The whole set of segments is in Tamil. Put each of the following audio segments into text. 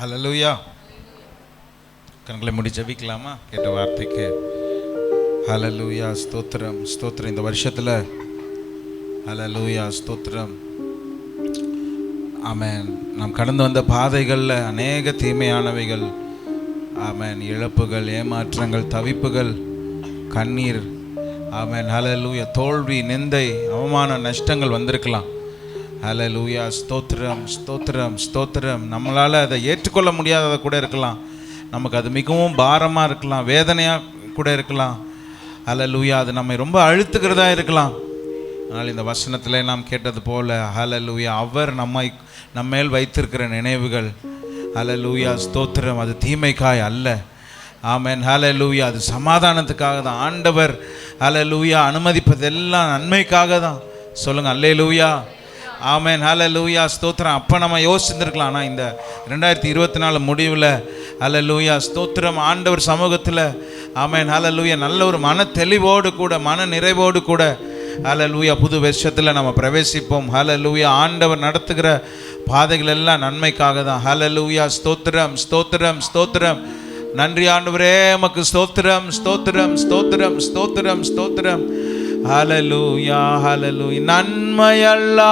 ஹல்லேலூயா. கண்களை மூடி ஜெபிக்கலாமா? கேட்ட வார்த்தைக்கு ஹல்லேலூயா. ஸ்தோத்திரம் ஸ்தோத்திரம். இந்த வருஷத்தில் ஹல்லேலூயா ஸ்தோத்திரம். ஆமென். நாம் கடந்து வந்த பாதைகளில் அநேக தீமையானவைகள், ஆமென், இழப்புகள், ஏமாற்றங்கள், தவிப்புகள், கண்ணீர், ஆமென், ஹல்லேலூயா, தோல்வி, நிந்தை, அவமான, நஷ்டங்கள் வந்திருக்கலாம். ஹல்லேலூயா ஸ்தோத்திரம் ஸ்தோத்திரம் ஸ்தோத்திரம். நம்மளால் அதை ஏற்றுக்கொள்ள முடியாததை கூட இருக்கலாம். நமக்கு அது மிகவும் பாரமாக இருக்கலாம், வேதனையாக கூட இருக்கலாம். ஹல்லேலூயா, அது நம்மை ரொம்ப அழுத்துக்கிறதா இருக்கலாம். ஆனால் இந்த வசனத்தில் நாம் கேட்டது போல ஹல்லேலூயா, அவர் நம்மேல் வைத்திருக்கிற நினைவுகள், ஹல்லேலூயா ஸ்தோத்திரம், அது தீமைக்காய் அல்ல. ஆமென். ஹல்லேலூயா, அது சமாதானத்துக்காக தான். ஆண்டவர் ஹல்லேலூயா அனுமதிப்பதெல்லாம் நன்மைக்காக தான். சொல்லுங்கள் அல்லேலூயா. ஆமென். ஹல்லேலூயா ஸ்தோத்திரம். அப்போ நம்ம யோசிச்சுருந்துருக்கலாம். ஆனால் இந்த 2024 முடிவில் ஹல்லேலூயா ஸ்தோத்திரம் ஆண்டவர் சமூகத்தில், ஆமென், ஹல்லேலூயா, நல்ல ஒரு மன தெளிவோடு கூட, மன நிறைவோடு கூட ஹல்லேலூயா புது வருஷத்தில் நம்ம பிரவேசிப்போம். ஹல்லேலூயா, ஆண்டவர் நடத்துகிற பாதைகள் எல்லாம் நன்மைக்காக தான். ஹல்லேலூயா ஸ்தோத்திரம் ஸ்தோத்திரம் ஸ்தோத்திரம். நன்றி ஆண்டவரே, உமக்கு ஸ்தோத்திரம் ஸ்தோத்திரம் ஸ்தோத்திரம் ஸ்தோத்திரம் ஸ்தோத்திரம். ஹல்லேலூயா ஹல்லேலூயா. நன்மையல்லாதொன்றும்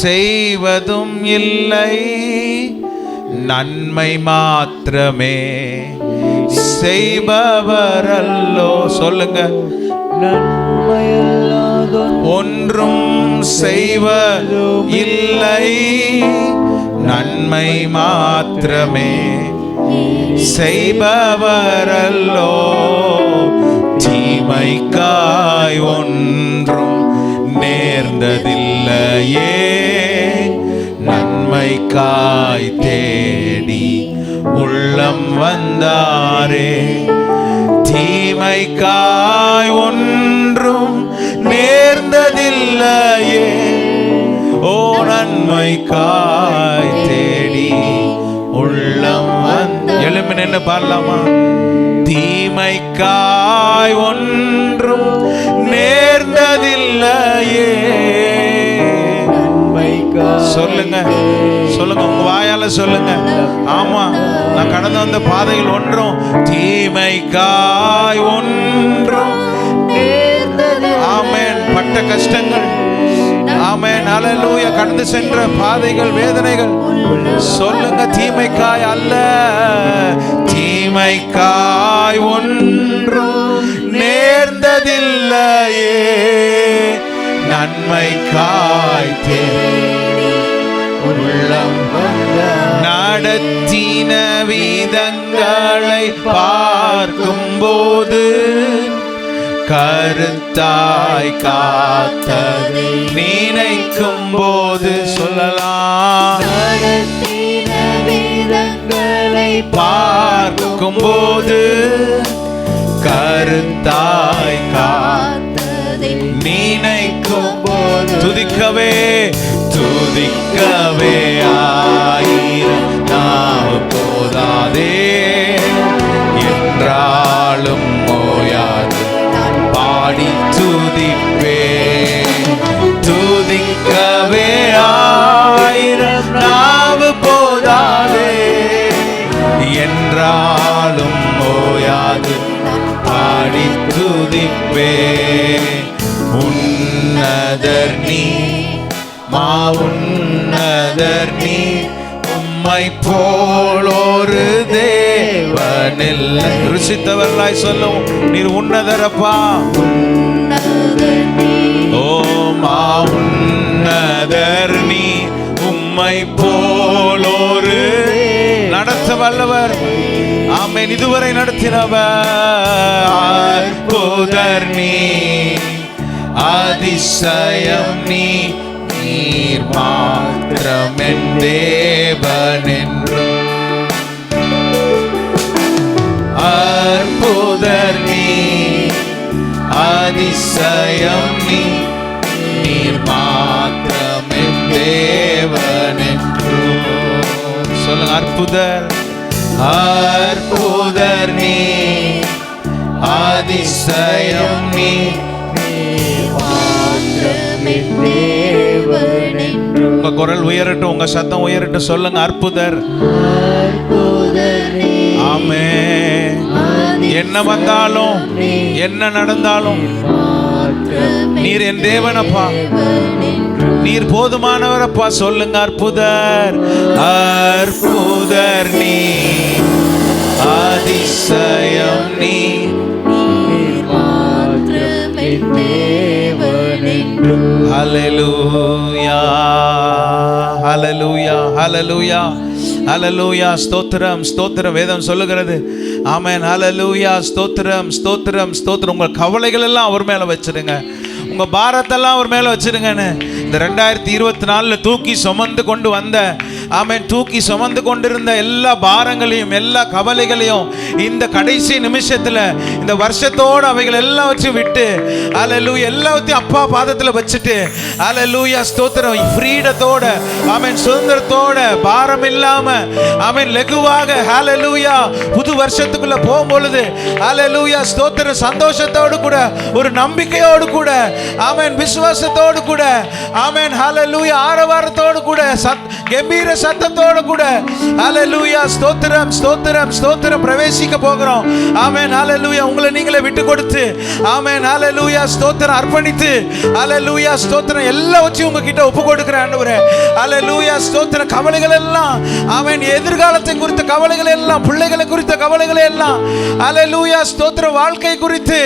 செய்வதும் இல்லை, நன்மை மாத்திரமே செய்பவரல்லோ. சொல்லுங்க, ஒன்றும் செய்வதும் இல்லை, நன்மை மாத்திரமே செய்பவரல்லோ. தீமைக்காய் ஒன்றும் நேர்ந்ததில்லையே, நன்மைக்காய் தேடி உள்ளம் வந்தாரே. தீமைக்காய் ஒன்றும் நேர்ந்ததில்லையே, ஓ நன்மைக்காய் தேடி உள்ளம் எழும்பி நின்று பாடலாமா? தீமைக்காய் ஒன்றும் நேர்ந்ததில்லையே. சொல்லுங்க சொல்லுங்க, உங்க வாயால சொல்லுங்க. ஆமா, நான் கடந்து வந்த பாதையில் ஒன்றும் தீமைக்காய் ஒன்றும், ஆமென், பட்ட கஷ்டங்கள், ஆமென், ஹல்லேலூயா, கடந்து சென்ற பாதைகள், வேதனைகள், சொல்லுங்க, தீமைக்காய் அல்ல, தீமைக்காய் ஒன்றும் நேர்ந்ததில்லையே, நன்மைக்காய் தேடி உள்ளம் நடத்தின விதங்களை பார்க்கும்போது, கருத்தாய் காத்ததை நினைக்கும் போது, சொல்லலாம், நடத்தின விதங்களை பார்க்கும்போது, கருத்தாய் காத்ததை நினைக்கும் போது, துதிக்கவே துதிக்கவே ஆயிரம் நாவு போதாதே, என்றாலும் ஓயாது பாடி துதிப்பே. துதிக்கவே ஆயிரம் நாவு போதாதே, என்றாலும் ஓயாது பாடி துதிப்பே. உன்னதர் நீ, மா உன்னதர் நீ, உம்மை போல் ஒரு தேவனில் ருசித்தவர்களாய் சொல்லும். நீர் உன்னதரப்பா, ஓ மா உன்னதர் நீ, உம்மை போல் ஒரு நடத்த வல்லவர், ஆமென், இதுவரை நடத்தினவர். புதர் நீ, அதிசயம் நீ, நீர் மாத்திரமென் தேவன் என்றும். அற்புதர் நீ, அதிசயம் நீ, நீர் மாத்திரமென் தேவன் என்றும். சொல்லுங்க, அற்புதர், அற்புதர் நீ, அதிசயம் நீ, நீர் மாத்திரமென் தேவன் என்றும். உங்க குரல் உயரட்டும், உங்க சத்தம் உயரட்டும். சொல்லுங்க, அற்புதர். ஆமென். என்ன வந்தாலும் என்ன நடந்தாலும் நீர் என் தேவனப்பா, நீர் போதுமானவரப்பா. சொல்லுங்க, அற்புதர். அற்புதர் நீ, அதிசயம் நீ, ஹல்லேலூயா ஹல்லேலூயா ஹல்லேலூயா ஹல்லேலூயா. ஸ்தோத்திரம் ஸ்தோத்திரம். வேதம் சொல்லுகிறது. ஆமென். ஹல்லேலூயா. ஸ்தோத்திரம் ஸ்தோத்திரம் ஸ்தோத்திரம். உங்கள் கவலைகள் எல்லாம் அவர் மேல வச்சிருங்க, உங்க பாரத்தெல்லாம் அவர் மேல வச்சிருங்கன்னு இந்த 2024 தூக்கி சுமந்து கொண்டு வந்த, ஆமென், தூக்கி சுமந்து கொண்டிருந்த எல்லா பாரங்களையும் எல்லா கவலைகளையும் இந்த கடைசி நிமிஷத்துல இந்த வருஷத்தோட அவைகள் எல்லாம் வச்சு விட்டு, ஹல்லேலூயா, எல்லாத்தையும் அப்பா பாதத்துல வச்சுட்டு, ஹல்லேலூயா, ஸ்தோத்திரம், ஃப்ரீடத்தோட, ஆமென், சுதந்திரத்தோட, பாரம் இல்லாம, ஆமென், லகுவாக, ஹல்லேலூயா, புது வருஷத்துக்குள்ள போகும்பொழுது, ஹல்லேலூயா, ஸ்தோத்திரம், சந்தோஷத்தோடு கூட, ஒரு நம்பிக்கையோடு கூட, ஆமென், விசுவாசத்தோடு கூட, ஆமென், ஹல்லேலூயா, ஆரவாரத்தோடு கூட, கம்பீர சத்தத்தோடு கூட, ஹல்லேலூயா, ஸ்தோத்திரம் ஸ்தோத்திரம் ஸ்தோத்திரம், பிரவேசிக்க போகிறோம். ஆமென். ஹல்லேலூயா. உங்களை நீங்களே விட்டு கொடுத்து, ஆமென், ஹல்லேலூயா, ஸ்தோத்திரம், அர்ப்பணித்து, ஹல்லேலூயா, ஸ்தோத்திரம், எல்லாவற்றையும் உங்ககிட்ட ஒப்பு கொடுக்கிறேன் ஆண்டவரே. ஹல்லேலூயா, ஸ்தோத்திரம். கவலைகள் எல்லாம், ஆமென், எதிர்காலத்தை குறித்த கவலைகள் எல்லாம், பிள்ளைகளை குறித்த கவலைகள் எல்லாம், ஹல்லேலூயா, ஸ்தோத்திரம், வாழ்க்கை குறித்து,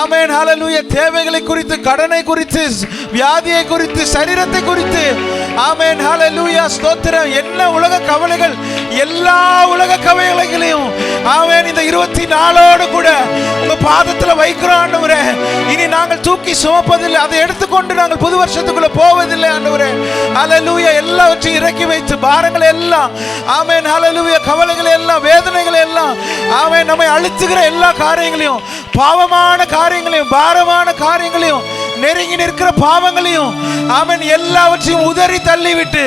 ஆமென், ஹல்லேலூயா, தேவைகளை குறித்து, கடனை குறித்து, வியாதியை குறித்து, சரீரத்தை குறித்து, ஆமென், ஹல்லேலூயா, ஸ்தோத்திரம், என்ன உலக கவலைகள், எல்லா உலக கவலைகளையும், ஆமென், இந்த 24 கூட உங்க பாதத்துல வைக்கிறோம் ஆண்டவரே. இனி நாங்கள் தூக்கி சுமப்பதில்லை, அதை எடுத்துக்கொண்டு நாங்கள் புது வருஷத்துக்குள்ள போவதில்லை ஆண்டவரே. ஹல்லேலூயா. எல்லாவற்றையும் இறக்கி வைத்து, பாரங்களை எல்லாம், ஆமென், ஹல்லேலூயா, கவலைகளை எல்லாம், வேதனைகளை எல்லாம், ஆமென், நம்மை அழுத்துகிற எல்லா காரியங்களையும், பாவமான காரியங்களையும், பாரமான காரியங்களையும், நெருங்கி நிற்கிற பாவங்களையும், ஆமென், எல்லாவற்றையும் உதறி தள்ளிவிட்டு,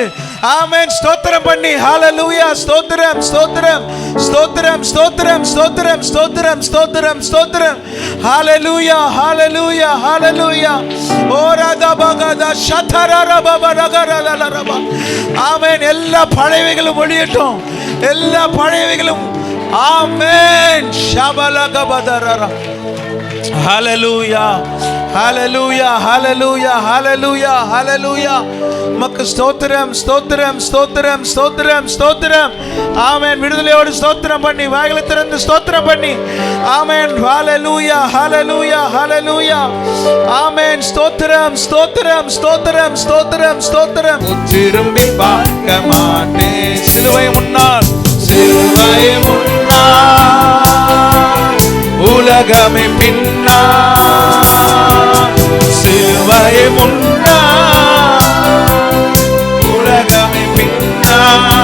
ஆமென், ஸ்தோத்திரம் பண்ணி, ஹல்லேலூயா, ஸ்தோத்திரம் ஸ்தோத்திரம் ஸ்தோத்திரம் ஸ்தோத்திரம் ஸ்தோத்திரம் ஸ்தோத்திரம் ஸ்தோத்திரம் ஸ்தோத்திரம், ஹல்லேலூயா ஹல்லேலூயா ஹல்லேலூயா. ஓராதா பகதா ஷதரர பபரகரலலரப. ஆமென். எல்லா பழையவைகளும் ஒழியட்டும், எல்லா பழையவைகளும், ஆமென், ஷபலகபதரர. ஹல்லேலூயா ஹல்லேலூயா ஹல்லேலூயா ஹல்லேலூயா ஹல்லேலூயா. மக்கு ஸ்தோத்திரம் ஸ்தோத்திரம் ஸ்தோத்திரம் ஸ்தோத்திரம் ஸ்தோத்திரம். ஆமென். விடுதலையோடு ஸ்தோத்திரம் பண்ணி, வாய்களை திறந்து ஸ்தோத்திரம் பண்ணி, ஆமென், ஹல்லேலூயா ஹல்லேலூயா ஹல்லேலூயா. ஆமென். ஸ்தோத்திரம் ஸ்தோத்திரம் ஸ்தோத்திரம் ஸ்தோத்திரம் ஸ்தோத்திரம். திரும்பி பார்க்க மாட்டேன், சிலுவை முன்னால், சிலுவை முன்னால், உலகமே பின்னால், சிலுவை முன்னால், உலகமே பின்னால்,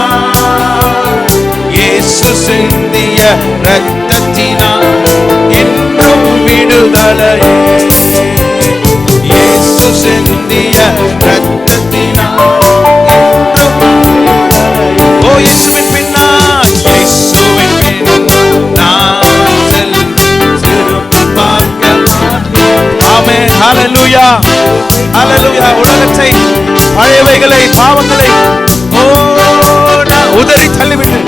இயேசு சிந்திய இரத்தத்தினால் என்றும் விடுதலையே, இயேசு சிந்திய இரத்தத்தினால் என்றும் விடுதலையே. ஓ, இயேசுவின் பின்னால், இயேசுவின் பின்னால் நான் ஆமென். ஹல்லேலூயா ஹல்லேலூயா. உலகத்தை, பழையவைகளை, பாவங்களை, ஓ, நான் உதறி தள்ளிவிட்டு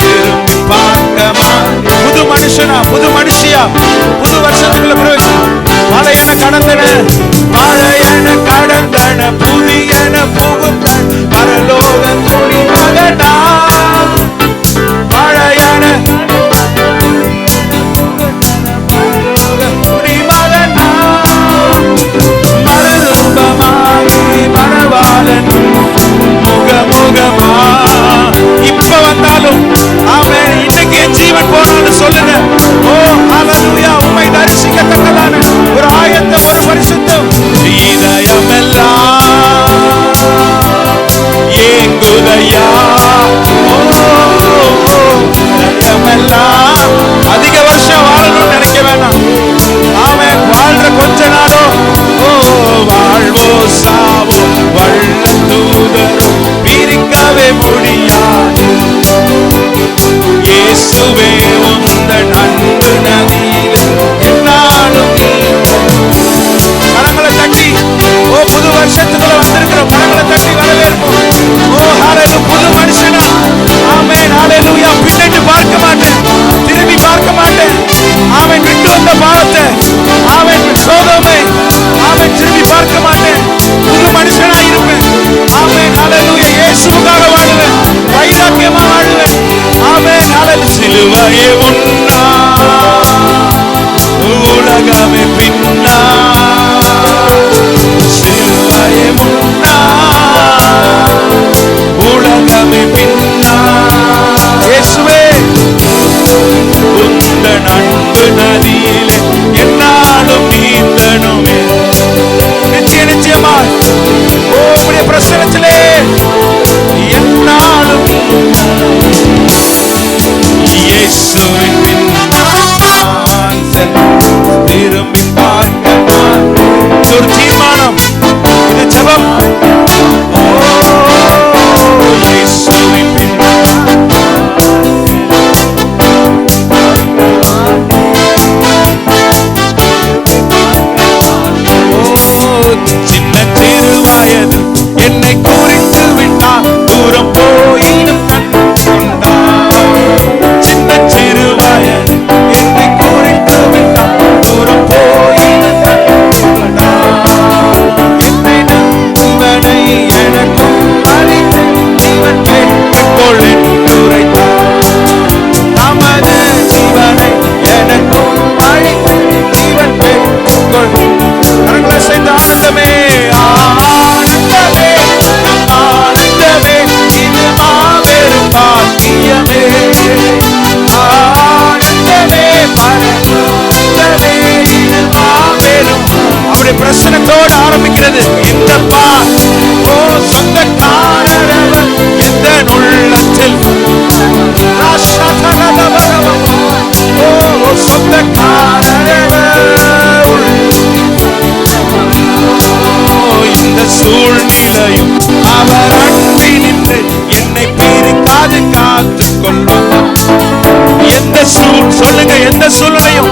திரும்பி பார்க்க மாட்டேன். புது மனுஷனா, புது மனுஷியா, புது வருஷத்துக்குள்ள பிரவேசம். பழையன கடந்தன, பழையன கடந்தன, புதியன புகுந்தன, பரலோக துணி மகனா, பழையன முகமுகமா இப்ப வந்தாலும், ஆமென், இன்னைக்கு என் ஜீவன் போனாலும் சொல்லுங்க, ஓ ஹல்லேலூயா, உம்மை தரிசிக்கத்தக்கதான ஒரு ஆயத்தம், ஒரு பரிசுத்தம், இதயமெல்லாம் ஏங்குதையா, ஓ இதயமெல்லாம். அதிக வருஷம் வாழணும்னு நினைக்க வேண்டாம், ஆமென், வாழ்ற கொஞ்ச நாளோ, ஓ வாழ்வோ சாவோ வள்ள தூதரோ பிரிக்கவே முடியாது, இயேசுவே உந்தன் அன்பு நதியிலே என்னாலும். கரங்களை தட்டி, ஓ புது வருஷத்துக்குள்ள வந்திருக்கிற கரங்களை தட்டி வரவேற்போம். சிலுவையே முன்னா உலகமே பின்னா சிலுவையே முன்னா உலகமே பின்னா இயேசுவே உந்தன் அன்பு நதியிலே என்னாலும் நீந்தனுமே நிச்சயமாய் உம்முடைய பிரசன்னத்திலே என்னாலும் இயேசுவின் பின்னால் திரும்பி பார்க்க இது ஒரு தீர்மானம், இது ஜெபம். இயேசுவின் சின்ன திருவயது என்னை குறித்து விட்டார், தூரம் போயினும் கண் கொண்டார். சின்ன திருவயது என்னை குறித்து விட்டார், தூரம் போயினும் கண் கொண்டார். என்னை நம்பனை எனக்கும் அளித்து ஜீவன் பெற்றுக்கொள் என்று உரைத்தார். தமது ஜீவனை எனக்கும் அளித்து ஜீவன் பெற்றுக்கொள். கரங்களை செய்த ஆனந்தமே ஆனந்தமே ஆனந்தமே, இது மாபெரும் பாக்கியமே. ஆனந்தமே பரந்தமே, இது மாபெரும். அவருடைய பிரசன்னத்தோடு ஆரம்பிக்கிறது இந்த பார். ஓ சொந்தக்காரரவர் எந்த உள்ளத்தில், ஓ சொந்தக்காரரவர் இந்த சூழ்நிலையும் அவர் அன்பி நின்று என்னை பிரிக்காது காத்து கொள்வார். எந்த சொல்லுங்க, எந்த சூழ்நிலையும்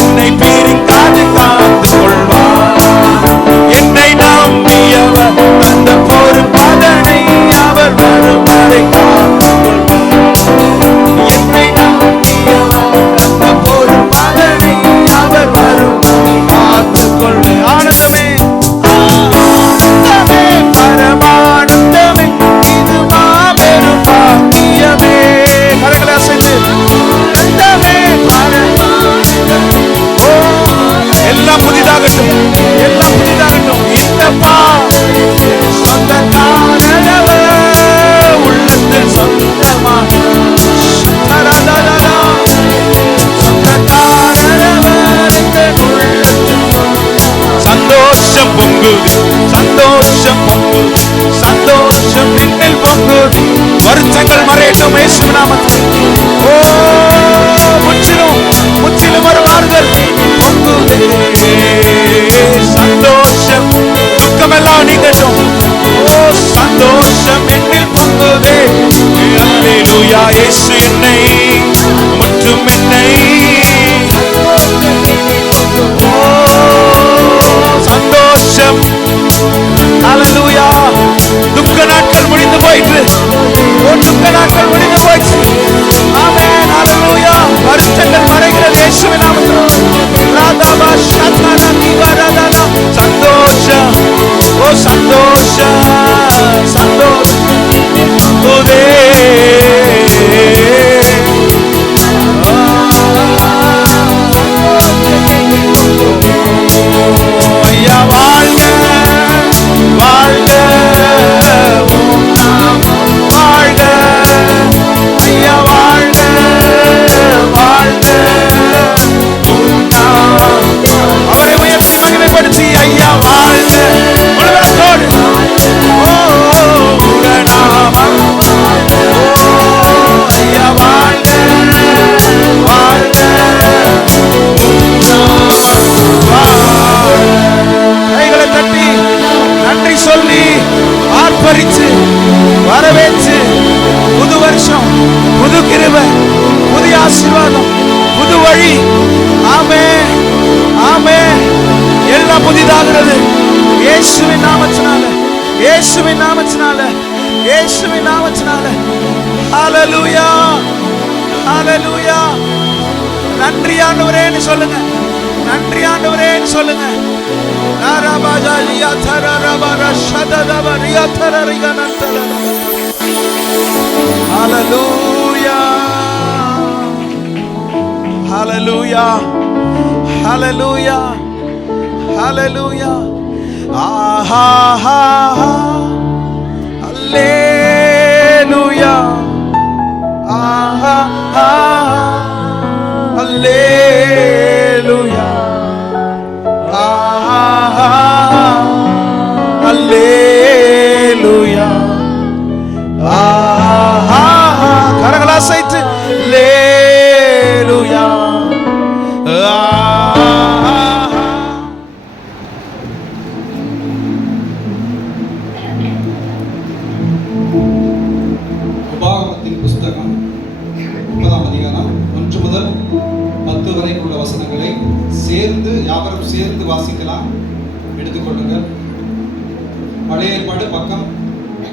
என்னை பிரிக்காது காத்து கொள்வார். என்னை நம்பியவர் அந்த பொறுப்பதனை அவர் வரும் வரை காத்து கொள்வார். என்னை நம்பியவர் அந்த பொறுப்பதனை அவர் வரும் காத்து கொள்வார். ஆனந்தமே ஆனந்தமே பரமானந்தமே, இது மாபெரும் பாக்கியமே. கரங்களை அசைத்து ஆனந்தமே பரமானந்தமே. ஓ எல்லாம் புதிதாகட்டும், எல்லாம் புதிதாகட்டும். இந்த சொந்தக்காரரவர் உள்ளத்தில் சொந்தமாக சொந்தக்காரரவர் இந்த உள்ளத்தில் சந்தோஷம் பொங்குது, சந்தோஷம் பொங்குது, சந்தோஷம் என்னில் பொங்குது. வருத்தங்கள் மறையட்டும் இயேசுவின் நாமத்தில். ஓ முற்றிலும் முற்றிலும் ஒரு மாறுதல் பொங்குது. சந்தோஷம் துக்கமெல்லாம் நீங்கட்டும். ஓ சந்தோஷம் என்னில் பொங்குது. அல்லேலூயா. இயேசு என்னை மற்றும் என்னை சந்தோஷம். அல்லேலூயா. துக்க நாட்கள் முடிந்து போயிற்று. துக்க நாட்கள் முடிந்து போயிற்று. ஆமென். அல்லேலூயா. வருத்தங்கள் மறைகிறது இயேசுவின் நாமத்தில். ராதாபா ஷாதானா நிவரதானா. சந்தோஷம். ஓ சந்தோஷம் சந்தோஷம் ஓதே. ஐயா வாழ்க வாழ்க வாழ்க, ஐயா வாழ்க வாழ்க. அவரை உயர்த்தி மகிமைப்படுத்தி ஐயா வாழ்க உலகத்தோடு. ஓ நாமம் ஐயா வாழ்க வாழ்க. கைகளை தட்டி நன்றி சொல்லி ஆர்ப்பரித்து வரவேற்று புது வருஷம், புது கிருபை, புதிய ஆசீர்வாதம், புது வழி. ஆமென் ஆமென். எல்லாம் புதிதாகிறது இயேசுவின் நாமத்தினால, இயேசுவின் நாமத்தினால, இயேசுவின் நாமத்தினால. ஹல்லேலூயா ஹல்லேலூயா. நன்றி ஆண்டவரேன்னு சொல்லுங்க, நன்றி ஆண்டவரேன்னு சொல்லுங்க. ஹல்லேலூயா. ஹalleluya ஹalleluya ஹalleluya ஆஹா ஹalleluya ஆஹா ஹalleluya ஆஹா ஹalleluya ஆஹா கரங்களை அசைத்து ஹalleluya உபாகமத்தின் புஸ்தகம் 30ஆம் அதிகாரம் 1 முதல் 10 வரை உள்ள வசனங்களை யாவரும் சேர்ந்து வாசிக்கலாம். எடுத்துக்கொள்ளுங்கள். பழைய ஏற்பாடு பக்கம்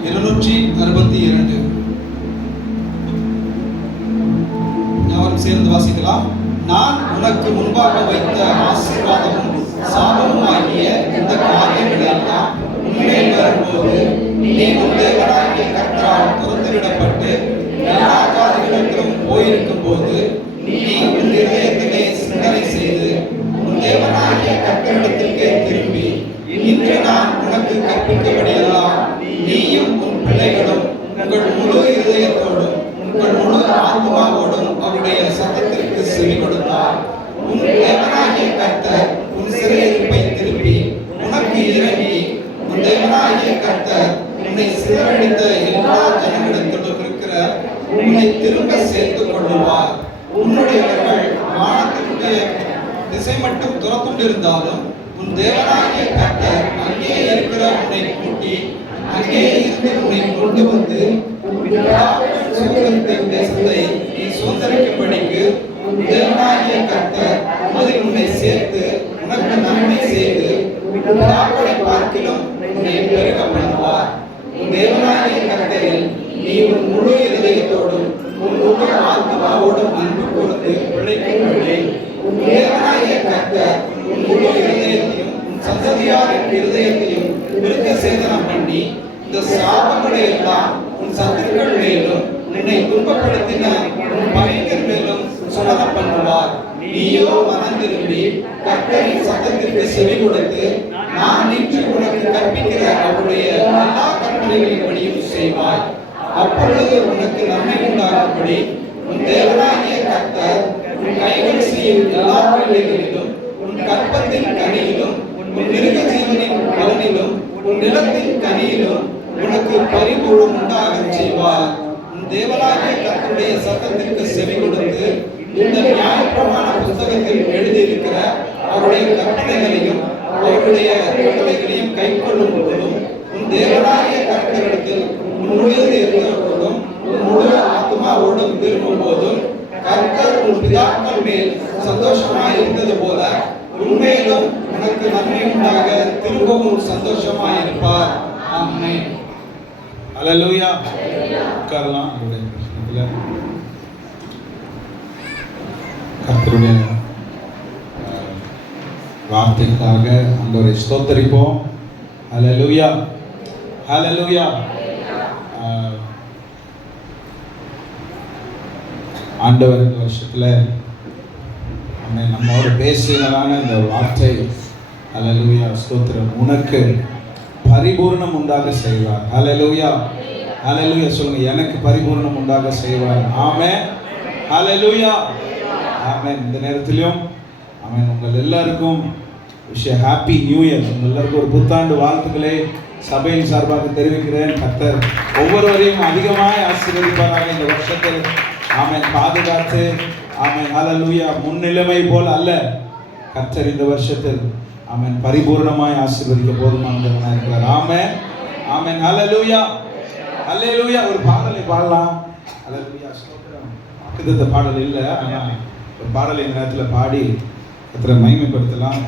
262. யாவரும் சேர்ந்து வாசிக்கலாம். நான் உனக்கு முன்பாக வைத்த ஆசீர்வாதமும் சாபமும் ஆகிய இந்த காரியங்களை எல்லாம் உன்மேல் வரும்போது நீ உன் தேவனாகிய கர்த்தரால் புறத்திடப்பட்டு எல்லா காரியங்களுக்கும் போயிருக்கும் போது நீ உன் இதயத்திலே சிந்தனை செய்து உன் தேவனாகிய கர்த்தரிடத்திற்கே திரும்பி இன்று நான் உனக்கு கற்பித்தபடியெல்லாம் நீயும் உன் பிள்ளைகளும் உங்கள் முழு இதயத்தோடும் உங்கள் முழு ஆத்மாவோடும் அவருடைய சத்தத்திற்கு செவி கொடுத்தார் உன் தேவனாகிய கர்த்தர் உன் சிறையிருப்பை திருப்பி உனக்கு இறங்கி உன் தேவனாகிய கர்த்தர் உன்னை சிதறடித்த எல்லா ஜனங்களிடத்திலும் இருக்கிற உன்னை திரும்ப சேர்த்துக் கொள்ளுவார். உன்னுடையவர்கள் வானத்தினுடைய திசை மட்டும் துறக்கொண்டிருந்தாலும் உன் தேவனாகிய கர்த்தர் அங்கே இருக்கிற உன்னை கூட்டி அங்கே இருந்து உன்னை கொண்டு வந்து தேசத்தை நீ சுதந்திரிக்கும்படிக்கு உன் தேவனாகிய கர்த்தர் அதில் உன்னை சேர்த்து உனக்கு நன்மை செய்து பிதாக்களை பார்க்கிலும் உன்னை பெருக பண்ணுவார். உன் தேவனாகிய கர்த்தரில் நீ உன் முழு இதயத்தோடும் உன் முழு ஆத்மாவோடும் அன்பு கூர்ந்து பிழைக்கும்படி உன் தேவனாகிய கர்த்தர் உன் முழு இருதயத்தையும் உன் சந்ததியாரின் இருதயத்தையும் விருத்த சேதனம் பண்ணி இந்த சாபங்களை எல்லாம் உன் சத்துருக்கள் மேலும் உன்னை துன்பப்படுத்தின உன் பகைஞர் மேலும் சுமர பண்ணுவார். நீயோ மனம் திரும்பி கர்த்தரின் சத்தத்திற்கு செவி கொடுத்து நான் இன்று உனக்கு கற்பிக்கிற அவருடைய எல்லா கற்பனைகளின்படியும் செய்வாய். அப்பொழுது உனக்கு நன்மை உண்டாகும்படி உன் தேவனாகிய கர்த்தர் உன் கைகள் செய்யும் எல்லா வேலைகளிலும் உன் கற்பத்தின் கனியிலும் உன் மிருக ஜீவனின் பலனிலும் உன் நிலத்தின் கனியிலும் உனக்கு பரிபூர்ணம் உண்டாக செய்வார். உன் தேவனாகிய கர்த்தருடைய சத்தத்திற்கு செவி கொடுத்து இந்த நியாயப்பிரமாண புத்தகத்தில் எழுதியிருக்கிற அவருடைய கற்பனைகளையும் அவருடைய கட்டளைகளையும் கைக்கொள்ளும் போதும் உன் தேவனாகிய கர்த்தரிடத்தில் உன் முழு இதயத்தோடும் உன் முழு ஆத்மாவோடும் திரும்பும் போதும் கர்த்தர் உன் பிதாக்கள் மேல் சந்தோஷமாய் இருந்தது போல உண்மையிலும் உனக்கு நன்மை உண்டாக திரும்பவும் சந்தோஷமாய் இருப்பார். ஆமென். ஹalleluya. உட்காரலாம். கர்த்தருடைய வார்த்தைக்காக ஆண்டவரை ஸ்தோத்திரிப்போம். ஹalleluya ஹalleluya. ஆண்டவர் இந்த வருஷத்துல நம்மோடு பேசுகிறதான இந்த வார்த்தை ஹalleluya ஸ்தோத்திரம் உனக்கு பரிபூர்ணம் உண்டாக செய்வார். ஹalleluya ஹalleluya சொல்லுங்க. எனக்கு பரிபூர்ணம் உண்டாக செய்வார். ஆமென். ஹalleluya ஆமென். இந்த நேரத்திலும் ஆமென். உங்கள் எல்லாருக்கும் ஹாப்பி நியூ இயர். உங்கள் எல்லாருக்கும் ஒரு புத்தாண்டு வாழ்த்துக்களை சபையின் சார்பாக தெரிவிக்கிறேன். கர்த்தர் ஒவ்வொருவரையும் அதிகமாய் ஆசீர்வதிப்பாராக இந்த வருஷத்தில். ஆமென். பாதுகாத்து ஆமென். ஹalleluya. முன்னிலைமை போல் அல்ல, கர்த்தர் இந்த வருஷத்தில் ஆமென் பரிபூர்ணமாய் ஆசீர்வதிக்க போதுமானவராக இருக்கிறார். ஆமென் ஆமென். ஹalleluya ஹalleluya. ஒரு பாடலை பாடலாம். ஹalleluya ஸ்தோத்திரம். வாக்குத்தத்த பாடல் இல்லை, ஆனால் ஒரு பாடலை இந்த நேரத்தில் பாடி கர்த்தரை மகிமைப்படுத்தலாம்.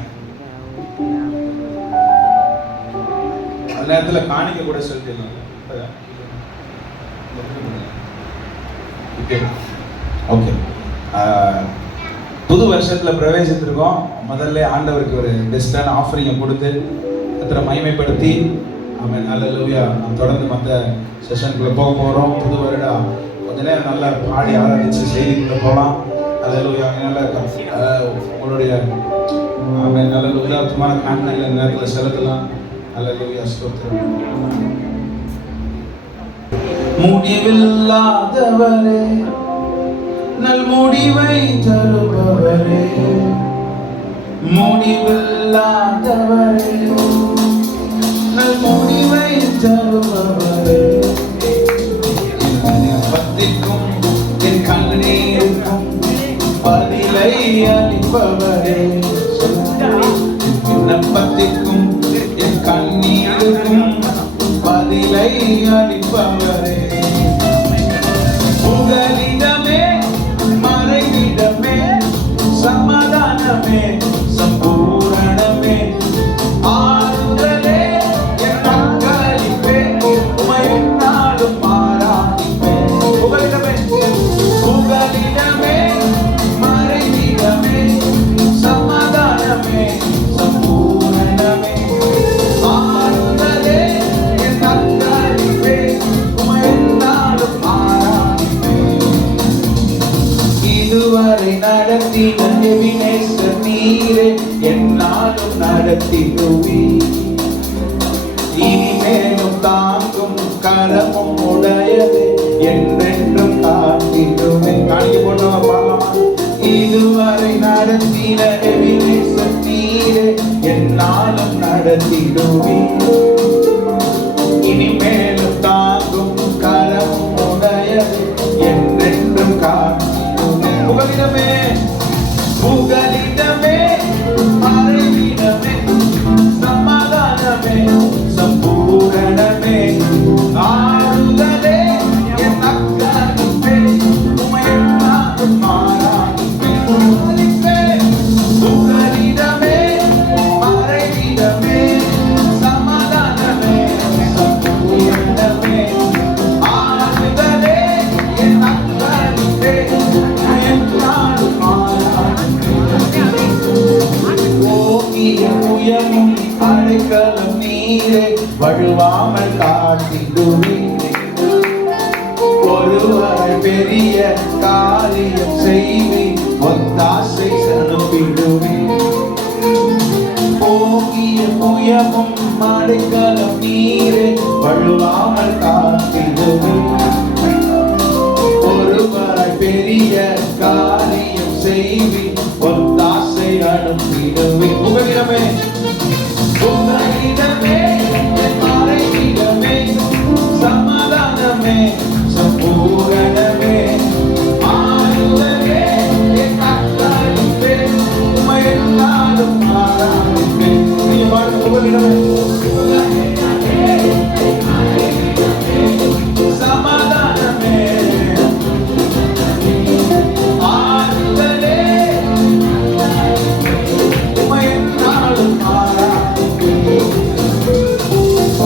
அந்த நேரத்தில் காணிக்க கூட செலுத்திடலாம். ஓகே. புது வருஷத்தில் பிரவேசித்திருக்கோம். முதல்ல ஆண்டவருக்கு ஒரு பெஸ்டான ஆஃபரிங்கை கொடுத்து கர்த்தரை மகிமைப்படுத்தி ஆமென். ஹalleluya. நாம் தொடர்ந்து மற்ற செஷனுக்குள்ளே போக போகிறோம். புது வருடம் கொஞ்ச நேரம் நல்லா பாடி ஆராதிச்சு செய்திக்குள்ளே போகலாம். அல்லேலூயா. அதனால உங்களுடைய நல்ல உதாரணமான காண்களை நேரத்தில் செலுத்தலாம். அல்லேலூயா, ஸ்தோத்திரம். முடிவில்லாதவரே, நல் முடிவை தருபவரே, முடிவில்லாதவரே, நல் முடிவை தருபவரே, என் பத்திக்கும் என் கண்ணீருக்கும் பதிலை அளிப்பவரே, விண்ணப்பத்திற்கும் என் கண்ணீருக்கும் பதிலை அளிப்பவரே, புகலிடமே மறைவிடமே சமாதானமே சம்பூரணமே ஆறுதலே என் பங்களிப்பே உம்மை நாளும் ஆராதிப்பேன். புகலிடமே புகலிடமே மறைவிடமே சமாதானமே சம்பூரணமே ஆறுதலே என் பங்களிப்பே உம்மை நாளும் ஆராதிப்பேன். இதுவரை நடத்தின எபினேசர் நீரே என்னாலும் நடத்திடுவீர். இனிமேலும் தாங்கும் கரமும் உடையது என்றென்றும் காத்திடுவே. காணிக்க போட்டவங்க பாடலாமா? இதுவரை நடத்தின எபினேசர் நீரே என்னாலும் நடத்திடுவீர். இனிமேலும் தாங்கும் கரமும் உடையது என்றென்றும் காத்திடுவே. புகலிடமே புகலிடமே மறைவிடமே சமாதானமே சம்பூரணமே ஆறுதலே என் அக்கறைப்பே உம்மை நாளும் ஆராதிப்பேன். புகலிடமே மறைவிடமே சமாதானமே சம்பூரணமே ஆறுதலே என் அக்கறைப்பே உம்மை நாளும் ஓங்கிய புயமும் அடைக்கலம் நீரே வழுவாமல் காத்திடுவீரே. ஒருவரை பெரிய காரியம் செய்வி ஒத்தாசை அனுப்பிடுவீர். ஓங்கிய புயமும் அடைக்கலம் நீரே வழுவாமல் காத்திடுவீர். ஒருவரை பெரிய காரியம் செய்வி ஒத்தாசை அனுப்பிடுவே. புகலிடமே புகலிடமே மறைவிடமே சமாதானமே சம்பூரணமே ஆறுதலே என் அக்கறைப்பே உம்மை நாளும் ஆராதிப்பேன். நீங்க பாருங்க, புகலிடமே சமாதானமே ஆறுதலே உம்மை நாளும் ஆராதிப்பேன்.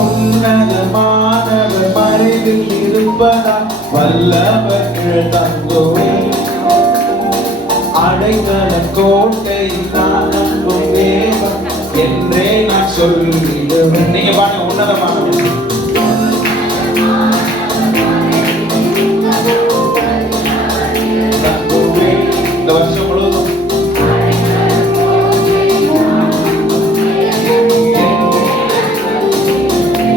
உன்னதமானவர் மறைவில் இருப்பதால் வல்லவர் தங்குவேன். அடைக்கல கோட்டை நான் நம்பும் தேவன் என்றே நான் சொல்லிடுவேன். நீங்க பாருங்க, உன்னதமானவர் தங்குவேன். இந்த வருஷம் முழுவதும்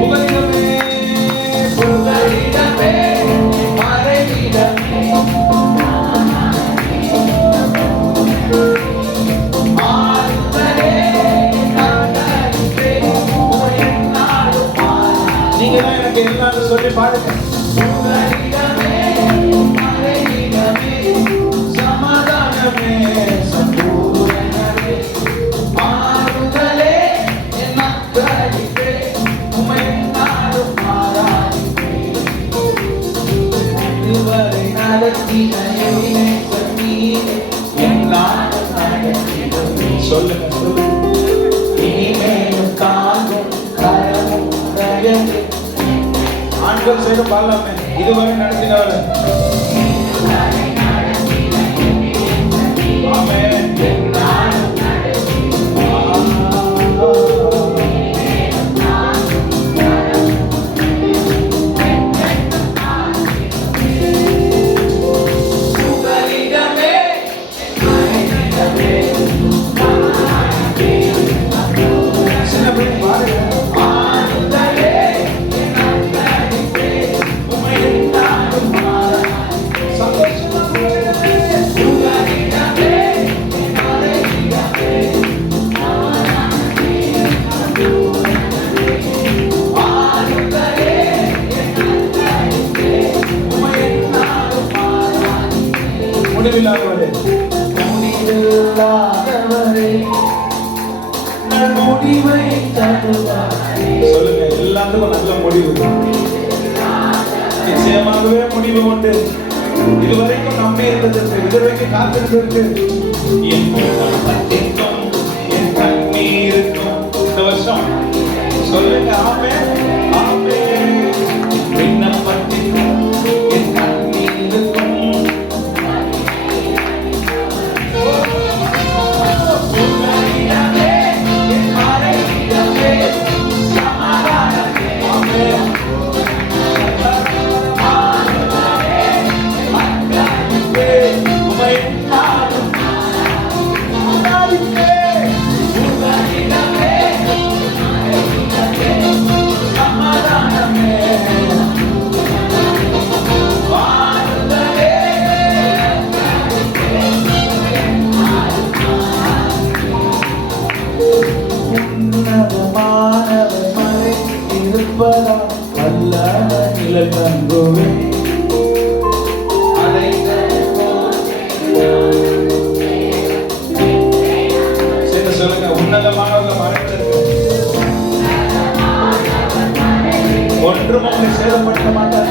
புகலிடமே புகலிடமே மறைவிடமே ஆறுதலே கண்டறிவே உம்மை நாளும் ஆராதிப்பேன். நீங்க தான் எனக்கு எல்லாரும் சொல்லி பாடுங்க. புகலிடமே மறைவிடமே சமாதானமே சம்பூரணமே ஆறுதலே என் அக்கறைப்பே உம்மை நாளும் ஆராதிப்பேன். இதுவரை நடத்தின எபினேசர் நீரே என்னாலும் நடத்திடுவே. சொல்லுங்க இனிமேலும் தாங்கும் கரமும் உடையது. ஆண்கள் செய்து பாடலாமே. இதுவரை நடத்தினவர் ஆமென். புகலிடமே முடிவில்லாதவரே, முடிவில்லாதவரே, நான் முடிவை தருவாரே. சொல்லுங்க, எல்லாத்துக்கும் நல்ல முடிவு. நிச்சயமாகவே முடிவு உண்டு. இதுவரைக்கும் நம்பி இருந்ததற்கு, இதுவரைக்கும் காத்திருந்ததற்கு, என் விண்ணப்பத்திற்கும் என் கண்ணீருக்கும் இந்த வருஷம் சொல்லுங்க ஆமென், ஆமென். விண்ணப்பத்திற்கும் என் கண்ணீருக்கும் சொல்லுங்க, உன்னதமானவர்கள் மறைந்திருக்கு, ஒன்றும் உங்களை சேதப்படுத்த மாட்டார்.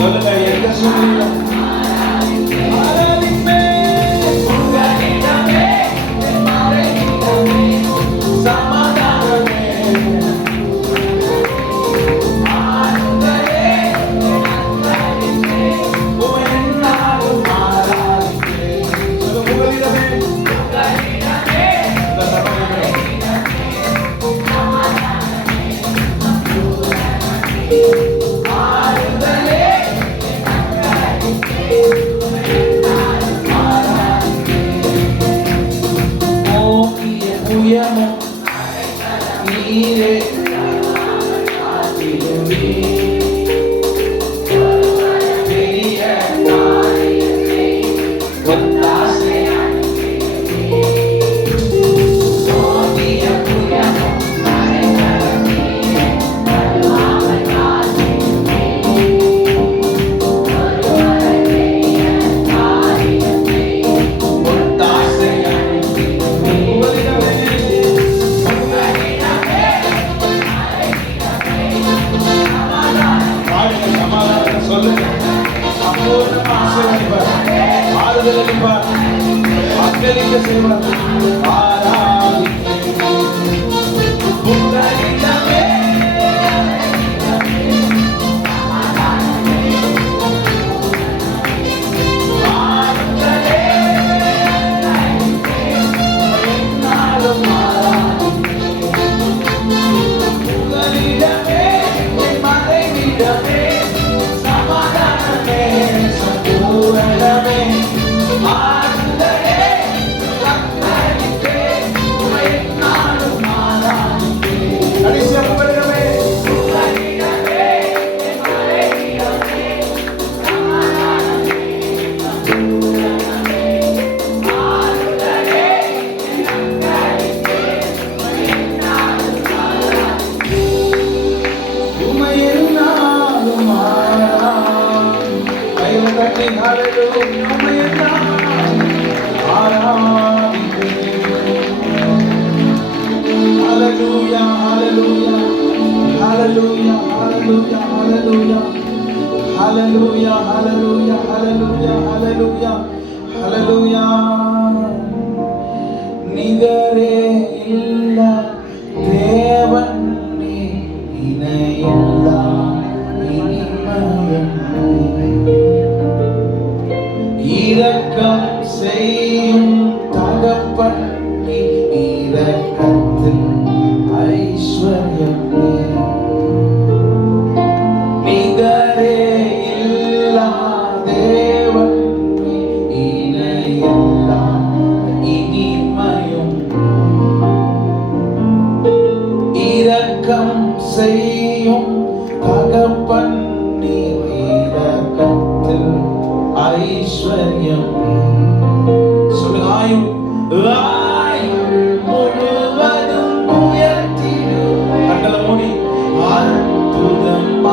சொல்லுங்க, எந்த சூழ்நிலை நீரே நிகரே இல்ல தேவன் நீ, இணையில்லா இனிமையும் இரக்கம் செய்யும் தகப்பன் நீ, இரக்கத்தில் ஐஸ்வர்யம் நிகரே இல்லா தேவன் நீ, இணையில்லா இனிமையும் இரக்கம் செய்யும் தகப்பன் நீர் இரக்கத்தில் ஐஸ்வர்யம். சொல்லுங்க, ஆயுள் முழுவதும் உயர்த்திடும். கண்களை மூடி அற்புதமாக்கின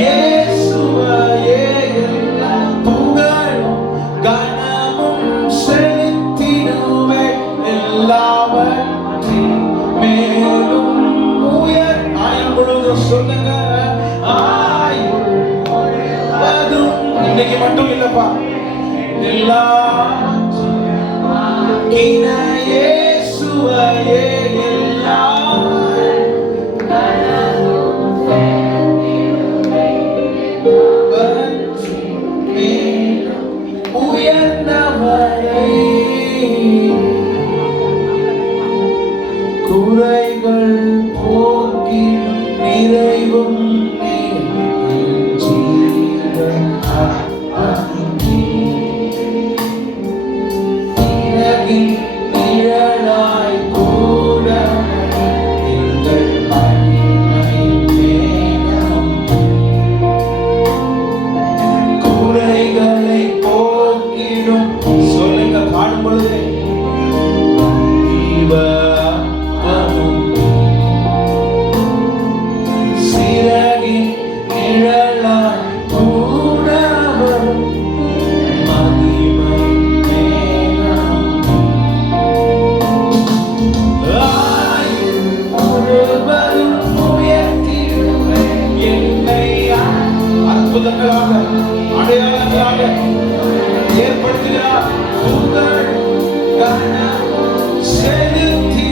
இயேசுவையே எல்லா புகழும் கனமும் செலுத்திடுவே. எல்லாவற்றின் மேலும் உயர். ஆயுள் முழுவதும் சொல்லுங்க, ஆயுள் முழுவதும். இன்னைக்கு மட்டும் இல்லப்பா, எல்லா இயேசுவையே எல்லாம் உயர்ந்தவரை குறைகள் போக்கி நிறைவும் நிழலாய் கூட எங்கள் மகிமை மேகம். குறைகளை போக்கிடும். சொல்லுங்க, பாடும் பொழுது சிறகின் நிழலாய் கூட மகிமை மேகம். அற்புதங்களாக அடையாளங்களாக ஏற்படுத்துகிறார். உங்கள் கனம் செலுத்தி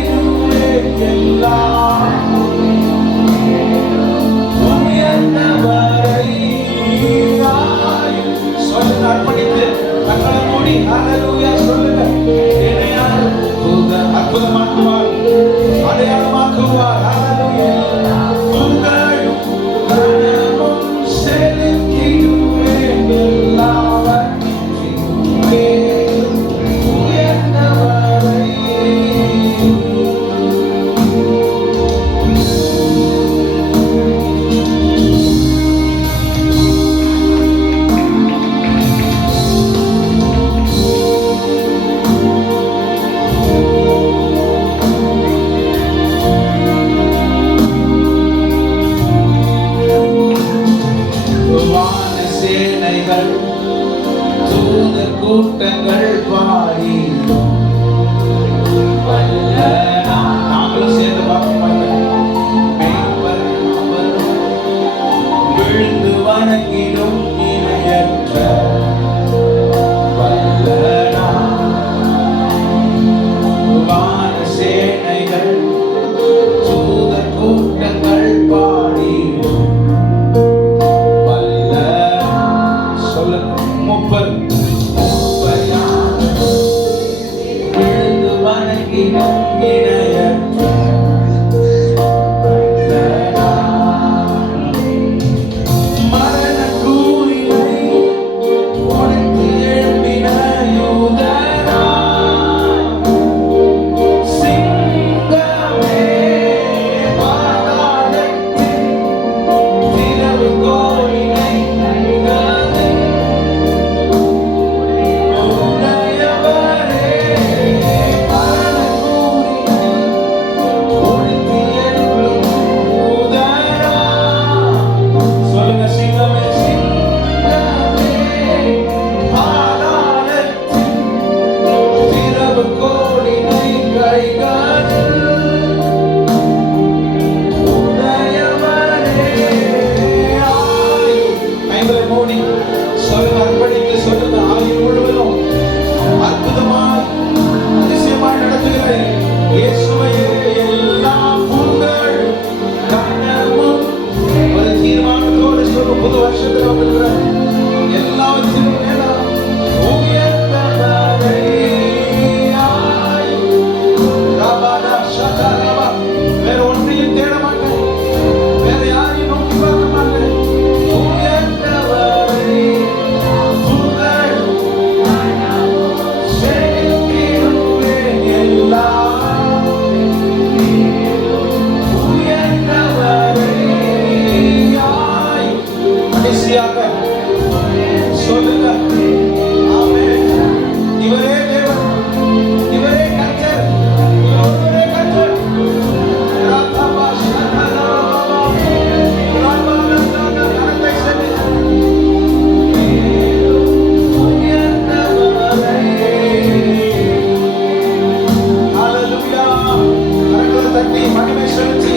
மகிமை செலுத்தி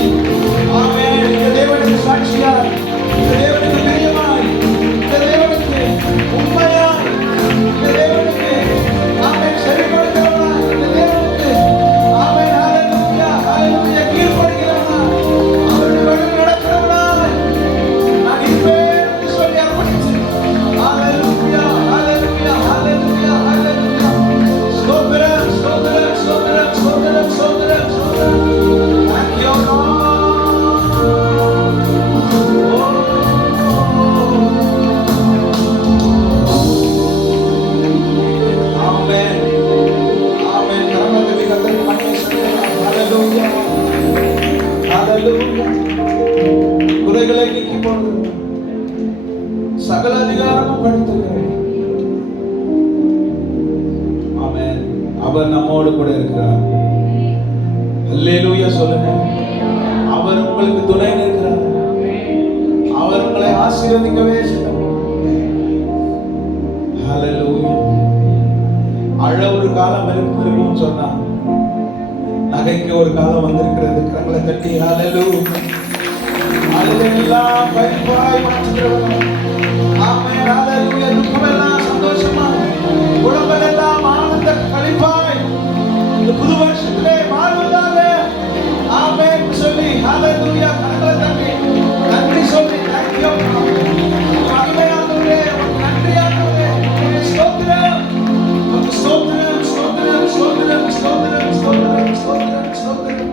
ஆமென். இந்த தேவனுக்கு சாட்சியாய், இந்த தேவனுக்கு பிரியமாய், இந்த தேவனுக்கு உண்மையாய், இந்த தேவனுக்கு ஆமென் செவி கொடுக்கிறவனாய், இந்த தேவனுக்கு ஆமென் ஹalleluya ஹalleluya கீழ்ப்படிகிறவனாய், அவருடைய வழியில் நடக்கிறவனாய் நான் இருப்பேன் என்று சொல்லி அர்ப்பணித்து ஹalleluya ஹalleluya ஹalleluya ஹalleluya ஸ்தோத்திரம் ஸ்தோத்திரம் ஸ்தோத்திரம் ஸ்தோத்திரம் ஸ்தோத்திரம் ஸ்தோத்திரம். Thank you Lord. Amen. Amen. கரமத்தை கர்த்தருக்கு மகிமை செலுத்தலாம். Hallelujah. Hallelujah. குறைகளை நீக்கி போடு. சகல அதிகாரமும் படைத்திருக்கிறேன். ஆமென். அவர் நம்மோடு கூட இருக்கிறார். அல்லேலூயா சொல்லுங்க. அவர் உங்களுக்கு துணை நிற்கிறார். அவர் உங்களை ஆசீர்வதிக்கவே செய்வார். ஹalleluya. அழ ஒரு காலம் இருக்குன்னு சொன்னா நகைக்கு ஒரு காலம் வந்திருக்கிறது. கரங்களை தட்டி ஹalleluya. அழுகையெல்லாம் பரிபாய் மாற்றுகிறவர். ஆமென். ஹalleluya. துக்கமெல்லாம் சந்தோஷமாய், உடம்பெல்லாம் ஆனந்த களிப்பாய் இந்த புது வருஷத்திலே வாழ்வதாக ஆமென் சொல்லி ஹalleluya. கரங்களை தட்டி நன்றி சொல்லி thank you மகிமையானவரே, நன்றி ஆண்டவரே, ஸ்தோத்திரம் ஸ்தோத்திரம் ஸ்தோத்திரம் ஸ்தோத்திரம் ஸ்தோத்திரம் ஸ்தோத்திரம் ஸ்தோத்திரம் ஸ்தோத்திரம்.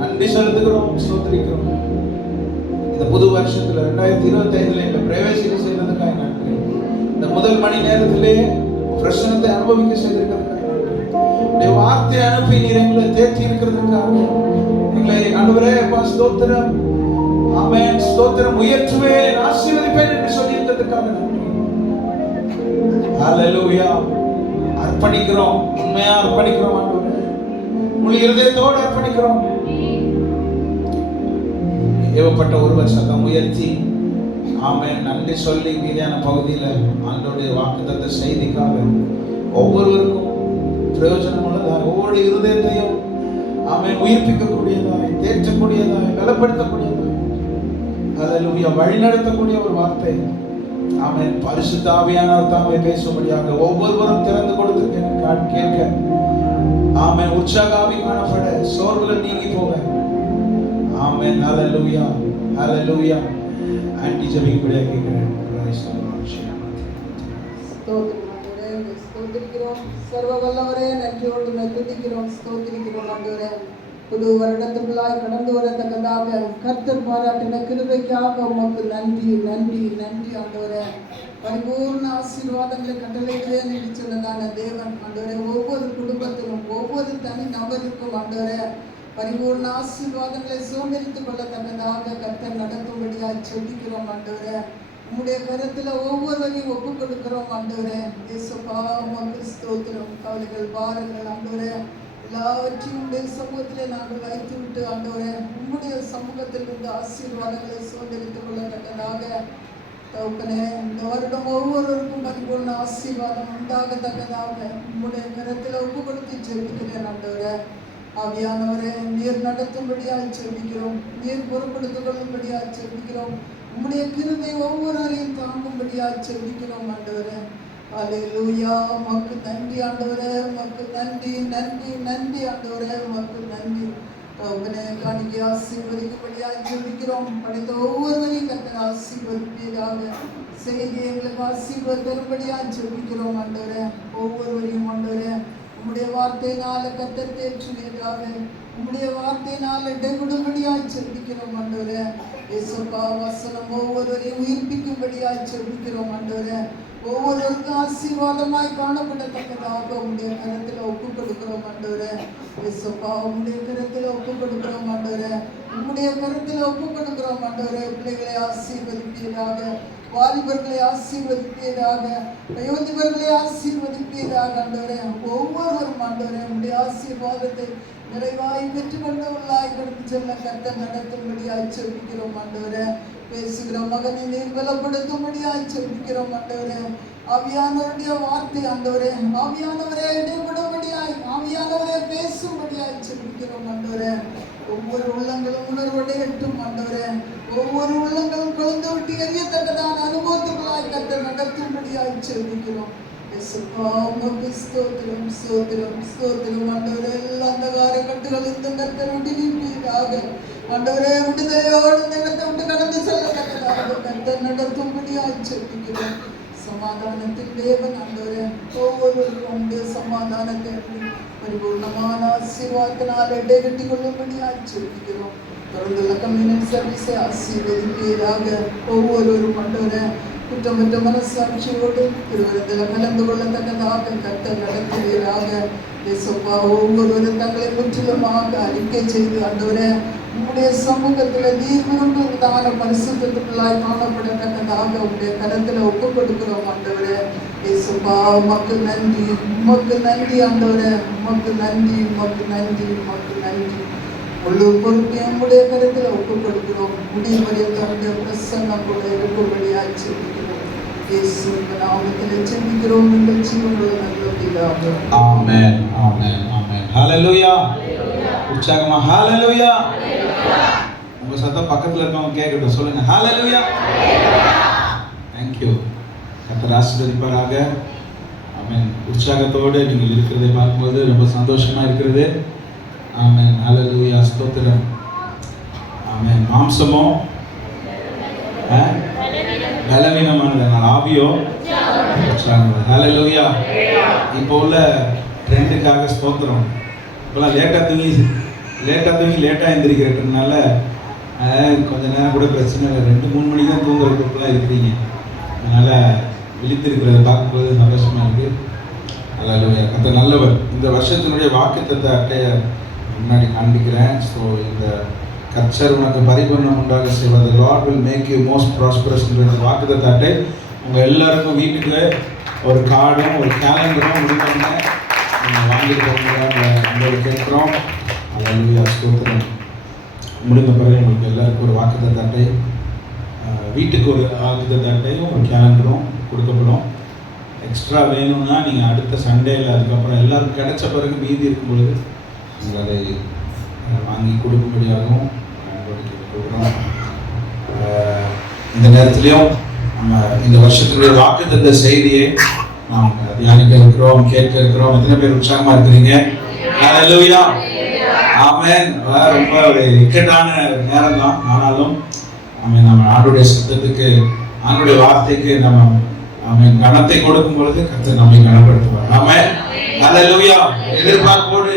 நன்றி செலுத்துகிறோம், ஸ்தோத்திரிக்கிறோம். இந்த புது வருஷத்துல 2025 எங்களை பிரவேசிக்க செய்ததுக்காக நன்றி. இந்த முதல் மணி நேரத்திலே பிரசனத்தை அனுபவிக்க செய்திருக்கிறதுக்காக நன்றி. உடைய வார்த்தையை அனுப்பி நீர் எங்களை தேற்றி இருக்கிறதுக்காக எங்களை ஆண்டவரே ஸ்தோத்திரம். ஆமென். ஸ்தோத்திரம். உயர்த்துவேன், ஆசீர்வதிப்பேன் என்று சொல்லி இருக்கிறதுக்காக நன்றி. ஹalleluya. அர்ப்பணிக்கிறோம், உண்மையா அர்ப்பணிக்கிறோம் ஆண்டவரே, முழு இருதயத்தோடு அர்ப்பணிக்கிறோம். ஏவப்பட்ட ஒருவர் சத்தம் உயர்த்தி ஆமென் நன்றி சொல்லி மீதியான பகுதியில் ஆண்டவருடைய வாக்குத்தத்த செய்திக்காக ஒவ்வொருவருக்கும் பிரயோஜனம் உள்ளதாய், ஒவ்வொரு இருதயத்தையும் ஆமென் உயிர்ப்பிக்கக்கூடியதாய், தேற்றக்கூடியதாய், பலப்படுத்தக்கூடியதாய், ஹalleluya வழிநடத்தக்கூடிய ஒரு வார்த்தை. ஆமென். பரிசுத்த ஆவியானவர் தாமே பேசும்படியாக ஒவ்வொருவரும் திறந்து கொடுத்திருக்கேன் கேட்க. ஆமென். உற்சாக ஆவி காணப்பட, சோர்வுகள் நீங்கி போக. ஆமென். ஹalleluya ஹalleluya. ஆண்டி ஜெபிக்கும்படியாக கேட்கிறேன். Praise the Lord. ஸ்தோத்திரிக்கிறோம். சர்வ வல்லவரே, நன்றியோடு துதிக்கிறோம், ஸ்தோத்திரிக்கிறோம் ஆண்டவரே. புது வருடத்துக்குள்ளாய் கடந்து வரத்தக்கதாக கர்த்தர் பாராட்டின கிருபைக்காக உமக்கு நன்றி நன்றி நன்றி ஆண்டவரே. பரிபூர்ண ஆசீர்வாதங்களை கட்டளையிட்டேன் என்று சொன்னதான தேவன் ஆண்டவரே, ஒவ்வொரு குடும்பத்திலும் ஒவ்வொரு தனி நபருக்கும் ஆண்டவரே பரிபூர்ண ஆசீர்வாதங்களை சுதந்திரித்துக் கொள்ளத்தக்கதாக கர்த்தர் நடத்தும்படியாக சொல்லிக்கிறோம் ஆண்டவரே. உம்முடைய கருத்துல ஒவ்வொருவரையும் ஒப்பு கொடுக்கிறோம் ஆண்டவரே. இயேசுப்பா உமக்கு ஸ்தோத்திரம். கவலைகள் பாரங்கள் ஆண்டவரே எல்லாவற்றையும் உடைய சமூகத்திலே நாங்கள் வைத்து விட்டு ஆண்டவரே உம்முடைய சமூகத்தில் இருந்து ஆசீர்வாதங்களை சுதந்திரித்துக் கொள்ளத்தக்கதாக தகப்பனே இந்த வருடம் ஒவ்வொருவருக்கும் பரிபூர்ண ஆசீர்வாதம் உண்டாகத்தக்கதாக உம்முடைய கருத்தில் ஒப்பு கொடுத்து ஜெபிக்கிறேன் ஆண்டவரே. ஆவியானவரே நீர் நடத்தும்படியாக ஜெபிக்கிறோம், நீர் பொறுப்படுத்திக் கொள்ளும்படியாக ஜெபிக்கிறோம். உம்முடைய கிருபை ஒவ்வொருவரையும் தாங்கும்படியாக ஜெபிக்கிறோம் ஆண்டவரே. அல்லேலூயா. உமக்கு நன்றி ஆண்டவரே, உமக்கு நன்றி நன்றி நன்றி ஆண்டவரே, உமக்கு நன்றி. தகப்பனே காணிக்கை ஆசீர்வதிக்கும்படியாக ஜெபிக்கிறோம். படித்த ஒவ்வொருவரையும் கர்த்தர் ஆசீர்வதிப்பீராக. செய்தி எங்களுக்கு ஆசீர்வதிக்கும்படியாக ஜெபிக்கிறோம் ஆண்டவரே. ஒவ்வொருவரையும் ஆண்டவரே உம்முடைய வார்த்தையினால கர்த்தர் தேற்றுவீராக. உம்முடைய வார்த்தையினால இடைவிடும்படியாக ஜெபிக்கிறோம் ஆண்டவரே. இயேசுப்பா வசனம் ஒவ்வொருவரையும் உயிர்ப்பிக்கும்படியாக ஜெபிக்கிறோம் ஆண்டவரே. ஒவ்வொருவருக்கும் ஆசீர்வாதமாய் காணப்படத்தக்கதாக உம்முடைய கரத்தில் ஒப்பு கொடுக்கிறோம் ஆண்டவரே. இயேசுப்பா உம்முடைய கரத்தில் ஒப்பு கொடுக்கிறோம் ஆண்டவரே. உம்முடைய கரத்தில் ஒப்பு கொடுக்கிறோம் ஆண்டவரே. பிள்ளைகளை ஆசீர்வதிப்பீராக, வாலிபர்களை ஆசீர்வதிப்பீராக, வயோதிபர்களை ஆசீர்வதிப்பீராக ஆண்டவரே. ஒவ்வொருவரும் ஆண்டவரே உம்முடைய ஆசீர்வாதத்தை நிறைவாய் பெற்றுக்கொண்டவர்களாய் கடந்து செல்ல கர்த்தர் நடத்தும்படியாய் ஜெபிக்கிறோம் ஆண்டவரே. பேசுகிற மகனை நீர் பலப்படுத்தும்படியாய் ஜெபிக்கிறோம் ஆண்டவரே. ஆவியானவருடைய வார்த்தை ஆண்டவரே, ஆவியானவரே இடைபடும்படியாய், ஆவியானவரே பேசும்படியாய் ஜெபிக்கிறோம் நடத்தும்படியாய் ஜெபிக்கிறோம். இயேசுவா உமக்கு ஸ்தோத்திரம் ஸ்தோத்திரம் ஸ்தோத்திரம். ஆண்டவரே எல்லா அந்தகார கட்டுகளிலிருந்து கர்த்தர் விடுவிப்பீராக. ஆண்டவரே விடுதலையோடு நிலத்தை விட்டு கடந்து செல்லத்தக்கதாக கர்த்தர் நடத்தும்படியாய் ஜெபிக்கிறோம். சமாதானத்தின் தேவன் ஆண்டவரே ஒவ்வொருவருக்கும் சமாதானத்தை பரிபூர்ணமான ஆசீர்வாதத்தினால் இடைகட்டி கொள்ளும்படியாய் ஜெபிக்கிறோம். தொடர்ந்துள்ள கம்யூனிட்டி சர்வீஸை ஆசீர்வதிப்பீராக. ஒவ்வொருவரும் ஆண்டவரே குற்றமற்ற மனசாட்சியோடு திருவிழத்தில் கலந்து கொள்ளத்தக்கதாக கர்த்தர் நடத்துவீராக. இயேசுவா ஒவ்வொருவரும் தங்களை முற்றிலுமாக அறிக்கை செய்து ஆண்டவரே உங்களுடைய சமூகத்தில் தீர்வுதான பரிசுத்தத்துக்குள்ளாய் காணப்படத்தக்கதாக உங்களுடைய கரத்தில் ஒப்புக் கொடுக்கிறோம் ஆண்டவரே. இயேசுவா உமக்கு நன்றி, உமக்கு நன்றி ஆண்டவரே, உமக்கு நன்றி, உமக்கு நன்றி, உமக்கு நன்றி. முழு பொறுப்பையும் உங்களுடைய கருத்தில் ஒப்புக் கொடுக்கிறோம். முடிவடைய தன்னுடைய பிரசன்னம் கூட இருக்கும்படியாய் ஜெபிக்கிறோம். இயேசுவின் நாமத்தில் ஜெபிக்கிறோம் எங்கள் ஜீவனுள்ள நல்ல பிதாவே. ஆமென் ஆமென் ஆமென். ஹalleluya. உற்சாகமா ஹalleluya. உங்க சத்தம் பக்கத்துல இருக்கவங்க கேட்கட்டும். சொல்லுங்க ஹalleluya. Thank you. கர்த்தர் ஆசீர்வதிப்பாராக. ஆமென். உற்சாகத்தோடு நீங்கள் இருக்கிறதை பார்க்கும்போது ரொம்ப சந்தோஷமா இருக்கிறது. ஆமென். ஹalleluya. ஸ்தோத்திரம். ஆமென். மாம்சமோ பலவீனமானது, ஆவியோ உற்சாகமானது. ஹalleluya. இப்போ உள்ள ட்ரெண்டுக்காக ஸ்தோத்திரம். இப்போலாம் லேட்டாக தூங்கி லேட்டாக எந்திரிக்கிறதுனால கொஞ்ச நேரம் கூட பிரச்சனை இல்லை. 2-3 மணிக்கு தான் தூங்குறதுக்குலாம் இருக்கிறீங்க. அதனால் விழித்திருக்கிறத பார்க்கும்போது சந்தோஷமாக இருக்குது. ஹalleluya. கர்த்தர் நல்லவர். இந்த வருஷத்தினுடைய வாக்குத்தத்த அட்டையை முன்னாடி காண்பிக்கிறேன். ஸோ இந்த கர்த்தர் உனக்கு பரிபூரணம் உண்டாக செய்வார். The Lord will make you most prosperous என்ற வாக்குத்தத்த அட்டை உங்கள் எல்லாருக்கும் வீட்டுக்கு ஒரு கார்டும் ஒரு கேலண்டரும் முடிப்பாங்க. நீங்கள் வாங்கிட்டு போங்க உங்களுக்கு கேட்குறோம். ஹalleluya. ஸ்தோத்திரம். முடிந்த பிறகு உங்களுக்கு எல்லாருக்கும் ஒரு வாக்குத்தத்த அட்டை, வீட்டுக்கு ஒரு வாக்குத்தத்த அட்டையும் ஒரு கேலண்டரும் கொடுக்கப்படும். எக்ஸ்ட்ரா வேணும்னா நீங்கள் அடுத்த சண்டேயில் அதுக்கப்புறம் எல்லாருக்கும் கிடைச்ச பிறகு மீதி இருக்கும் பொழுது நீங்கள் அதை வாங்கி கொடுக்கும்படியாகவும் கொடுக்குறோம். இந்த நேரத்திலையும் நம்ம இந்த வருஷத்துடைய வாக்குத்தத்த செய்தியை நாம் தியானிக்க இருக்கிறோம், கேட்க இருக்கிறோம். எத்தனை பேர் உற்சாகமா இருக்கிறீங்க? ஹalleluya. ஆமென். ரொம்ப ஒரு இக்கட்டான நேரம் தான். ஆனாலும் ஆமென், நம்ம ஆண்டவருடைய சத்தத்துக்கு ஆண்டவருடைய வார்த்தைக்கு நம்ம ஆமென் கனத்தை கொடுக்கும் பொழுது கர்த்தர் நம்மை கனப்படுத்துவார். ஆமென். ஹalleluya. எதிர்பார்ப்போடு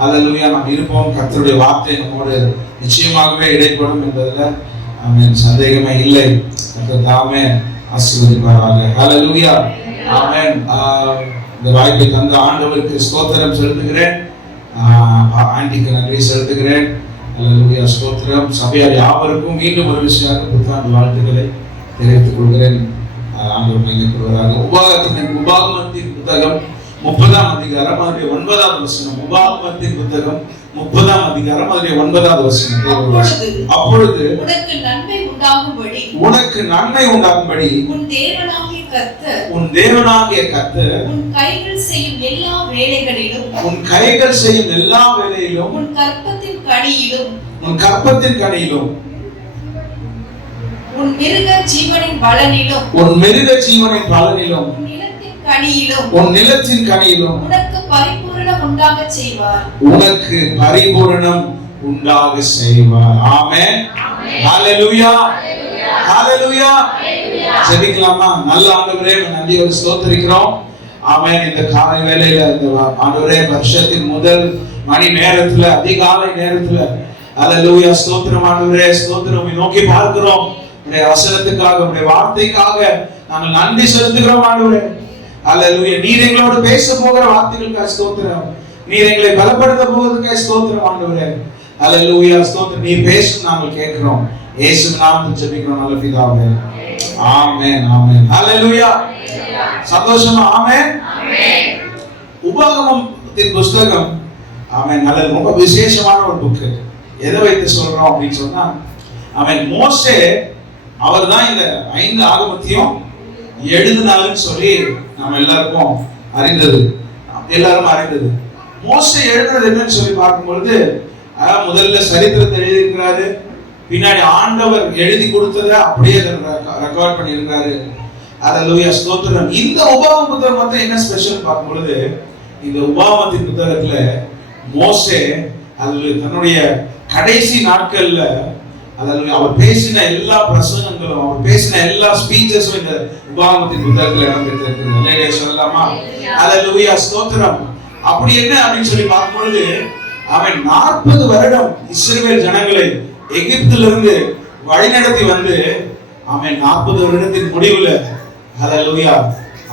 ஹalleluya நாம் இருப்போம். கர்த்தருடைய வார்த்தை நம்மோடு நிச்சயமாகவே இடைப்படும் என்பதில் ஆமென் சந்தேகமே இல்லை. கர்த்தர் தாமே ஆசீர்வதிப்பாராக. ஹalleluya. ஆமென். இந்த வாய்ப்பை தந்த ஆண்டவருக்கு ஸ்தோத்திரம் செலுத்துகிறேன். ஆண்டிக்கு நன்றி செலுத்துகிறேன். ஹalleluya. ஸ்தோத்திரம். சபையார் யாவருக்கும் மீண்டும் ஒரு விஷயம் புத்தாண்டு வாழ்த்துக்களை தெரிவித்துக் கொள்கிறேன். ஆண்டவர் மகிமைப்படுவாராக. உபாகமத்தின் புத்தகம் 30ஆம் அதிகாரம் அதனுடைய 9வது வசனம். உபாகமத்தின் புத்தகம் 30ஆம் அதிகாரம் அதனுடைய 9வது வசனம். அப்பொழுது உனக்கு நன்மை உண்டாகும்படி உன் தேவனாகிய கர்த்தர் உன் கைகள் செய்யும் எல்லா வேலைகளிலும் உன் கற்பத்தின் கனியிலும் உன் மிருக ஜீவனின் பலனிலும் உன் நிலத்தின் கனியிலும் உனக்கு பரிபூரணம் உண்டாக செய்வார். ஆமென். ஹalleluya. ஹalleluya. ஜெபிக்கலாமா? நல்ல ஆண்டவரே நன்றியோடு ஸ்தோத்திரிக்கிறோம். ஆமென். இந்த காலை வேளையில இந்த ஆண்டவரே வருஷத்தின் முதல் மணி நேரத்துல அதிகாலை நேரத்துல ஹalleluya ஸ்தோத்திரம் ஆண்டவரே ஸ்தோத்திரம் நோக்கி பார்க்கிறோம். உம்முடைய வசனத்துக்காக உம்முடைய வார்த்தைக்காக நாங்கள் நன்றி செலுத்துகிறோம் ஆண்டவரே. ஹalleluya. நீர் எங்களோடு பேச போகிற வார்த்தைகளுக்காக ஸ்தோத்திரம். நீர் எங்களை பலப்படுத்த போவதற்காக ஸ்தோத்திரம் ஆண்டவரே. ஹalleluya ஸ்தோத்திரம். நீர் பேசும் நாங்கள் கேட்கிறோம். இயேசுவின் நாமத்தில் ஜெபிக்கிறோம் நல்ல பிதாவே. ஆமென் ஆமென். ஹalleluya. சந்தோஷமா? ஆமென் ஆமென். உபாகமத்தின் புத்தகம் ஆமென் நல்ல ரொம்ப விசேஷமான ஒரு புக். எதை வைத்து சொல்றோம் அப்படின்னு சொன்னா ஆமென் மோசே அவர்தான் இந்த 5 ஆகமத்தையும் எழுதினாருன்னு சொல்லி நம்ம எல்லாரும் அறிந்தது. மோசே எழுதுறது என்னன்னு சொல்லி பார்க்கும் பொழுது முதல்ல சரித்திரத்தை எழுதியிருக்கிறாரு. பின்னாடி ஆண்டவர் எழுதி கொடுத்ததை அப்படியே ரெக்கார்ட் பண்ணியிருக்காரு. அல்லேலூயா ஸ்தோத்திரம். இந்த உபாகம புத்தகம் மட்டும் என்ன ஸ்பெஷல் பார்க்கும் பொழுது, இந்த உபாகமத்தின் புத்தகத்துல மோசே அல்லேலூயா தன்னுடைய கடைசி நாட்கள்ல அல்லேலூயா அவர் பேசின எல்லா பிரசங்கங்களும், அவர் பேசின எல்லா ஸ்பீச்சஸும் இந்த உபாகமத்தின் புத்தகத்துல இடம்பெற்றிருக்கிறது. அல்லேலூயா சொல்லலாமா? அல்லேலூயா ஸ்தோத்திரம். அப்படி என்ன அப்படின்னு சொல்லி பார்க்கும் பொழுது, அவன் 40 வருடம் இஸ்ரவேல் ஜனங்களை எகிப்திலிருந்து வழிநடத்தி வந்து அவன் 40 வருடத்தின் முடிவுல ஹல்லேலூயா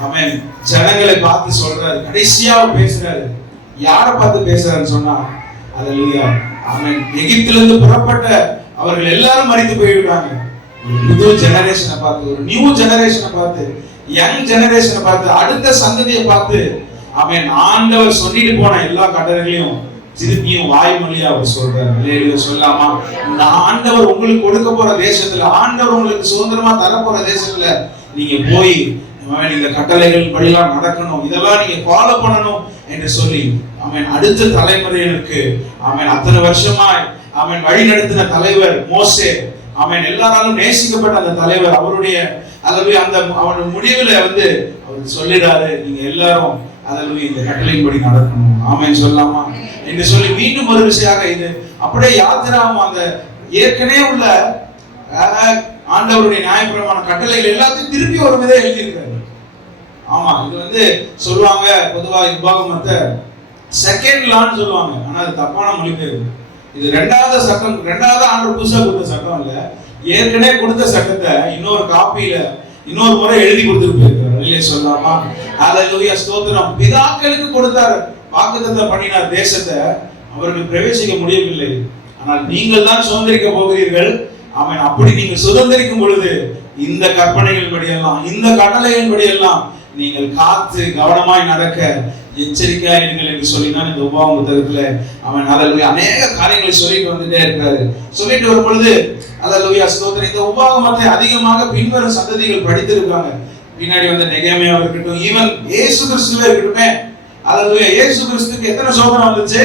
அவன் ஜனங்களை பார்த்து சொல்றாரு, கடைசியா பேசுறாரு. யாரை பார்த்து பேசுறாருன்னு சொன்னா, ஹல்லேலூயா அவன் எகிப்திலிருந்து புறப்பட்ட அவர்கள் எல்லாரும் மரித்து போயிடுறாங்க. புது ஜெனரேஷனை பார்த்து, ஒரு நியூ ஜெனரேஷனை பார்த்து, யங் ஜெனரேஷனை பார்த்து, அடுத்த சந்ததியை பார்த்து அவன் ஆண்டவர் சொல்லிட்டு போன எல்லா கட்டளைகளையும் திருப்பியும் வாய்மொழியா அவர் சொல்றாரு. அல்லேலூயா சொல்லலாமா? இந்த ஆண்டவர் உங்களுக்கு கொடுக்க போற தேசத்துல, ஆண்டவர் உங்களுக்கு சுதந்திரமா தர போற தேசத்துல நீங்க போய் இந்த கட்டளைகள் படியெல்லாம் நடக்கணும், இதெல்லாம் நீங்க ஃபாலோ பண்ணணும் என்று சொல்லி அவன் அடுத்த தலைமுறையினருக்கு அவன் அத்தனை வருஷமாய் அவன் வழி நடத்தின தலைவர் மோசே, அவன் எல்லாராலும் நேசிக்கப்பட்ட அந்த தலைவர், அவருடைய அல்லது அந்த அவன் முடிவுல வந்து அவர் சொல்லிடாரு, நீங்க எல்லாரும் அல்லது இந்த கட்டளையின்படி நடக்கணும். ஆமென் சொல்லலாமா என்று சொல்லி மீண்டும் ஒரு விஷயமாக இது அப்படியே யாத்திராவும் அந்த ஏற்கனவே உள்ள ஆண்டவருடைய நியாயப்பிரமாண கட்டளைகள் எல்லாத்தையும் திருப்பி ஒரு விதம் எழுதியிருக்காரு. ஆமா, இது வந்து சொல்லுவாங்க பொதுவா உபாகமத்தை செகண்ட் லான்னு சொல்லுவாங்க. ஆனா அது தப்பான மொழிபெயர்ப்பு. இது 2வது சட்டம், 2வது ஆண்டு புதுசா கொடுத்த சட்டம் இல்ல, ஏற்கனவே கொடுத்த சட்டத்தை இன்னொரு காப்பியில இன்னொரு முறை எழுதி கொடுத்துட்டு போயிருக்காரு. இல்லையே சொல்லலாமா? அல்லேலூயா ஸ்தோத்திரம். பிதாக்களுக்கு கொடுத்தார், வாக்குத்தத்தம் பண்ணினார் தேசத்தை, அவர்கள் பிரவேசிக்க முடியவில்லை. ஆனால் நீங்கள் தான் சுதந்திரிக்க போகிறீர்கள். அவன் அப்படி நீங்கள் சுதந்திரிக்கும் பொழுது இந்த கற்பனைகள் படியெல்லாம், இந்த கட்டளைகள் படியெல்லாம் நீங்கள் காத்து கவனமாய் நடக்க எச்சரிக்கையா இருங்கள் என்று சொல்லிதான் இந்த உபாகம புத்தகத்துல அவன் அல்லேலூயா அநேக காரியங்களை சொல்லிட்டு வந்துட்டே இருக்காரு. சொல்லிட்டு வரும் பொழுது அல்லேலூயா ஸ்தோத்திரம். இந்த உபாகமத்தை அதிகமாக பின்வரும் சந்ததிகள் படித்திருக்காங்க. பின்னாடி வந்த நெகேமியாவா இருக்கட்டும், ஈவன் இயேசு கிறிஸ்துவே இருக்கட்டுமே. அல்லேலூயா இயேசு கிறிஸ்துக்கு எத்தனை சோதனை வந்துச்சு?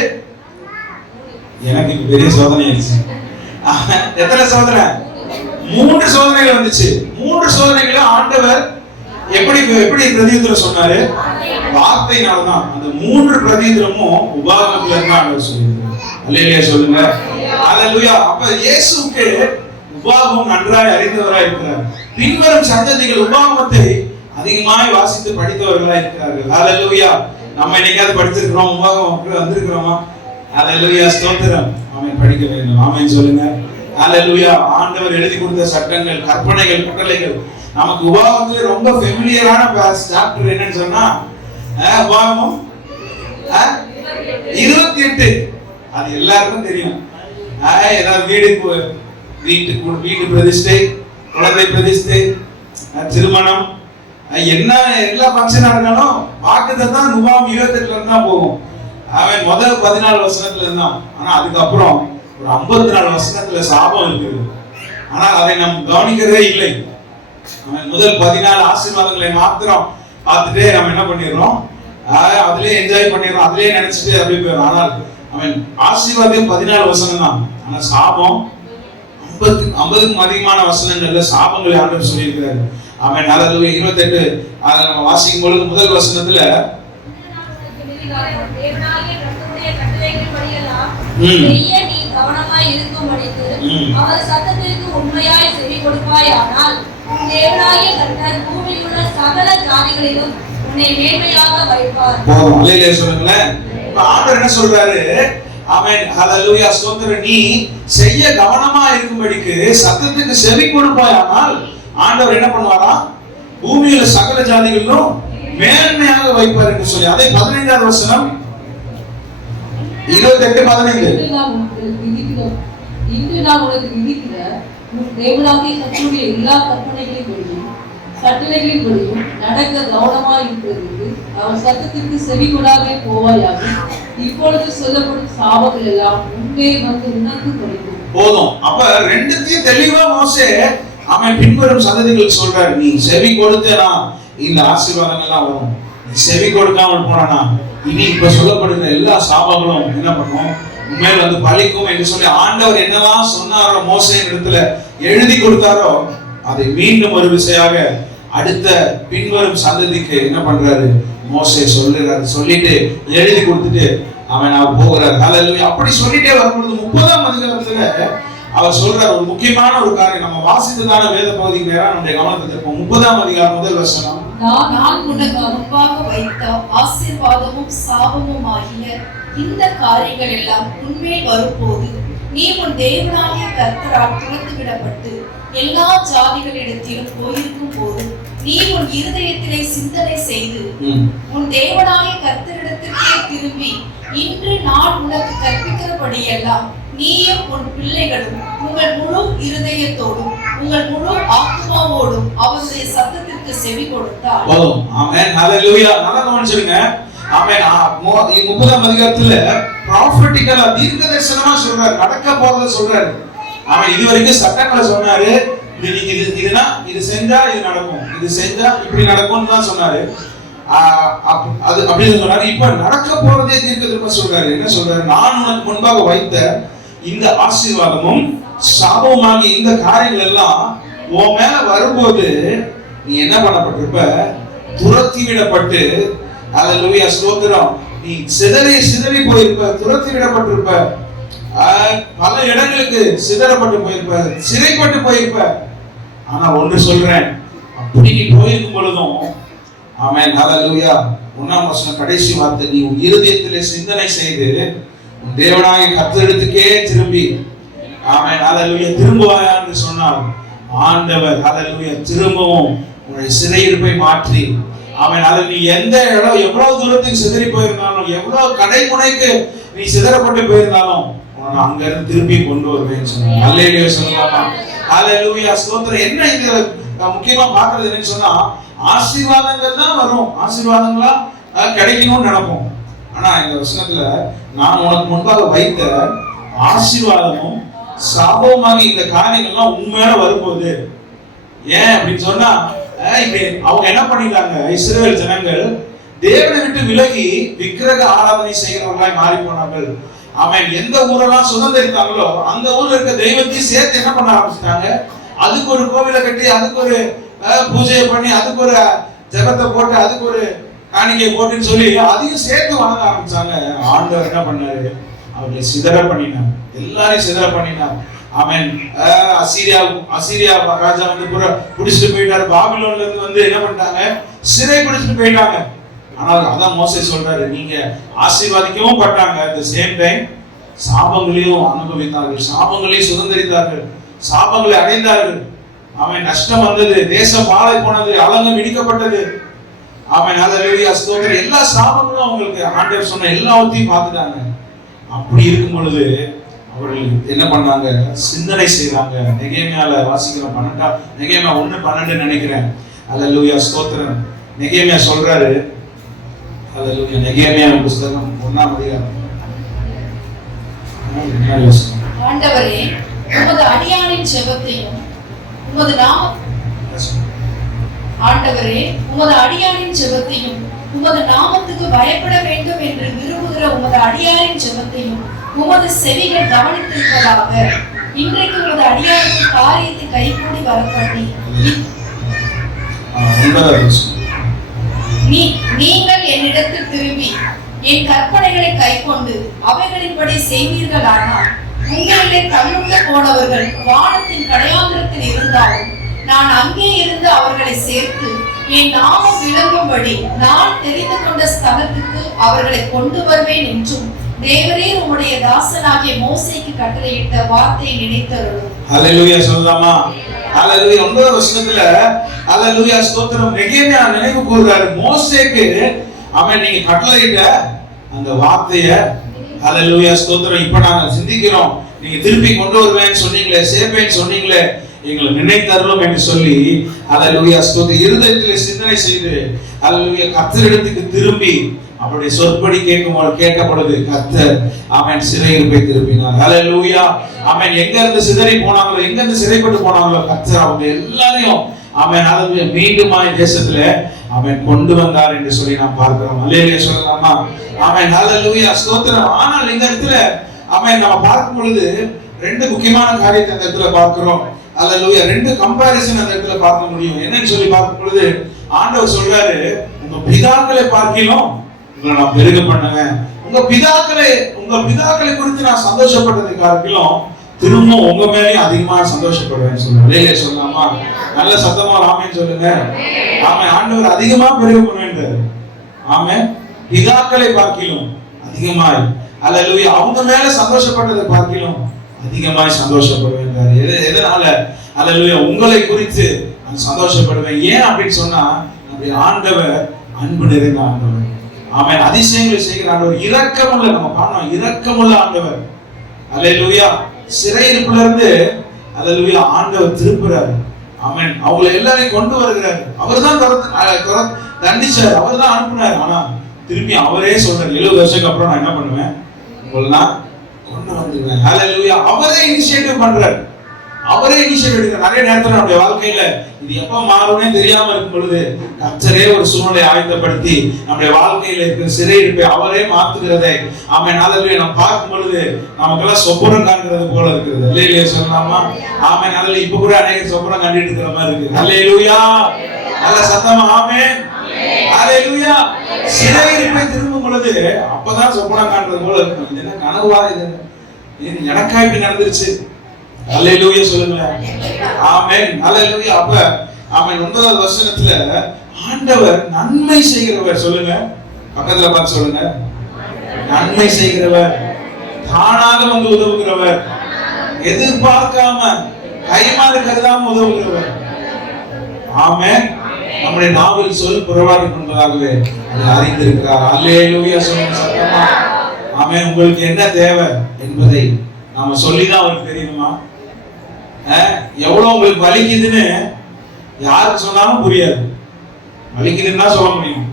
எனக்கு பெரிய சோதனை ஆயிடுச்சு. எத்தனை சோதனை? 3 சோதனைகள் வந்துச்சு. 3 சோதனைகளும் ஆண்டவர் எப்படி பிரதியுத்தரம் சொன்னாரு? வார்த்தையினாலதான். அந்த 3 பிரதியுத்தரமும் உபாகமத்துல இருந்து ஆண்டவர் சொல்லியிருக்காரு. அல்லேலூயா சொல்லுங்க. அல்லேலூயா. அப்ப இயேசுவுக்கு உபாகமம் நன்றாய் அறிந்தவராய் இருக்கிறார். பின்வரும் சந்ததிகள் உபாகமத்தை அதிகமாய் வாசித்து படித்தவர்களாய் இருக்கிறார்கள். அல்லேலூயா. நம்ம என்னைக்காவது படிச்சிருக்கிறோம்? உபாகமம் வந்திருக்கிறோமா? அல்லேலூயா ஸ்தோத்திரம். ஆமென். படிக்க வேண்டும். ஆமென் சொல்லுங்க. அல்லேலூயா. ஆண்டவர் எழுதி கொடுத்த சட்டங்கள், கற்பனைகள், கட்டளைகள் நமக்கு உபாகமத்துல ரொம்ப ஃபெமிலியரான சாப்டர் என்னன்னு சொன்னா உபாகமம் 28. அது எல்லாருக்கும் தெரியும். ஏதாவது வீட்டு பிரதிஷ்டை, குழந்தை பிரதிஷ்டை, திருமணம், என்ன எல்லா ஃபங்க்ஷனா இருந்தாலும் வாக்குத்தத்தம் உபாகமம் 28ல இருந்து தான் போகும். அவன் முதல் 14 வசனத்துல இருந்தான். ஆனா அதுக்கப்புறம் ஒரு 54 வசனத்துல சாபம் இருக்குது. ஆனால் அதை நாம் கவனிக்கிறதே இல்லை. அவன் முதல் 14 ஆசீர்வாதங்களை மாத்திரம் பார்த்துட்டு நம்ம என்ன பண்ணிடுறோம்? அதுலயே என்ஜாய் பண்ணிடுறோம், அதுலயே நினைச்சிட்டு அப்படி போயிடும். ஆனால் அவன் ஆசீர்வாதம் 14 வசனம் தான். ஆனா சாபம் 50க்கும் அதிகமான வசனங்கள்ல சாபங்களை ஆண்டவர் சொல்லியிருக்கிறாரு. அவன் அல்லேலூயா 28 அதை நம்ம வாசிக்கும் பொழுது முதல் வசனத்துல கவனமாய் இருக்கும்படிக்கு அவர் சத்தத்திற்கு உண்மையாய் செவி கொடுப்பாயானால் தேவனாகிய கர்த்தர் பூமியில் உள்ள சகல ஜாதிகளிலும் உன்னை மேன்மையாக வைப்பார். அல்லேலூயா சொல்லுங்களேன். இப்ப ஆண்டவர் என்ன சொல்றாரு? ஆமென் ஹல்லேலூயா ஸ்தோத்திரம். நீ செய்ய கவனமா இருக்கும்படிக்கு சத்தத்துக்கு செவி கொடுப்பாயானால் ஆண்டவர் என்ன பண்ணுவாரா? பூமியில சகல ஜாதிகளிலும் மேன்மையாக வைப்பார் என்று சொல்லி அதே 15வது வசனம் 28-15. இன்று நான் உனக்கு விதிக்கிற உன் தேவனாகிய கர்த்தருடைய எல்லா கற்பனைகளின்படியும் கட்டளைகளின்படியும் நடக்க கவனமாய் இருக்கிறது. அவர் சத்தத்திற்கு செவி கொடாதே போவாயாக. இப்பொழுது சொல்லப்படும் சாபங்கள் எல்லாம் முன்னே வந்து உனக்கு கிடைக்கும். போதும். அப்ப ரெண்டுத்தையும் தெளிவா மோசே அவன் பின்வரும் சந்ததிகள் சொல்றாரு, நீ செவி கொடுத்தேனா இந்த ஆசீர்வாதங்கள்லாம் வரும். நீ செவி கொடுக்காமல் போனா இனி இப்ப சொல்லப்படுகிற எல்லா சாபங்களும் என்ன பண்ணும்? உண்மையில வந்து பலிக்கும் என்று சொல்லி ஆண்டவர் என்னெல்லாம் சொன்னாரோ மோசேயின் இடத்துல எழுதி கொடுத்தாரோ அதை மீண்டும் ஒரு விஷயமாக அடுத்த பின்வரும் சந்ததிக்கு என்ன பண்றாரு? மோசே சொல்லுறாரு. சொல்லிட்டு எழுதி கொடுத்துட்டு அவர் போகிறார். ஹல்லேலூயா. அப்படி சொல்லிட்டே வரும்பொழுது 30ஆம் அதிகாரத்துல அவர் சொல்றார் ஒரு முக்கியமான ஒரு காரியம். நம்ம வாசித்ததான வேத பகுதிக்கு நேரா நம்முடைய கவனத்தை திருப்போம். 30ஆம் அதிகாரம் முதல் வசனம். நான் உனக்கு முன்பாக வைத்த ஆசீர்வாதமும் சாபமும் ஆகிய இந்த காரியங்கள் எல்லாம் உன்மேல் வரும்போது நீ உன் தேவனாகிய கர்த்தரால் துரத்து விடப்பட்டு எல்லா ஜாதிகளிடத்திலும் போயிருக்கும் போது நீ உன் இருதயத்திலே சிந்தனை செய்து உன் தேவனாகிய கர்த்தரிடத்திற்கே திரும்பி இன்று நான் உனக்கு கற்பிக்கிறபடியெல்லாம் நீயும் உன் பிள்ளைகளும் உங்கள் முழு இருதயத்தோடும் உங்கள் முழு ஆத்மாவோடும் அவருடைய சத்தத்திற்கு செவி கொடுத்தார். ஆமென். ஹல்லேலூயா. நல்லா கவனிச்சிருங்க. ஆமென். 30ஆம் அதிகாரத்துல ப்ராஃபெட்டிக்கலா தீர்க்கதரிசனமா சொல்றாரு. நடக்க போறத சொல்றாரு. அவன் இதுவரைக்கும் சட்டங்களை சொன்னாரு. இது செஞ்சா இது நடக்கும், இது செஞ்சா இப்படி நடக்கும்னு தான் சொன்னாரு. அது அப்படின்னு சொன்னாரு. இப்ப நடக்க போறதே தீர்க்கதரிசனமா சொல்றாரு. என்ன சொல்றாரு? நான் உனக்கு முன்பாக வைத்த இந்த ஆசீர்வாதமும் சாபமாகி இந்த காரியங்கள் எல்லாம் உன் மேல வரும்போது நீ என்ன பண்ணப்பட்டிருப்ப? துரத்தி விடப்பட்டு, ஹல்லேலூயா ஸ்தோத்திரம், நீ சிதறி போயிருப்ப, துரத்தி விடப்பட்டிருப்ப, பல இடங்களுக்கு சிதறப்பட்டு போயிருப்ப, சிறைப்பட்டு போயிருப்ப. ஆனா ஒன்று சொல்றேன், அப்படி நீ போயிருக்கும் பொழுதும் ஆமென் ஹல்லேலூயா 1ஆம் வசனம் கடைசி வார்த்தை, நீ உன் இருதயத்திலே சிந்தனை செய்து உன் தேவனாகிய கர்த்தரிடத்துக்கே திரும்பி ஆமென் ஹல்லேலூயா திரும்புவாயா என்று சொன்னால் ஆண்டவர் ஹல்லேலூயா திரும்பவும் உன்னுடைய சிறையிருப்பை மாற்றி ஆமென். அதில் நீ எந்த இடம் எவ்வளவு தூரத்துக்கு சிதறி போயிருந்தாலும், எவ்வளவு கடைமுனைக்கு நீ சிதறப்பட்டு போயிருந்தாலும் அங்க இருந்து திருப்பி கொண்டு வருவேன்னு சொன்னாங்க. ஹல்லேலூயா சொல்லலாமா? ஹல்லேலூயா ஸ்தோத்திரம். என்ன இது முக்கியமா பார்க்கிறது என்னன்னு சொன்னா, ஆசீர்வாதங்கள் தான் வரும், ஆசீர்வாதங்களா கிடைக்கணும்னு நினைப்போம். ஆனா இந்த வசனத்துல நான் உனக்கு முன்பாக வைத்த ஆசீர்வாதமும் சாபமாகி இந்த காரியங்கள்லாம் உண்மையான வரும்போது, ஏன் அப்படின்னு சொன்னா அவங்க என்ன பண்ணிட்டாங்க? இஸ்ரவேல் ஜனங்கள் தேவனை விட்டு விலகி விக்கிரக ஆராதனை செய்கிறவர்களாய் மாறி போனார்கள். அவன் எந்த ஊரெல்லாம் சுதந்திரித்தாங்களோ அந்த ஊர்ல இருக்க தெய்வத்தையும் சேர்த்து என்ன பண்ண ஆரம்பிச்சிட்டாங்க? அதுக்கு ஒரு கோவிலை கட்டி, அதுக்கு ஒரு பூஜையை பண்ணி, அதுக்கு ஒரு ஜபத்தை போட்டு, அதுக்கு ஒரு காணிக்கை போட்டுன்னு சொல்லி அதையும் சேர்த்து வணங்க ஆரம்பிச்சாங்க. ஆண்டவர் என்ன பண்ணாரு? அவர்களை சிதற பண்ணினார், எல்லாரையும் சிதற பண்ணினார். அவன் அசீரியா ராஜா வந்து பிடிச்சிட்டு போயிட்டாரு. பாபிலோன்ல இருந்து வந்து என்ன பண்ணிட்டாங்க? சிறை பிடிச்சிட்டு போயிட்டாங்க. ஆனால் அதான் மோசே சொல்றாரு, நீங்க ஆசீர்வாதிக்கவும் பட்டாங்க, at the same time சாபங்களையும் அனுபவித்தார்கள், சாபங்களையும் சுதந்திரித்தார்கள், சாபங்களை அடைந்தார்கள். அவன் நஷ்டம் வந்தது, தேசம் பாழை போனது, அலங்கம் இடிக்கப்பட்டது. அவன் ஹல்லேலூயா ஸ்தோத்திரம். எல்லா சாபங்களும் அவங்களுக்கு ஆண்டவர் சொன்ன எல்லாத்தையும் பார்த்துட்டாங்க. அப்படி இருக்கும் பொழுது அவர்கள் என்ன பண்ணாங்க? சிந்தனை செய்றாங்க. நெகேமியால வாசிக்கிறோம் 12 நெகேமியா 1:12 நினைக்கிறேன். ஹல்லேலூயா ஸ்தோத்திரம். நெகேமியா சொல்றாரு, ஹல்லேலூயா நெகேமியா புத்தகம் 1ஆம் அதிகாரம். ஆண்டவரே, உமது அடியானின் ஜெபத்தையும் உமது ஆண்டவரே, உமது அடியானின் ஜெபத்தையும் உமது நாமத்துக்கு பயப்பட வேண்டும் என்று விரும்புகிற உமது அடியாரின் ஜெபத்தையும் உமது செவிகள் கவனித்திருப்பதாக. இன்றைக்கு உமது அடியாருக்கு காரியத்தை கைகூடி வரப்பண்ணி நீங்கள் என்னிடத்தில் திரும்பி என் கற்பனைகளை கைக்கொண்டு அவைகளின்படி செய்வீர்களானால் உங்களிலே தள்ளுள்ள போனவர்கள் வானத்தின் கடையாந்திரத்தில் இருந்தாலும் நான் அங்கே இருந்து அவர்களை சேர்த்து என் நாமம் விளங்கும்படி நான் தெரிந்து கொண்ட ஸ்தலத்துக்கு அவர்களை கொண்டு வருவேன் என்றும் தேவரே உம்முடைய தாசனாகிய மோசேக்கு கட்டளையிட்ட வார்த்தையை நினைத்தருளும். ஹல்லேலூயா சொல்லலாமா? ஹல்லேலூயா. 9ஆம் வசனத்துல ஹல்லேலூயா ஸ்தோத்திரம் நெகேமியா நினைவு கூர்றாரு. மோசேக்கு அவன் நீங்க கட்டளையிட்ட அந்த வார்த்தையை ஹல்லேலூயா ஸ்தோத்திரம் இப்ப நாங்க சிந்திக்கிறோம். நீங்க திருப்பி கொண்டு வருவேன்னு சொன்னீங்களே, சேர்ப்பேன்னு சொன்னீங்களே, எங்களை நினைத்தருளும் என்று சொல்லி ஹல்லேலூயா ஸ்தோத்திரம் இருதயத்திலே சிந்தனை செய்து ஹல்லேலூயா கர்த்தரிடத்துக்கு திரும்பி அவருடைய சொற்படி கேட்ட பொழுது கர்த்தர் ஆமென் சிறையிருப்பை திருப்பினார். ஹல்லேலூயா. ஆமென். எங்க இருந்து சிதறி போனாங்களோ, எங்க இருந்து சிறைப்பட்டு போனாங்களோ, கர்த்தர் அவங்க எல்லாரையும் ஆமென் ஹல்லேலூயா மீண்டுமாய் தேசத்துல ஆமென் கொண்டு வந்தார் என்று சொல்லி நாம் பார்க்கிறோம். ஹல்லேலூயா சொல்லலாமா? ஆமென் ஹல்லேலூயா ஸ்தோத்திரம். ஆனால் இந்த இடத்துல ஆமென் நம்ம பார்க்கும் பொழுது ரெண்டு முக்கியமான காரியத்தை அந்த இடத்துல பார்க்கிறோம். அல்லேலூயா. ரெண்டு கம்பேரிசன் அந்த இடத்துல பார்க்க முடியும். என்னன்னு சொல்லி பார்க்கும் பொழுது ஆண்டவர் சொல்றாரு, உங்க பிதாக்களை பார்க்கிலும் உங்களை நான் பெருக பண்ணுவேன். உங்க பிதாக்களை குறித்து நான் சந்தோஷப்பட்டதை பார்க்கிலும் திரும்ப உங்க மேலேயும் அதிகமா சந்தோஷப்படுவேன் சொல்லுவேன். சொல்லலாமா? நல்ல சத்தமா ஆமென் சொல்லுங்க. ஆமென். ஆண்டவர் அதிகமா பெருக பண்ணுவேன்றாரு. ஆமென். பிதாக்களை பார்க்கிலும் அதிகமாய், அல்லேலூயா, அவங்க மேல சந்தோஷப்பட்டதை பார்க்கிலும் அதிகமாய் சந்தோஷப்படுவேன். எதனால? அல்லேலூயா, உங்களை குறித்து நான் சந்தோஷப்படுவேன். ஏன் அப்படின்னு சொன்னா, நம்முடைய ஆண்டவர் அன்பு நிறைந்த ஆண்டவர். ஆமென். அதிசயங்களை செய்கிற ஆண்டவர், இரக்கமுள்ள, நம்ம காணோம், இரக்கமுள்ள ஆண்டவர். அல்லேலூயா. சிறையிருப்புல இருந்து அல்லேலூயா ஆண்டவர் திருப்புறாரு. ஆமென். அவங்களை எல்லாரையும் கொண்டு வருகிறார். அவர்தான் தண்டிச்சார், அவர்தான் அனுப்புனார். ஆனா திரும்பி அவரே சொல்றாரு, 70 வருஷத்துக்கு அப்புறம் நான் என்ன பண்ணுவேன், உங்களை நான் கொண்டு வந்துடுவேன். ஹல்லேலூயா. அவரே இனிஷியேட்டிவ் பண்றாரு, அவரே இனிஷியேட்டிவ் எடுக்கிறார். நிறைய நேரத்துல நம்முடைய வாழ்க்கையில இது எப்ப மாறும்னே தெரியாம இருக்கும் பொழுது கர்த்தரே ஒரு சூழ்நிலையை ஆயத்தப்படுத்தி நம்முடைய வாழ்க்கையில இருக்கிற சிறையிருப்பை அவரே மாத்துகிறதை ஆமென் ஹல்லேலூயா நம்ம பார்க்கும் பொழுது நமக்கெல்லாம் சொப்பனம் காண்கிறது போல இருக்குது. ஹல்லேலூயா சொல்லலாமா? ஆமென் ஹல்லேலூயா. இப்ப கூட அநேக சொப்பனம் கண்டிட்டு இருக்கிற மாதிரி இருக்கு. ஹல்லேலூயா. நல்ல சத்தமா ஆமென் ஹல்லேலூயா. சிறையிருப்பை திரும்பும் பொழுது அப்பதான் சொப்பனம் காண்றது போல இருக்கும். இது என்ன கனவா? இது எனக்கா இப்படி நடந்துருச்சு? ஹல்லேலூயா சொல்லுங்க. ஆமென் ஹல்லேலூயா. அப்ப ஆமென் 9வது வசனத்துல ஆண்டவர் நன்மை செய்கிறவர். சொல்லுங்க, பக்கத்துல பார்த்து சொல்லுங்க. நன்மை செய்கிறவர், தானாக வந்து உதவுகிறவர், எதிர்பார்க்காம கைமாறு கருதாம உதவுகிறவர். ஆமென். நம்முடைய நாவில் சொல் புறவாடி கொண்டதாகவே அதை அறிந்திருக்கிறார். ஹல்லேலூயா சொல்லுங்க சத்தமா. ஆமென். உங்களுக்கு என்ன தேவை என்பதை நாம சொல்லிதான் அவருக்கு தெரியுமா? எவ்வளவு உங்களுக்கு வலிக்குதுன்னு யாருக்கு சொன்னாலும் புரியாது. வலிக்குதுன்னா சொல்ல முடியும்,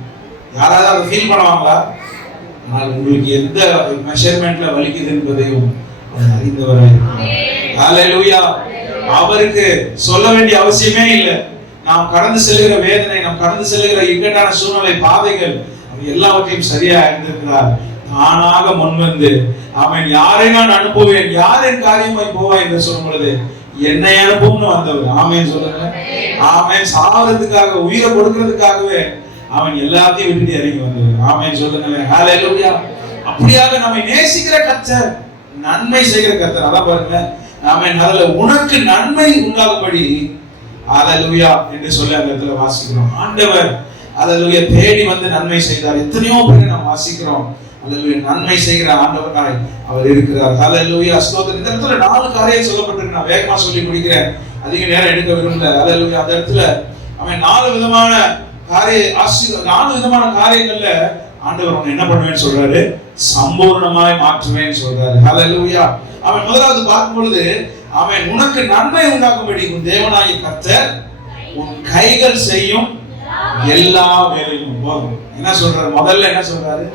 யாராவது அதை ஃபீல் பண்ணுவாங்களா? ஆனால் உங்களுக்கு எந்த மெஷர்மெண்ட்ல வலிக்குது என்பதையும் அறிந்தவராய். ஹல்லேலூயா. அவருக்கு சொல்ல வேண்டிய அவசியமே இல்லை. நாம் கடந்து செல்கிற வேதனை, நாம் கடந்து செல்கிற இக்கட்டான சூழ்நிலை, பாதைகள் எல்லாவற்றையும் சரியா அறிந்திருக்கிறார். தானாக முன்வந்து அவன் யாரை நான் அனுப்புவேன், யார் என் காரியமாய் போவான் என்று சொல்லும் பொழுது என்னை அனுப்பும்னு வந்தவர். ஆமென் சொல்லுங்க. ஆமென். சாவறதுக்காக, உயிரை கொடுக்கிறதுக்காகவே அவன் எல்லாத்தையும் விட்டுட்டு இறங்கி வந்தவர். ஆமென் சொல்லுங்க. ஹல்லேலூயா. அப்படியாக நம்மை நேசிக்கிற கர்த்தர், நன்மை செய்கிற கர்த்தர். அதான் பாருங்க. ஆமென். அதுல உனக்கு நன்மை உண்டாகும்படி ஹல்லேலூயா என்று சொல்லி அந்த இடத்துல வாசிக்கிறோம். ஆண்டவர் ஹல்லேலூயா தேடி வந்து நன்மை செய்தார். எத்தனையோ பேர் நாம் வாசிக்கிறோம். ஹல்லேலூயா. நன்மை செய்கிற ஆண்டவராய் அவர் இருக்கிறார். ஹல்லேலூயா. ஸ்தோத்திரம். இந்த இடத்துல 4 காரியம் சொல்லப்பட்டிருக்கு. நான் வேகமா சொல்லி முடிக்கிறேன், அதிக நேரம் எடுக்க விரும்பல. ஹல்லேலூயா. அந்த இடத்துல அவன் 4 விதமான காரியங்கள்ல ஆண்டவர் அவன் என்ன பண்ணுவேன்னு சொல்றாரு, சம்பூர்ணமாய் மாற்றுவேன்னு சொல்றாரு. ஹல்லேலூயா. அவன் முதலாவது பார்க்கும் பொழுது அவன் உனக்கு நன்மை உண்டாக்கும்படி உன் தேவனாகிய கர்த்தர் உன் கைகள் செய்யும் எல்லா வேலையும். என்ன சொல்றாரு? முதல்ல என்ன சொல்றாரு?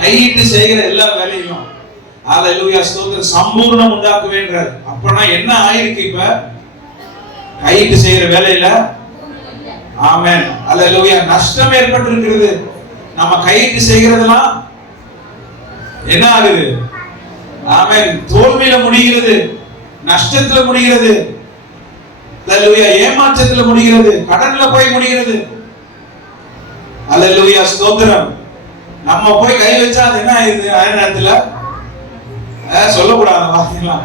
கையிட்டு செய்கிற எல்லா வேலையும். ஹல்லேலூயா. ஸ்தோத்திரம். சம்பூர்ணம் உண்டாக்குவேன்றார். அப்பனா என்ன ஆயிருக்கு? இப்ப கையிட்டு செய்கிற வேலையில ஆமென் ஹல்லேலூயா நஷ்டம் ஏற்பட்டு இருக்கிறது. நம்ம கையிட்டு செய்கிறதெல்லாம் என்ன ஆகுது? ஆமென் தோல்வியில முடிகிறது, நஷ்டத்துல முடிகிறது, ஹல்லேலூயா ஏமாற்றத்துல முடிகிறது, கடன்ல போய் முடிகிறது. ஹல்லேலூயா ஸ்தோத்திரம். நம்ம போய் கை வச்சா அது என்ன ஆயிருது? அதே நேரத்துல சொல்லக்கூடாது வார்த்தைகளா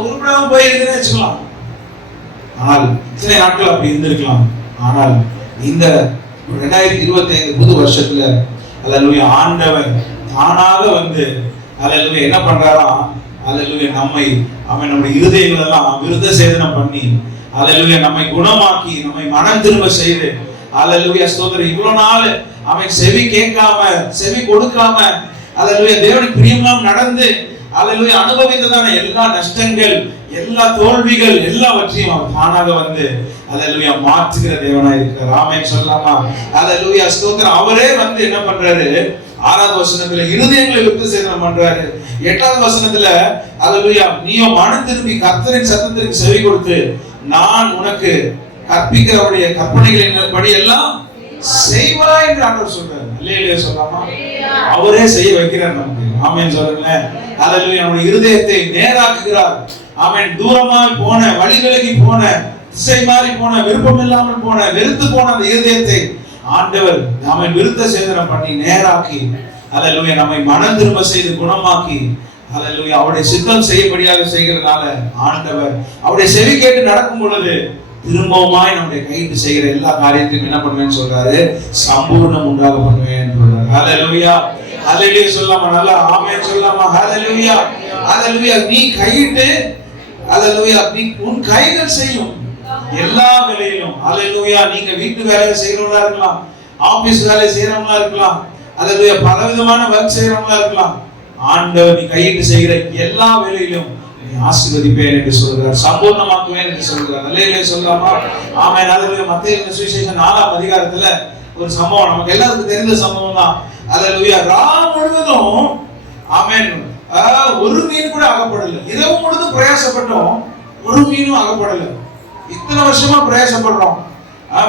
உருப்படாம போயிருக்குன்னு வச்சுக்கலாம். ஆனால் இத்தனை நாட்கள் அப்படி இருந்திருக்கலாம். ஆனால் இந்த 2025 புது வருஷத்துல ஹல்லேலூயா ஆண்டவர் தானாக வந்து ஹல்லேலூயா என்ன பண்றாராம்? ஹல்லேலூயா நம்மை அவன் நம்முடைய இருதயங்கள் எல்லாம் விருத்த சேதனம் பண்ணி ஹல்லேலூயா நம்மை குணமாக்கி நம்மை மனம் திரும்ப செய்து ஹல்லேலூயா ஸ்தோத்திரம். இவ்வளவு நாள் அவன் செவி கேட்காம, செவி கொடுக்காம ஹல்லேலூயா தேவனுக்கு பிரியமா நடந்து ஹல்லேலூயா அனுபவித்ததான எல்லா நஷ்டங்கள், எல்லா தோல்விகள் எல்லாவற்றையும் அவர் தானாக வந்து ஹல்லேலூயா மாற்றுகிற தேவனாய் இருக்கிறார். ஆமென் சொல்லலாமா? ஹல்லேலூயா ஸ்தோத்திரம். அவரே வந்து என்ன பண்றாரு? 6வது வசனத்துல இருதயங்களை விருத்த சேதனம் பண்றாரு. 8வது வசனத்துல ஹல்லேலூயா நீயோ மனம் திரும்பி கர்த்தரின் சத்தத்திற்கு செவி கொடுத்து நான் உனக்கு கற்பிக்கிறவருடைய கற்பனைகளின் படி எல்லாம் செய்வாய் என்று ஆண்டவர் சொல்றாரு. அல்லேலூயா சொல்லலாமா? அவரே செய்ய வைக்கிறார் நமக்கு. ஆமென் சொல்லுங்களேன். ஹalleluya. நம்முடைய இருதயத்தை நேராக்குகிறார். ஆமென். தூரமாய் போன, வழி விலகி போன, திசை மாறி போன, விருப்பம் இல்லாமல் போன, வெறுத்து போன அந்த இருதயத்தை ஆண்டவர் நம்மை விருத்த சேதனம் பண்ணி நேராக்கி, ஹalleluya, நம்மை மனம் திரும்ப செய்து குணமாக்கி, ஹalleluya, அவருடைய சித்தம் செய்யபடியாக செய்கிறதுனால ஆண்டவர் அவருடைய செவி கேட்டு நடக்கும் பொழுது திரும்பவுமாய் நம்முடைய கைட்டு செய்கிற எல்லா காரியத்தையும் என்ன பண்ணுவேன்னு சொல்றாரு, சம்பூர்ணம் உண்டாக பண்ணுவேன் சொல்றாரு. ஹalleluya. ஹalleluya சொல்லாமா? நல்லா ஆமென் சொல்லாமா? ஹalleluya. ஹalleluya. நீ கையிட்டு, ஹalleluya, நீ உன் கைகள் செய்யும் எல்லா வேலையிலும், ஹalleluya, நீங்க வீட்டு வேலையை செய்யறவங்களா இருக்கலாம், ஆபீஸ் வேலை செய்யறவங்களா இருக்கலாம், ஹalleluya, பலவிதமான வர்க் செய்யறவங்களா இருக்கலாம், ஆண்டவர் நீ கையிட்டு செய்கிற எல்லா வேலையிலும் ஆசீர்வதிப்பேன் என்று சொல்கிறார், சம்பூர்ணமாக்குவேன் என்று சொல்கிறார். அல்லேலூயா சொல்லாமா? ஆமென். ஹalleluya. மத்தேயு சுவிசேஷம் 4ஆம் அதிகாரத்துல ஒரு சம்பவம் நமக்கு எல்லாருக்கும் தெரிந்த சம்பவம் தான். ஹalleluya. ராம் முழுவதும் ஆமென் ஒரு மீன் கூட அகப்படல. இரவு முழுவதும் பிரயாசப்பட்டோம், ஒரு மீனும் அகப்படல. இத்தனை வருஷமா பிரயாசப்படுறோம்,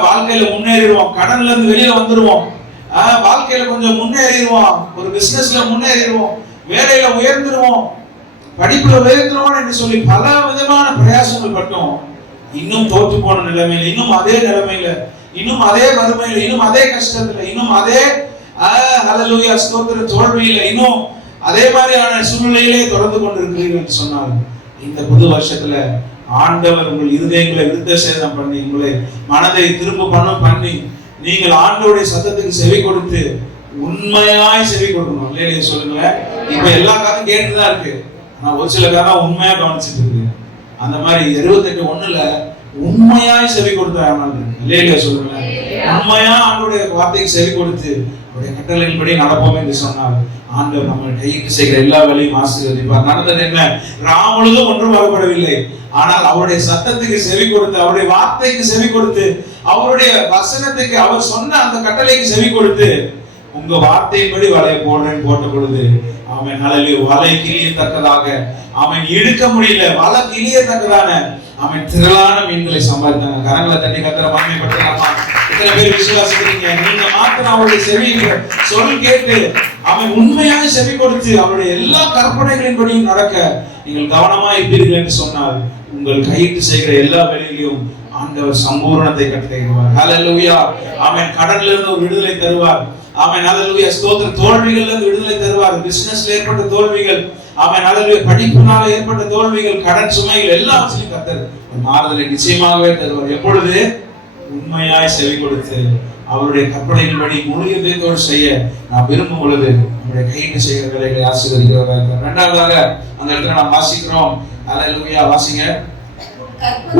வாழ்க்கையில முன்னேறிடுவோம், கடன்ல இருந்து வெளியில வந்துருவோம், வாழ்க்கையில கொஞ்சம் முன்னேறிடுவோம், ஒரு பிசினஸ்ல முன்னேறிடுவோம், வேலையில உயர்ந்துருவோம், படிப்புல உயர்ந்துருவோம் என்று சொல்லி பல விதமான பிரயாசங்கள் பட்டோம். இன்னும் தோற்று போன நிலைமையில, இன்னும் அதே நிலைமையில, இன்னும் அதே வறுமையில, இன்னும் அதே கஷ்டத்துல, இன்னும் அதே ஹalleluya ஸ்தோத்திர தோல்வியில, இன்னும் அதே மாதிரியான சூழ்நிலையிலே தொடர்ந்து கொண்டிருக்கிறீர்கள் என்று சொன்னார். இந்த புது வருஷத்துல ஆண்டவர் உங்கள் இருதயங்களை விருத்த சேதனம் பண்ணி, உங்களை மனதை திரும்ப பண்ணி நீங்கள் ஆண்டவருடைய சத்தத்துக்கு செவி கொடுத்து உண்மையாய் செவி கொடுக்கணும். இல்லையா சொல்லுங்க. இப்ப எல்லா காரணம் கேட்டுதான் இருக்கு, ஆனா ஒரு சில காரணம் உண்மையா கவனிச்சுட்டு இருக்கு. அந்த மாதிரி 28:1 உண்மையாய் செவி கொடுத்தாங்க. இல்லையா சொல்லுங்க. உண்மையா ஆண்டவருடைய வார்த்தைக்கு செவி கொடுத்து அவருடைய கட்டளையின்படி நடப்போம் என்று சொன்னார். ஆண்டவர் நம்ம கைக்கு செய்கிற எல்லா வேலையும் ஆசீர்வதிப்பார். நடந்தது என்ன? ராம் முழுதும் ஒன்றும் வரப்படவில்லை, ஆனால் அவருடைய சத்தத்துக்கு செவி கொடுத்து, அவருடைய வார்த்தைக்கு செவி கொடுத்து, அவருடைய வசனத்துக்கு, அவர் சொன்ன அந்த கட்டளைக்கு செவி கொடுத்து, உங்க வார்த்தையின்படி வலையை போடுறேன்னு போட்ட பொழுது அவன் நல்ல வலை கிளியத்தக்கதாக, அவன் இழுக்க முடியல, வலை கிளியத்தக்கதான அவன் திரளான மீன்களை சம்பாதித்தாங்க. கரங்களை தட்டி கத்தரை மகிமைப்படுத்தலாமா? இத்தனை பேர் விசுவாசிக்கிறீங்க. நீங்க மாத்திரம் அவருடைய செவி சொல் கேட்டு அவன் உண்மையாக செவி கொடுத்து அவருடைய எல்லா கற்பனைகளின்படியும் நடக்க நீங்கள் கவனமா இருப்பீர்கள் என்று சொன்னால் உங்கள் கையிட்டு செய்கிற எல்லா வேலையிலும் ஆண்டவர் சம்பூரணத்தை கட்டளையிடுவார். ஹalleluya. ஆமென். கடன்ல இருந்து ஒரு விடுதலை தருவார். ஆமென். ஹalleluya. ஸ்தோத்திர. தோல்விகள்ல இருந்து விடுதலை தருவார். பிசினஸ்ல ஏற்பட்ட தோல்விகள், ஆமென், ஹalleluya, படிப்புனால ஏற்பட்ட தோல்விகள், கடன் சுமைகள் எல்லாவற்றையும் கர்த்தர் மாறுதலை நிச்சயமாகவே தருவார். எப்பொழுது? உண்மையாய் செவி கொடுத்து அவருடைய கற்பனையின்படி முழு இதயத்தோடு செய்ய நான் விரும்பும் பொழுது நம்முடைய கையிட்டு செய்கிற வேலைகளை ஆசீர்வதிக்கிறவராக இருக்கிறார். இரண்டாவதாக அந்த இடத்துல நாம் வாசிக்கிறோம். ஹalleluya. வாசிங்க.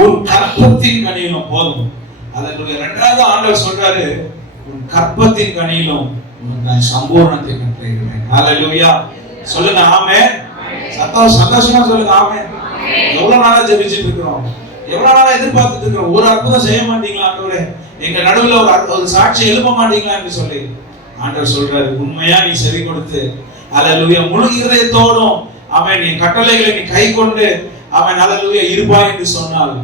உன் கற்பத்தின் கனியிலும் போதும். ஹalleluya. இரண்டாவது ஆண்டவர் சொல்றாரு, உன் கற்பத்தின் கனியிலும் நான் சம்பூர்ணத்தை கட்டளையிடுவேன். ஹalleluya. சொல்லுங்க ஆமென். சந்தோஷமா சொல்லுங்க ஆமென். எவ்வளவு நாளா ஜெபிச்சிட்டு இருக்கிறோம், எவ்வளவு நாளா எதிர்பார்த்துட்டு இருக்கிறோம், ஒரு அற்புதம் செய்ய மாட்டீங்களா ஆண்டவரே, எங்க நடுவுல ஒரு சாட்சி எழுப்ப மாட்டீங்களா என்று சொல்லி ஆண்டவர் சொல்றாரு, உண்மையா நீ செவி கொடுத்து, ஹalleluya, முழு இதயத்தோடும் அவன் நீ கட்டளைகளை நீ கை கொண்டு அவன் ஹalleluya இருப்பாய் என்று சொன்னால்,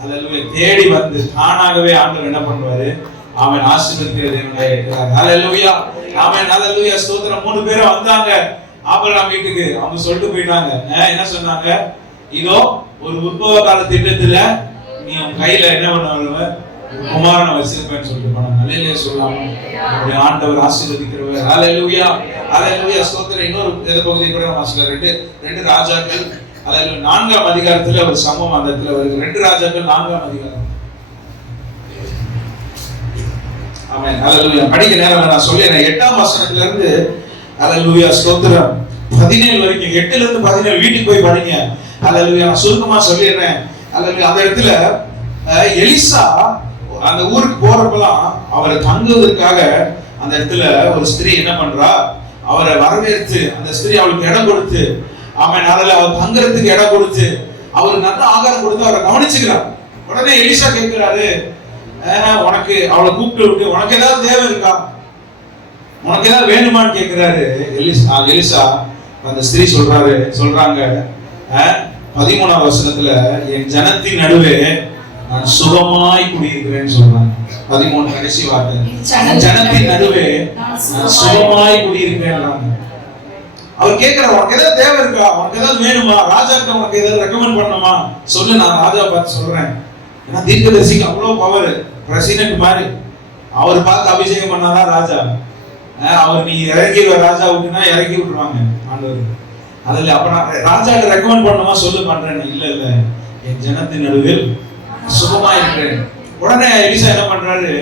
ஹalleluya, தேடி வந்து தானாகவே ஆண்டவர் என்ன பண்ணுவாரு, அவன் ஆசீர்வதிக்கிற தேவனாய் இருக்கிறார். ஹalleluya. ஆமென். ஹalleluya. ஸ்தோத்திரம். 3 பேர் வந்தாங்க ஆபிரகாம் வீட்டுக்கு. அவங்க சொல்லிட்டு போயிட்டாங்க. என்ன சொன்னாங்க? இதோ ஒரு உற்பவ கால திட்டத்துல நீ உன் கையில என்ன பண்ணுவ, குமாரனை வச்சிருப்பேன்னு சொல்லிட்டு போனாங்க. அல்லேலூயா சொல்லலாமா? நம்முடைய ஆண்டவர் ஆசீர்வதிக்கிறவர். ஹalleluya. ஹalleluya. ஸ்தோத்திரம். இன்னொரு பகுதியை கூட வாசிக்கலாம். 2 ராஜாக்கள், ஹalleluya, 4ஆம் அதிகாரத்துல ஒரு சம்பவம் அந்த இடத்துல வருது. 2 ராஜாக்கள் 4ஆம் அதிகாரம். ஆமென். ஹalleluya. படிக்க நேரம் நான் சொல்லிறேன். 8ஆம் வசனத்துல இருந்து ஹalleluya ஸ்தோத்திரம் 17 வரைக்கும், 8ல இருந்து 17 வீட்டுக்கு போய் படிங்க. ஹalleluya. நான் சுருக்கமா சொல்லிறேன். ஹalleluya. அந்த இடத்துல எலிசா அந்த ஊருக்கு போறப்பலாம் அவரை தங்குவதற்காக அந்த இடத்துல ஒரு ஸ்திரீ என்ன பண்றா, அவரை வரவேற்று அந்த ஸ்திரீ அவளுக்கு இடம் கொடுத்து, ஆமென், அதுல அவர் தங்குறதுக்கு இடம் கொடுத்து அவருக்கு நல்ல ஆகாரம் கொடுத்து அவரை கவனிச்சுக்கிறார். உடனே எலிசா கேட்கிறாரு, உனக்கு அவளை கூப்பிட்டு விட்டு உனக்கு ஏதாவது தேவை இருக்கா, உனக்கு ஏதாவது வேணுமான்னு கேட்கிறாரு எலிசா. அந்த ஸ்திரீ சொல்றாங்க 13ஆம் வசனத்துல, என் ஜனத்தின் நடுவே நான் சுகமாய் குடியிருக்கிறேன்னு சொல்றாங்க. 13 கடைசி வார்த்தை, ஜனத்தின் நடுவே நான் சுகமாய் குடியிருக்கிறேன். அவர் கேட்கிறார், உனக்கு ஏதாவது தேவை இருக்கா, உனக்கு ஏதாவது வேணுமா, ராஜாக்கு உனக்கு ஏதாவது ரெக்கமெண்ட் பண்ணணுமா சொல்லு, நான் ராஜா பார்த்து சொல்றேன். ஏன்னா தீர்க்கதரிசிக்கு அவ்வளவு பவர், பிரசிடென்ட் மாதிரி. அவர் பார்த்து அபிஷேகம் பண்ணாதான் ராஜா. அவர் நீ இறக்கி ராஜா விட்டுனா இறக்கி விட்டுருவாங்க ஆண்டவர். அதுல அப்ப நான் ராஜாக்கு ரெக்கமெண்ட் பண்ணுமா சொல்லு, பண்றேன். இல்ல இல்ல, என் ஜனத்தின் நடுவில் சுகமா இருக்கிறேன். உடனே எலிசா என்ன பண்றாரு,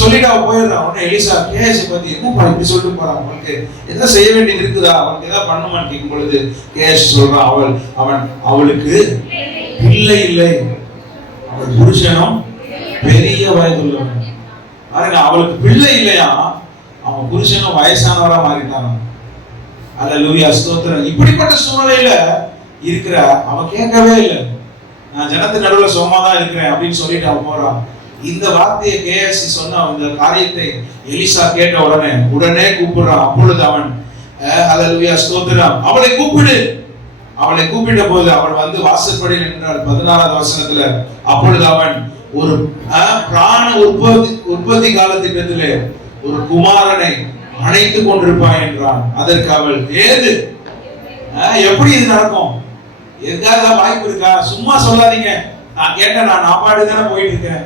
சொல்லிட்டு அவ போயிடுறான். உடனே எலிசா கேஸ் பத்தி என்ன இப்படி சொல்லிட்டு போறான், அவனுக்கு என்ன செய்ய வேண்டியது இருக்குதா, அவனுக்கு ஏதாவது பண்ணுமான்னு கேட்கும் பொழுது கேஸ் சொல்றான், அவளுக்கு பிள்ளை இல்லை, அவள் புருஷனும் பெரிய வயதுள்ளவன். பாருங்க, அவளுக்கு பிள்ளை இல்லையா, அவன் புருஷனும் வயசானவரா மாறிட்டான். அல்லேலூயா, ஸ்தோத்திரம். இப்படிப்பட்ட சூழ்நிலையில இருக்கிற அவன் கேட்கவே இல்லை, நான் ஜனத்தின் நடுவில் சும்மா தான் இருக்கிறேன் அப்படின்னு சொல்லிட்டு அவன் போறான். இந்த வார்த்தையை கேஎஸ்சி சொன்ன அந்த காரியத்தை எலிசா கேட்ட உடனே கூப்பிடுறான். அப்பொழுது அவன் அல்லேலூயா, ஸ்தோத்திரம், அவளை கூப்பிடு. அவளை கூப்பிட்ட போது அவள் வந்து வாசற்படியில் நின்றாள். 16வது வசனத்துல, அப்பொழுது அவன் ஒரு பிராண உற்பத்தி காலத்திட்டத்திலே ஒரு குமாரனை அணைத்துக் கொண்டிருப்பான் என்றான். அதற்கு அவள், ஏது, எப்படி இது நடக்கும், எதுக்காக வாய்ப்பு இருக்கா, சும்மா சொல்லாதீங்க, நான் கேட்டேன், நான் நாப்பாடு தானே போயிட்டு இருக்கேன்,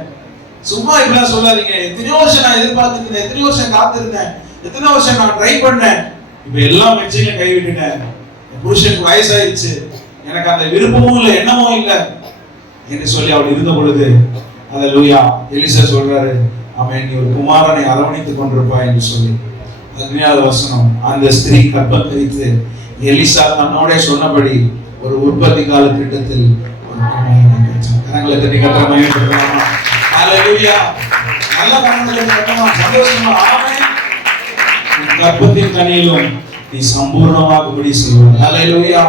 சும்மா இப்படிலாம் சொல்லாதீங்க. எத்தனையோ வருஷம் நான் எதிர்பார்த்துருந்தேன், எத்தனையோ வருஷம் காத்திருந்தேன், எத்தனை வருஷம் நான் ட்ரை பண்ணேன், இப்ப எல்லா முயற்சியும் கைவிட்டுட்டேன், புருஷனுக்கு வயசாயிடுச்சு, எனக்கு அந்த விருப்பமும் இல்லை, எண்ணமும் இல்லை என்று சொல்லி அவள் இருந்த பொழுது, அல்லேலூயா, எலிசா சொல்றாரு, அவன் நீ ஒரு குமாரனை அரவணைத்துக் கொண்டிருப்பா என்று சொல்லி. 17வது வசனம், அந்த ஸ்திரீ கர்ப்பம் தரித்து எலிசா தன்னோட சொன்னபடி ஒரு உற்பத்தி கால திட்டத்தில் ஒரு குமாரனை பெற்றான். கரங்களை தட்டி கர்த்தரை மகிமைப்படுத்தலாமா? அல்லேலூயா, நல்ல கரங்களை தட்டமா, சந்தோஷமா, ஆமென். கர்ப்பத்தின் கனியிலும் நீ சம்பூர்ணமாகும்படி செய்வார். அல்லேலூயா,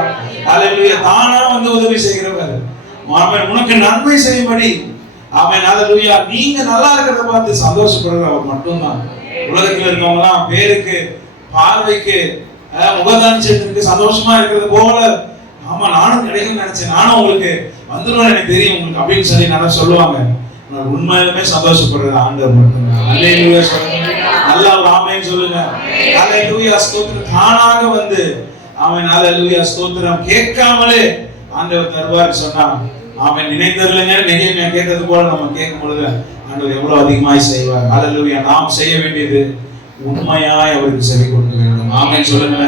அல்லேலூயா. தானா வந்து உதவி செய்கிறவர், ஆமென், உனக்கு நன்மை செய்யும்படி, ஆமென், அல்லேலூயா. நீங்க நல்லா இருக்கிறத பார்த்து சந்தோஷப்படுறவர் மட்டும்தான். உலகத்தில் இருக்கவங்க எல்லாம் பேருக்கு, பார்வைக்கு, முகதாட்சியத்திற்கு சந்தோஷமா இருக்கிறது போல, ஆமா நானும் கிடைக்கும்னு நினைச்சேன், நானும் உங்களுக்கு வந்துடும் எனக்கு தெரியும் உங்களுக்கு அப்படின்னு சொல்லி நல்லா சொல்லுவாங்க. உண்மையிலுமே சந்தோஷப்படுறது ஆண்டவர் மட்டும்தான். அல்லேலூயா சொல்லுங்க, நல்லா ஒரு ஆமென் சொல்லுங்க. அல்லேலூயா, ஸ்தோத்திரம். தானாக வந்து ஆமென், அல்லேலூயா, ஸ்தோத்திரம், கேட்காமலே ஆண்டவர் தருவார் சொன்னா, ஆமென். நினைத்தருளுங்க, நெகேமியா கேட்டது போல நம்ம கேட்கும் பொழுது ஆண்டவர் எவ்வளவு அதிகமாய் செய்வார். அல்லேலூயா. நாம் செய்ய வேண்டியது உண்மையாய் அவருக்கு செவி கொடுக்க வேண்டும். ஆமென் சொல்லுங்க.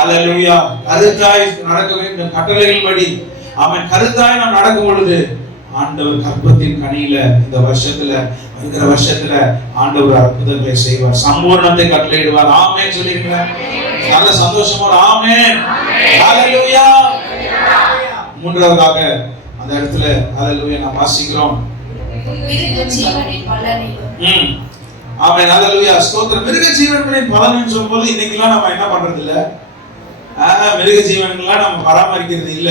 அல்லேலூயா. கருத்தாய் நடக்க வேண்டும், கட்டளைகளின்படி. ஆமென். கருத்தாய் நாம் நடக்கும் பொழுது ஆண்டவர் கர்ப்பத்தின் கனியில இந்த வருஷத்துல, இருக்கிற வருஷத்துல ஆண்டவர் அற்புதங்களை செய்வார், சம்பூர்ணத்தை கட்டளையிடுவார். ஆமென் சொல்லிருங்க. நல்ல சந்தோஷமா ஆமென். அல்லேலூயா. மூன்றாவதாக அந்த இடத்துல அல்லேலூயா நாம் வாசிக்கிறோம், ஆமென், அல்லேலூயா, ஸ்தோத்திரம். மிருக ஜீவன்களின் பலன் சொல்லும்போது இன்னைக்கெல்லாம் நம்ம என்ன பண்றது இல்ல, மிருக ஜீவன்கள்லாம் நம்ம பராமரிக்கிறது இல்ல.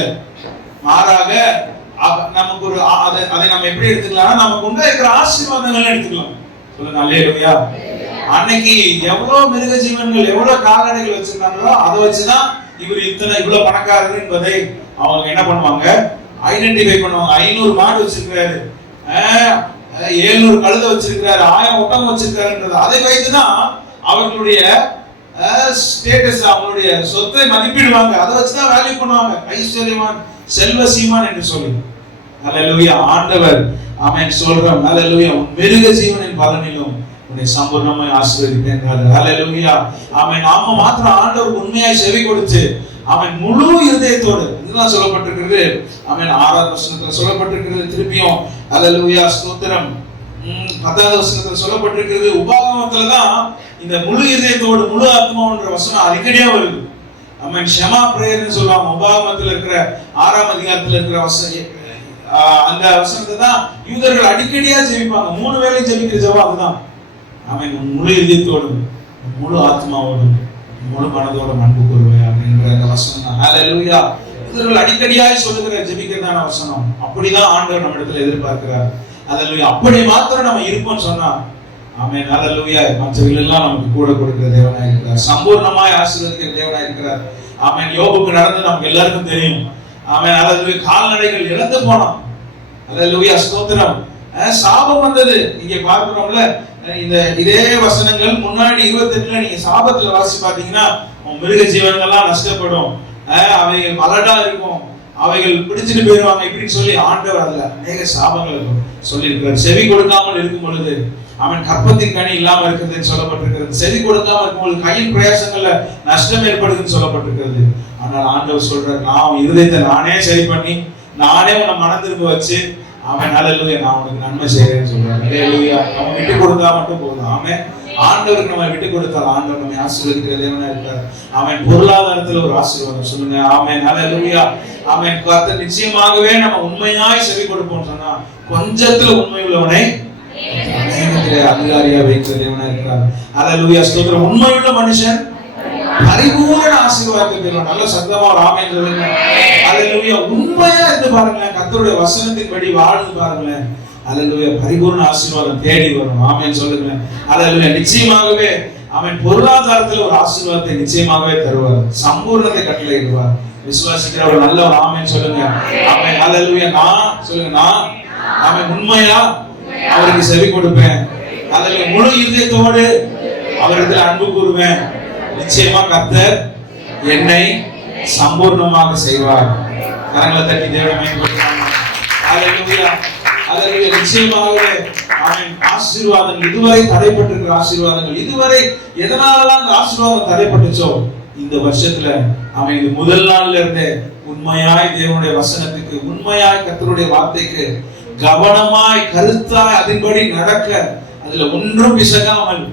மாறாக நமக்கு ஒரு அதை நம்ம எப்படி எடுத்துக்கலாம், நமக்கு உண்டா இருக்கிற ஆசீர்வாதங்கள் எடுத்துக்கலாம். சொல்லுங்க அல்லேலூயா. அன்னைக்கு எவ்வளவு மிருக ஜீவன்கள், எவ்வளவு கால்நடைகள் வச்சிருக்காங்களோ அதை வச்சுதான் இவர் இவ்வளவு பணக்காரர் என்பதை அவங்க என்ன பண்ணுவாங்க, ஐடென்டிஃபை பண்ணுவாங்க. 500 மாடு வச்சிருக்காரு, 700 கழுதை வச்சிருக்காரு, 1000 ஒட்டகம் வச்சிருக்காருன்றது அதை வைத்துதான் அவர்களுடைய ஸ்டேட்டஸ், அவங்களுடைய சொத்தை மதிப்பிடுவாங்க. அதை வச்சுதான் வேல்யூ பண்ணுவாங்க. ஐஸ்வர்யவான், செல்வ சீமான் என்று சொல்லி. அல்லேலூயா. ஆண்டவர் ஆமென் சொல்றோம், அல்லேலூயா, மிருக ஜீவனின் பலனிலும் உன்னை சம்பூர்ணமாய் ஆசீர்வதிப்பேன். அல்லேலூயா. ஆமென். நாம மாத்திரம் ஆண்டவர் உண்மையாய் செவி கொடுத்து அவன் முழு இருதயத்தோடு, இதுதான் சொல்லப்பட்டிருக்கிறது. அவன் 6வது வசனத்துல சொல்லப்பட்டிருக்கிறது. திருப்பியும் அல்லேலூயா, ஸ்தோத்திரம், 10வது வசனத்துல சொல்லப்பட்டிருக்கிறது. உபாகமத்துலதான் இந்த முழு இருதயத்தோடு முழு ஆத்மாவுன்ற வசனம் அடிக்கடியா வருது. அவன் ஷெமா பிரேயர்னு சொல்லுவாங்க. உபாகமத்துல இருக்கிற 6ஆம் அதிகாரத்துல இருக்கிற வசனம், அந்த வசனத்தை தான் யூதர்கள் அடிக்கடியா ஜெபிப்பாங்க. 3 வேளை ஜெபிக்கிற ஜெபம் அதுதான். அவன் முழு இதயத்தோடும் முழு ஆத்மாவோடும் முழு மனதோடும் அன்பு கூறுவாய் அப்படின்ற அந்த வசனம். ஹல்லேலூயா. யூதர்கள் அடிக்கடியாய் சொல்லுகிற ஜெபிக்கிறதான வசனம். அப்படிதான் ஆண்டவர் நம்ம இடத்துல எதிர்பார்க்கிறார். ஹல்லேலூயா. அப்படி மாத்திரம் நம்ம இருப்போம்னு சொன்னா, ஆமென், ஹல்லேலூயா, மற்றவர்கள் எல்லாம் நமக்கு கூட கொடுக்கிற தேவனாய் இருக்கிறார், சம்பூர்ணமாய் ஆசீர்வதிக்கிற தேவனாய் இருக்கிறார். ஆமென். யோபுக்கு நடந்து நமக்கு எல்லாருக்கும் தெரியும். ஆமென், ஹல்லேலூயா. கால்நடைகள் இழந்து போனான். ஹல்லேலூயா, ஸ்தோத்திரம். சாபம் வந்தது. இங்க பார்க்கிறோம்ல, இதே வசனங்கள் முன்னாடி 28ல நீங்க சாபத்துல வாசி பாத்தீங்கன்னா உன் மிருக ஜீவன்கள்லாம் நஷ்டப்படும், அவைகள் மலடா இருக்கும், அவைகள் பிடிச்சிட்டு போயிடுவாங்க இப்படின்னு சொல்லி ஆண்டவர் அதுல அநேக சாபங்கள் சொல்லியிருக்கிறார். செவி கொடுக்காமல் இருக்கும் பொழுது அவன் கற்பத்தின் கனி இல்லாம இருக்குதுன்னு சொல்லப்பட்டிருக்கிறது. செவி கொடுக்காம இருக்கும்போது கையில் பிரயாசங்கள்ல நஷ்டம் ஏற்படுதுன்னு சொல்லப்பட்டிருக்கிறது. ஆனால் ஆண்டவர் சொல்றார், நான் இருதயத்தை நானே சரி பண்ணி நானே உன்னை மனதிற்கு வச்சு அவன் ஹல்லேலூயா நான் உனக்கு நன்மை செய்யறேன்னு சொல்றாரு. ஹல்லேலூயா. நம்ம விட்டு கொடுத்தா மட்டும் போதும். அவன் ஆண்டவருக்கு நம்ம விட்டு கொடுத்தால் ஆண்டவர் நம்மை ஆசீர்வதிக்கிற தேவனா இருக்கார். அவன் பொருளாதாரத்துல ஒரு ஆசீர்வாதம் சொல்லுங்க. ஆமென். ஹல்லேலூயா. அவன் கர்த்தர் நிச்சயமாகவே நம்ம உண்மையாய் செவி கொடுப்போம் சொன்னா கொஞ்சத்துல உண்மை உள்ளவனை அதிகாரியா வைக்கிற தேவனா இருக்கிறார். ஹல்லேலூயா. ஸ்தோத்திரம். உண்மையுள்ள மனுஷன் பரிபூரண ஆசீர்வாதத்தை பெறுவான். நல்ல சத்தமா ஆமென் சொல்லுங்க. ஹல்லேலூயா. உண்மையா இருந்து பாருங்களேன், கர்த்தருடைய வசனத்தின்படி வாழ்ந்து பாருங்களேன். ஹல்லேலூயா. பரிபூரண ஆசீர்வாதம் தேடி வரும். ஆமென் சொல்லுங்க. ஹல்லேலூயா. நிச்சயமாகவே அவன் பொருளாதாரத்துல ஒரு ஆசீர்வாதத்தை நிச்சயமாகவே தருவார். சம்பூர்ணத்தை கட்டளையிடுவார். விசுவாசிக்கிற ஒரு நல்ல ஒரு ஆமென் சொல்லுங்க. ஆமென். ஹல்லேலூயா. நான் சொல்லுங்க, நான் அவன் உண்மையா அவருக்கு செவி கொடுப்பேன். ஹல்லேலூயா. முழு இதயத்தோடு அவரிடத்தில் அன்பு கூறுவேன். நிச்சயமா கர்த்தர் என்னை சம்பூர்ணமாக செய்வார். கரங்களை தட்டி தேவனை மேம்படுத்துவாங்க. ஹல்லேலூயா. ஹல்லேலூயா. நிச்சயமாகவே அவன் ஆசீர்வாதங்கள் இதுவரை தடைப்பட்டிருக்கிற ஆசீர்வாதங்கள் இதுவரை எதனாலலாம் அந்த ஆசீர்வாதம் தடைப்பட்டுச்சோ இந்த வருஷத்துல அவன் இது முதல் நாள்ல இருந்தே உண்மையாய் தேவனுடைய வசனத்துக்கு உண்மையாய் கர்த்தருடைய வார்த்தைக்கு கவனமாய் கருத்தாய் அதன்படி நடக்க அதுல ஒன்றும் பிசகாமல்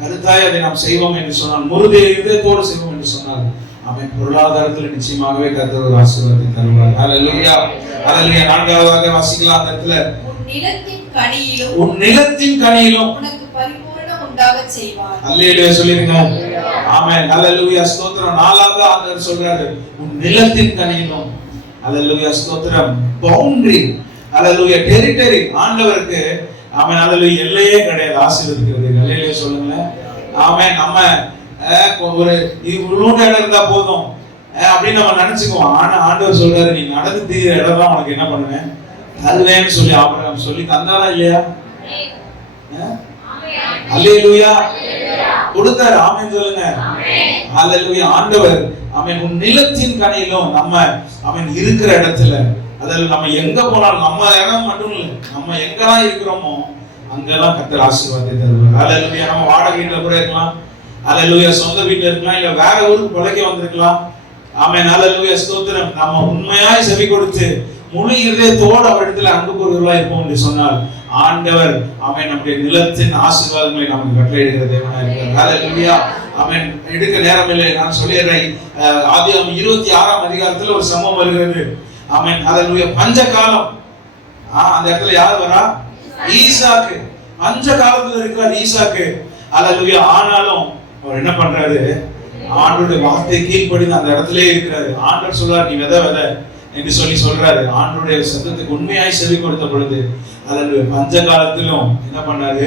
கருத்தாய் அதை நாம் செய்வோம் என்று சொன்னால் முருகே இதயத்தோடு செய்வோம் என்று சொன்னால் அவன் பொருளாதாரத்தில் நிச்சயமாகவே கர்த்தர் ஒரு ஆசீர்வாதத்தை தருவார். ஹல்லேலூயா. ஹல்லேலூயா. நான்காவதாக வாசிக்கலாம் அந்த இடத்துல உன் நிலத்தின் கனியிலும் உனக்கு பரிபூரணம் உண்டாகச் செய்வார். அல்லேலூயா சொல்லிருங்க. ஆமென். ஹல்லேலூயா. ஸ்தோத்திரம். நாலாவது ஆண்டவர் சொல்றாரு உன் நிலத்தின் கனியிலும். ஹல்லேலூயா. ஸ்தோத்திரம். பவுண்டரி. ஹல்லேலூயா. டெரிட்டரி. ஆண்டவருக்கு ஆமென். ஹல்லேலூயா. எல்லையே கிடையாது ஆசீர்வதிக்கிறது. ஹல்லேலூயா சொல்லுங்க. ஆமென். நம்ம ஒரு இவ்வளவு இடம் இருந்தா போதும் அப்படின்னு நம்ம நினைச்சுக்குவோம். ஆனா ஆண்டவர் சொல்றாரு நீ நடந்து தீர இடம் தான் உனக்கு என்ன பண்ணுவேன் தருவேன்னு சொல்லி ஆபிரகாம் சொல்லி தந்தாரா இல்லையா? அல்லேலூயா. கொடுத்தாரு. ஆமென் சொல்லுங்க. அல்லேலூயா. ஆண்டவர் அவன் உன் நிலத்தின் கனியிலும் நம்ம அவன் இருக்கிற இடத்துல அதாவது நம்ம எங்க போனாலும் நம்ம இடம் மட்டும் இல்லை நம்ம எங்கெல்லாம் இருக்கிறோமோ அங்கெல்லாம் கர்த்தர் ஆசீர்வாதத்தை தருவார். அல்லேலூயா. நம்ம வாடகை வீட்டுல கூட இருக்கலாம். அல்லேலூயா. சொந்த வீட்டுல இருக்கலாம், இல்ல வேற ஊருக்கு பிழைக்க வந்திருக்கலாம். ஆமென். அல்லேலூயா. ஸ்தோத்திரம். நம்ம உண்மையாய் செவி கொடுத்து முழு இதயத்தோடு அவரிடத்துல அன்பு கூறுவர்களா இருப்போம் என்று சொன்னால் ஆண்டவர் அவன் நம்முடைய நிலத்தின் ஆசீர்வாதங்களை நமக்கு கட்டளையிடுகிற தேவனா இருக்கிறார். ஹல்லேலூயா. அவன் எடுக்க நேரம் இல்லை, நான் சொல்லிடுறேன். ஆதியாகமம் 26ஆம் அதிகாரத்துல ஒரு சம்பவம் வருகிறது. ஆமென். ஹல்லேலூயா. பஞ்ச காலம். அந்த இடத்துல யார் வரா? ஈசாக்கு. பஞ்ச காலத்துல இருக்கிறார் ஈசாக்கு. ஹல்லேலூயா. ஆனாலும் அவர் என்ன பண்றாரு? ஆண்டவருடைய வார்த்தை கீழ்ப்படிந்து அந்த இடத்திலே இருக்கிறாரு. ஆண்டவர் சொல்றார் நீ விதை என்று சொல்லி சொல்றாரு. ஆண்டவருடைய சத்தத்துக்கு உண்மையாய் செவி கொடுத்த பொழுது ஹல்லேலூயா பஞ்ச காலத்திலும் என்ன பண்ணாரு?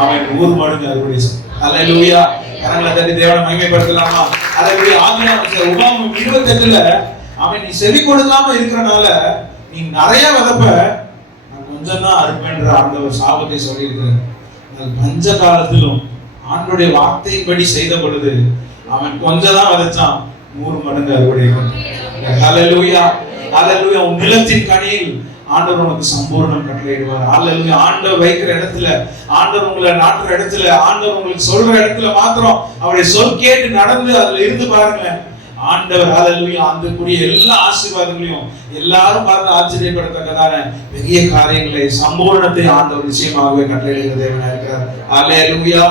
அவன் 100 மடங்கு அறுவடை. ஹல்லேலூயா. கரங்களை தட்டி தேவனை மகிமைப்படுத்தலாமா? ஹல்லேலூயா. ஆதியாகமம் உபாகமம் 28ல அவன் நீ செவி கொடுக்காம இருக்கிறனால நீ நிறைய விதைப்ப, நான் கொஞ்சம் தான் அறுப்பேன்ற ஆண்டவர் சாபத்தை சொல்லி இருக்கிறார். பஞ்ச காலத்திலும் ஆண்டவருடைய வார்த்தையின்படி செய்த பொழுது அவன் கொஞ்சம் தான் விதைச்சான், 100 மடங்கு அறுவடை. ஹல்லேலூயா. ஹல்லேலூயா. உன் நிலத்தின் கனியில் ஆண்டவர் உனக்கு சம்பூர்ணம் கட்டளையிடுவார். ஹல்லேலூயா. ஆண்டவர் வைக்கிற இடத்துல, ஆண்டவர் உங்களை நாட்டுற இடத்துல, ஆண்டவர் உங்களுக்கு சொல்ற இடத்துல மாத்திரம் அவருடைய சொல் கேட்டு நடந்து அதுல இருந்து பாருங்க. ஆண்டவர் ஹல்லேலூயா அந்த கூடிய எல்லா ஆசீர்வாதங்களையும் எல்லாரும் பார்த்து ஆச்சரியப்படத்தக்கதான பெரிய காரியங்களை சம்பூர்ணத்தை ஆண்டவர் நிச்சயமாகவே கட்டளையிடுகிற தேவனா இருக்கிறார். ஹல்லேலூயா.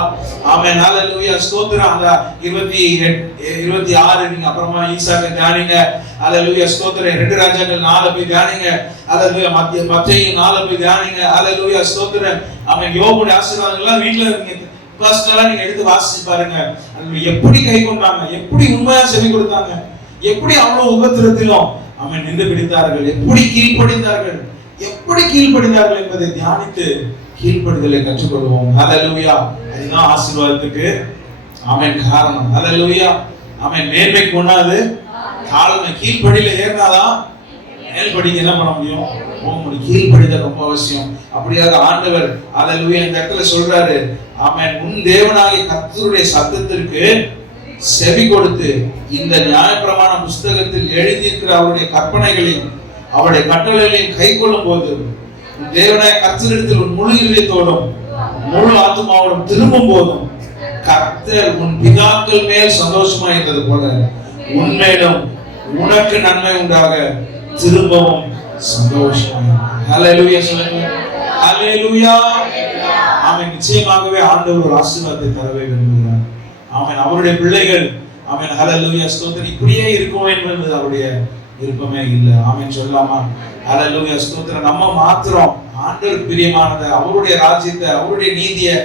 ஆமென். ஹல்லேலூயா. ஸ்தோத்திரம். அந்த 26 நீங்க அப்புறமா ஈசாக்கை தியானிங்க. ஹல்லேலூயா. ஸ்தோத்திரம். 2 ராஜாக்கள் 4 போய் தியானிங்க. ஹல்லேலூயா. மத்தேயு 4 போய் தியானிங்க. ஹல்லேலூயா. ஸ்தோத்திரம். ஆமென். யோபுடைய ஆசீர்வாதங்கள்லாம் வீட்ல நீங்க பர்சனலா நீங்க எடுத்து வாசிச்சு பாருங்க. எப்படி கை கொண்டாங்க, எப்படி உண்மையா செவி கொடுத்தாங்க, எப்படி அவ்வளவு உபத்திரத்திலும் அவன் நின்று பிடித்தார்கள், எப்படி கீழ்ப்படிந்தார்கள், எப்படி கீழ்ப்படிந்தார்கள் என்பதை தியானித்து கீழ்ப்படுதலை கற்றுக்கொள்வோம். ஹல்லேலூயா. அதுதான் ஆசீர்வாதத்துக்கு ஆமென் காரணம். ஹல்லேலூயா. ஆமென். மேன்மைக்கு கொண்டாது காலம் கீழ்ப்படியில ஏறினாதான் மேல்படிக்கு என்ன பண்ண முடியும்? போக முடியும். கீழ்ப்படிதல் ரொம்ப அவசியம். அப்படியாக ஆண்டவர் ஹல்லேலூயா இந்த இடத்துல சொல்றாரு. ஆமென். உன் தேவனாகிய கர்த்தருடைய சத்தத்திற்கு செவி கொடுத்து இந்த நியாயப்பிரமாண புஸ்தகத்தில் எழுதியிருக்கிற அவருடைய கற்பனைகளையும் அவருடைய கட்டளைகளையும் கை கொள்ளும் போது தேவனாய கர்த்தரிடத்தில் உன் முழு இதயத்தோடும் முழு ஆத்துமாவோடும் திரும்பும் போதும் கர்த்தர் உன் பிதாக்கள் மேல் சந்தோஷமா இருந்தது போல உன்மேலும் உனக்கு நன்மை உண்டாக திரும்பவும் சந்தோஷமா. ஹல்லேலூயா சொல்லுங்க. ஹல்லேலூயா. ஆமென். நிச்சயமாகவே ஆண்டவர் ஒரு ஆசீர்வாதத்தை தரவே விரும்புகிறார். ஆமென். அவருடைய பிள்ளைகள் ஆமென் ஹல்லேலூயா ஸ்தோத்திரம் இப்படியே இருக்கும் என்பது அவருடைய விருப்பமே இல்லை. ஆமென் சொல்லலாமா? ஹல்லேலூயா ஸ்தோத்திரம். நம்ம மாத்திரம் ஆண்டவருக்கு பிரியமானதை அவருடைய ராஜ்யத்தை அவருடைய நீதியை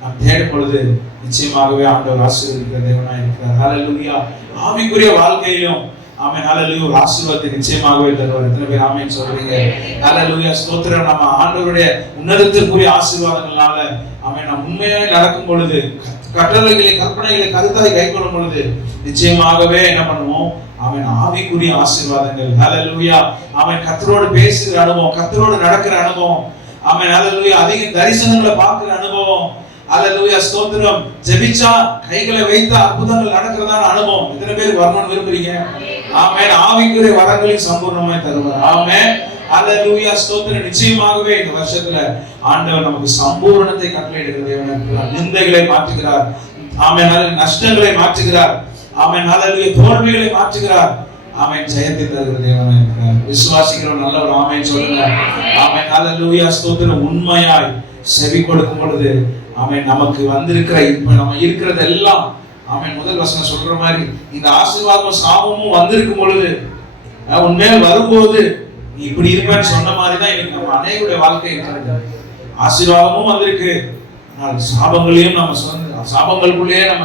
நாம் தேடும் பொழுது நிச்சயமாகவே ஆண்டவர் ஆசீர்வதிக்கிற தேவனாய் இருக்கிறார். ஹல்லேலூயா. ஆவிக்குரிய வாழ்க்கையிலும் ஆமென் ஹல்லேலூயா ஒரு ஆசீர்வாதத்தை நிச்சயமாகவே தருவார். எத்தனை பேர் ஆமென் சொல்றீங்க? ஹல்லேலூயா ஸ்தோத்திரம். நம்ம ஆண்டவருடைய உன்னதத்திற்குரிய ஆசீர்வாதங்களால ஆமென் நாம் உண்மையாய் நடக்கும் பொழுது கட்டளைகளை கற்பனைகளை கருத்தாய் கைக்கொள்ளும் பொழுது நிச்சயமாகவே என்ன பண்ணுவோம்? ஆமென் ஆவிக்குரிய ஆசீர்வாதங்கள். ஹல்லேலூயா. ஆமென் கர்த்தரோடு பேசுகிற அனுபவம், கர்த்தரோடு நடக்கிற அனுபவம். ஆமென் ஹல்லேலூயா. அதிக தரிசனங்களை பார்க்கிற அனுபவம். ஹல்லேலூயா ஸ்தோத்திரம். ஜெபிச்சா கைகளை வைத்தா அற்புதங்கள் நடக்கிறதான அனுபவம். எத்தனை பேர் வரணும்னு விரும்புறீங்க? ஆமென். ஆவிக்குரிய வரங்களின் சம்பூர்ணமாய் தருவார். ஆமென் ஹல்லேலூயா ஸ்தோத்திரம். நிச்சயமாகவே இந்த வருஷத்துல ஆண்டவர் நமக்கு சம்பூரணத்தை கட்டளையிடுகிற தேவனாய் இருக்கிறார். நிந்தைகளை மாற்றுகிறார். ஆமென். நஷ்டங்களை மாற்றுகிறார். ஆமென் ஹல்லேலூயா. தோல்விகளை மாற்றுகிறார். ஆமென். ஜெயத்தை தருகிற தேவனாய் இருக்கிறார். விசுவாசிக்கிறவர்கள் நல்ல ஒரு ஆமென் சொல்லுங்க. ஆமென் ஹல்லேலூயா ஸ்தோத்திரம். உண்மையாய் செவி கொடுக்கும் பொழுது ஆமென் நமக்கு வந்திருக்கிற இப்ப நம்ம இருக்கிறது எல்லாம் ஆமென் முதல் வசனம் சொல்ற மாதிரி இந்த ஆசீர்வாதமும் சாபமும் வந்திருக்கும் பொழுது உண்மையில வரும்போது இப்படி இருப்பேன்னு சொன்ன மாதிரி தான் இன்னைக்கு நம்ம அநேகருடைய வாழ்க்கை இருக்கிறது. ஆசீர்வாதமும் வந்திருக்கு, ஆனால் சாபங்களையும் நம்ம சாபங்களுக்குள்ளேயே நம்ம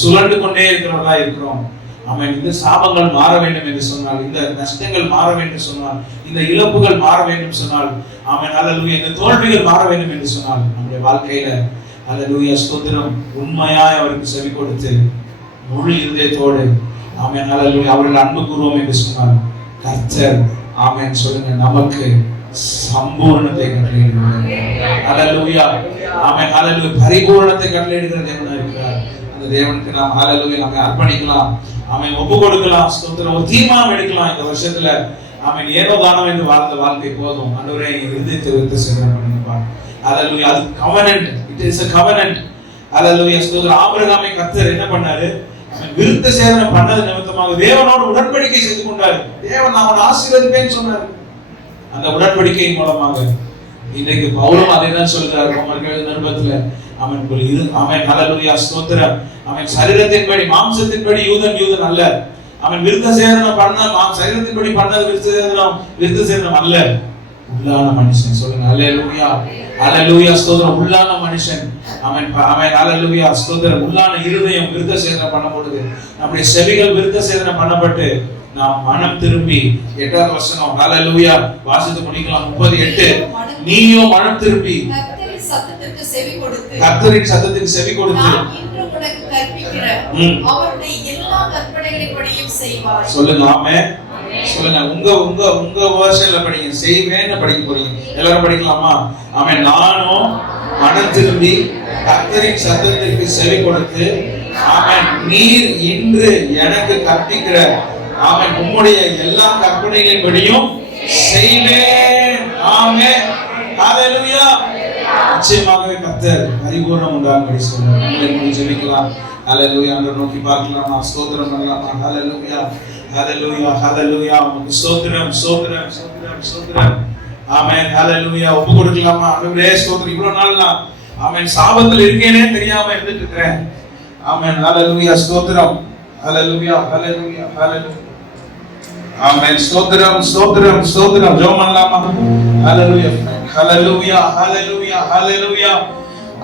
சுழண்டு கொண்டே இருக்கிறவர்களா இருக்கிறோம். ஆமென். இந்த சாபங்கள் மாற வேண்டும் என்று சொன்னால், இந்த நஷ்டங்கள் மாற வேண்டும் சொன்னால், இந்த இழப்புகள் மாற வேண்டும் சொன்னால், ஆமென் ஹல்லேலூயா, இந்த தோல்விகள் மாற வேண்டும் என்று சொன்னால் நம்முடைய வாழ்க்கையில ஹல்லேலூயா ஸ்தோத்திரம் உண்மையாய் அவருக்கு செவி கொடுத்து முழு இதயத்தோடு ஆமென் ஹல்லேலூயா அவர்கள் அன்பு கூறுவோம் என்று சொன்னால் கர்த்தர் ஆமென் சொல்லுங்க நமக்கு சம்பூர்ணத்தை கட்டளையிடுகிறார். ஹல்லேலூயா. ஆமென் ஹல்லேலூயா. பரிபூரணத்தை கட்டளையிடுகிற தேவனாய் இருக்கிறார். அந்த தேவனுக்கு நாம் ஹல்லேலூயா நம்மை அர்ப்பணிக்கலாம். ஆமென் ஒப்பு கொடுக்கலாம். ஸ்தோத்திரம். ஒரு தீர்மானம் எடுக்கலாம் இந்த வருஷத்துல. ஆமென் ஏனோ தானம் என்று வாழ்ந்த வாழ்க்கை போதும். ஆண்டவரே என் இதயத்தை விருத்த சேதனம் பண்ணுங்க. ஹல்லேலூயா. அது கவெனன்ட். It is a covenant. ஹல்லேலூயா ஸ்தோத்திரம். ஆபிரகாமை கர்த்தர் என்ன பண்ணாரு? விருத்த சேதனம் பண்ணது நிமித்தமாக தேவனோடு உடன்படிக்கை செய்து கொண்டார். தேவன் அவனை ஆசீர்வதிப்பேன்னு சொன்னார். அந்த உடன்படிக்கையின் மூலமாக இன்றைக்கு பவுலும் அதை தான் சொல்கிறார் ரோமர்கள் நிருபத்துல. அவன் அவன் ஹல்லேலூயா ஸ்தோத்திரம். அவன் சரீரத்தின்படி மாம்சத்தின்படி யூதன் அல்ல. அவன் விருத்த சேதனம் பண்ண சரீரத்தின்படி பண்ணது விருத்த சேதனம் அல்ல, உள்ளான மனுஷன். சொல்லுங்க ஹல்லேலூயா. ஹல்லேலூயா ஸ்தோத்திரம். உள்ளான மனுஷன். அவன் ஹல்லேலூயா ஸ்தோத்திரம். உள்ளான இருதயம் விருத்த சேதனம் பண்ணப்படுது. நம்முடைய செவிகள் விருத்த சேதனம் பண்ணப்பட்டு நாம் மனம் திரும்பி 8வது வசனம் ஹல்லேலூயா வாசித்து முடிக்கலாம். 38 நீயோ மனம் திரும்பி கர்த்தரின் சத்தத்திற்கு செவி கொடுத்து இன்று உனக்கு கற்பிக்கிற அவருடைய எல்லா கற்பனைகளின்படியும் செய்வாய். சொல்லுங்க ஆமென். சொல்லுங்க. உங்க வேர்ஷன்ல படிங்க. செய்வேன்னு படிக்க போறீங்க. எல்லாரும் படிக்கலாமா? ஆமென். நானும் மனம் திரும்பி கர்த்தரின் சத்தத்திற்கு செவி கொடுத்து ஆமென் நீர் இன்று எனக்கு கற்பிக்கிற ஆமென் உம்முடைய எல்லா கற்பனைகளின்படியும் செய்வேன். ஆமென். ஹல்லேலூயா. நிச்சயமாகவே கர்த்தர் பரிபூரணம் உண்டாகும்படி சொல்றார். நம்மை ஜெபிக்கலாம். ஹல்லேலூயா. ஆண்டவரை நோக்கி பார்க்கலாமா? ஸ்தோத்திரம் பண்ணலாமா? ஹல்லேலூயா. ஹல்லேலூயா. ஹல்லேலூயா. உங்களுக்கு ஸ்தோத்திரம் ஸ்தோத்திரம் ஸ்தோத்திரம் ஸ்தோத்திரம். ஆமென். ஹல்லேலூயா. ஒப்பு கொடுக்கலாமா? ஆண்டவரே ஸ்தோத்திரம். இவ்வளவு நாள் நான் ஆமென் சாபத்தில் இருக்கேனே தெரியாம இருந்துட்டு இருக்கிறேன். ஆமென். ஹல்லேலூயா ஸ்தோத்திரம். ஹல்லேலூயா. ஹல்லேலூயா. ஹல்லேலூயா. ஆமென். ஸ்தோத்திரம் ஸ்தோத்திரம் ஸ்தோத்திரம். ஜெபம் பண்ணலாமா? ஹல்லேலூயா. ஹல்லேலூயா. ஹல்லேலூயா. ஹல்லேலூயா.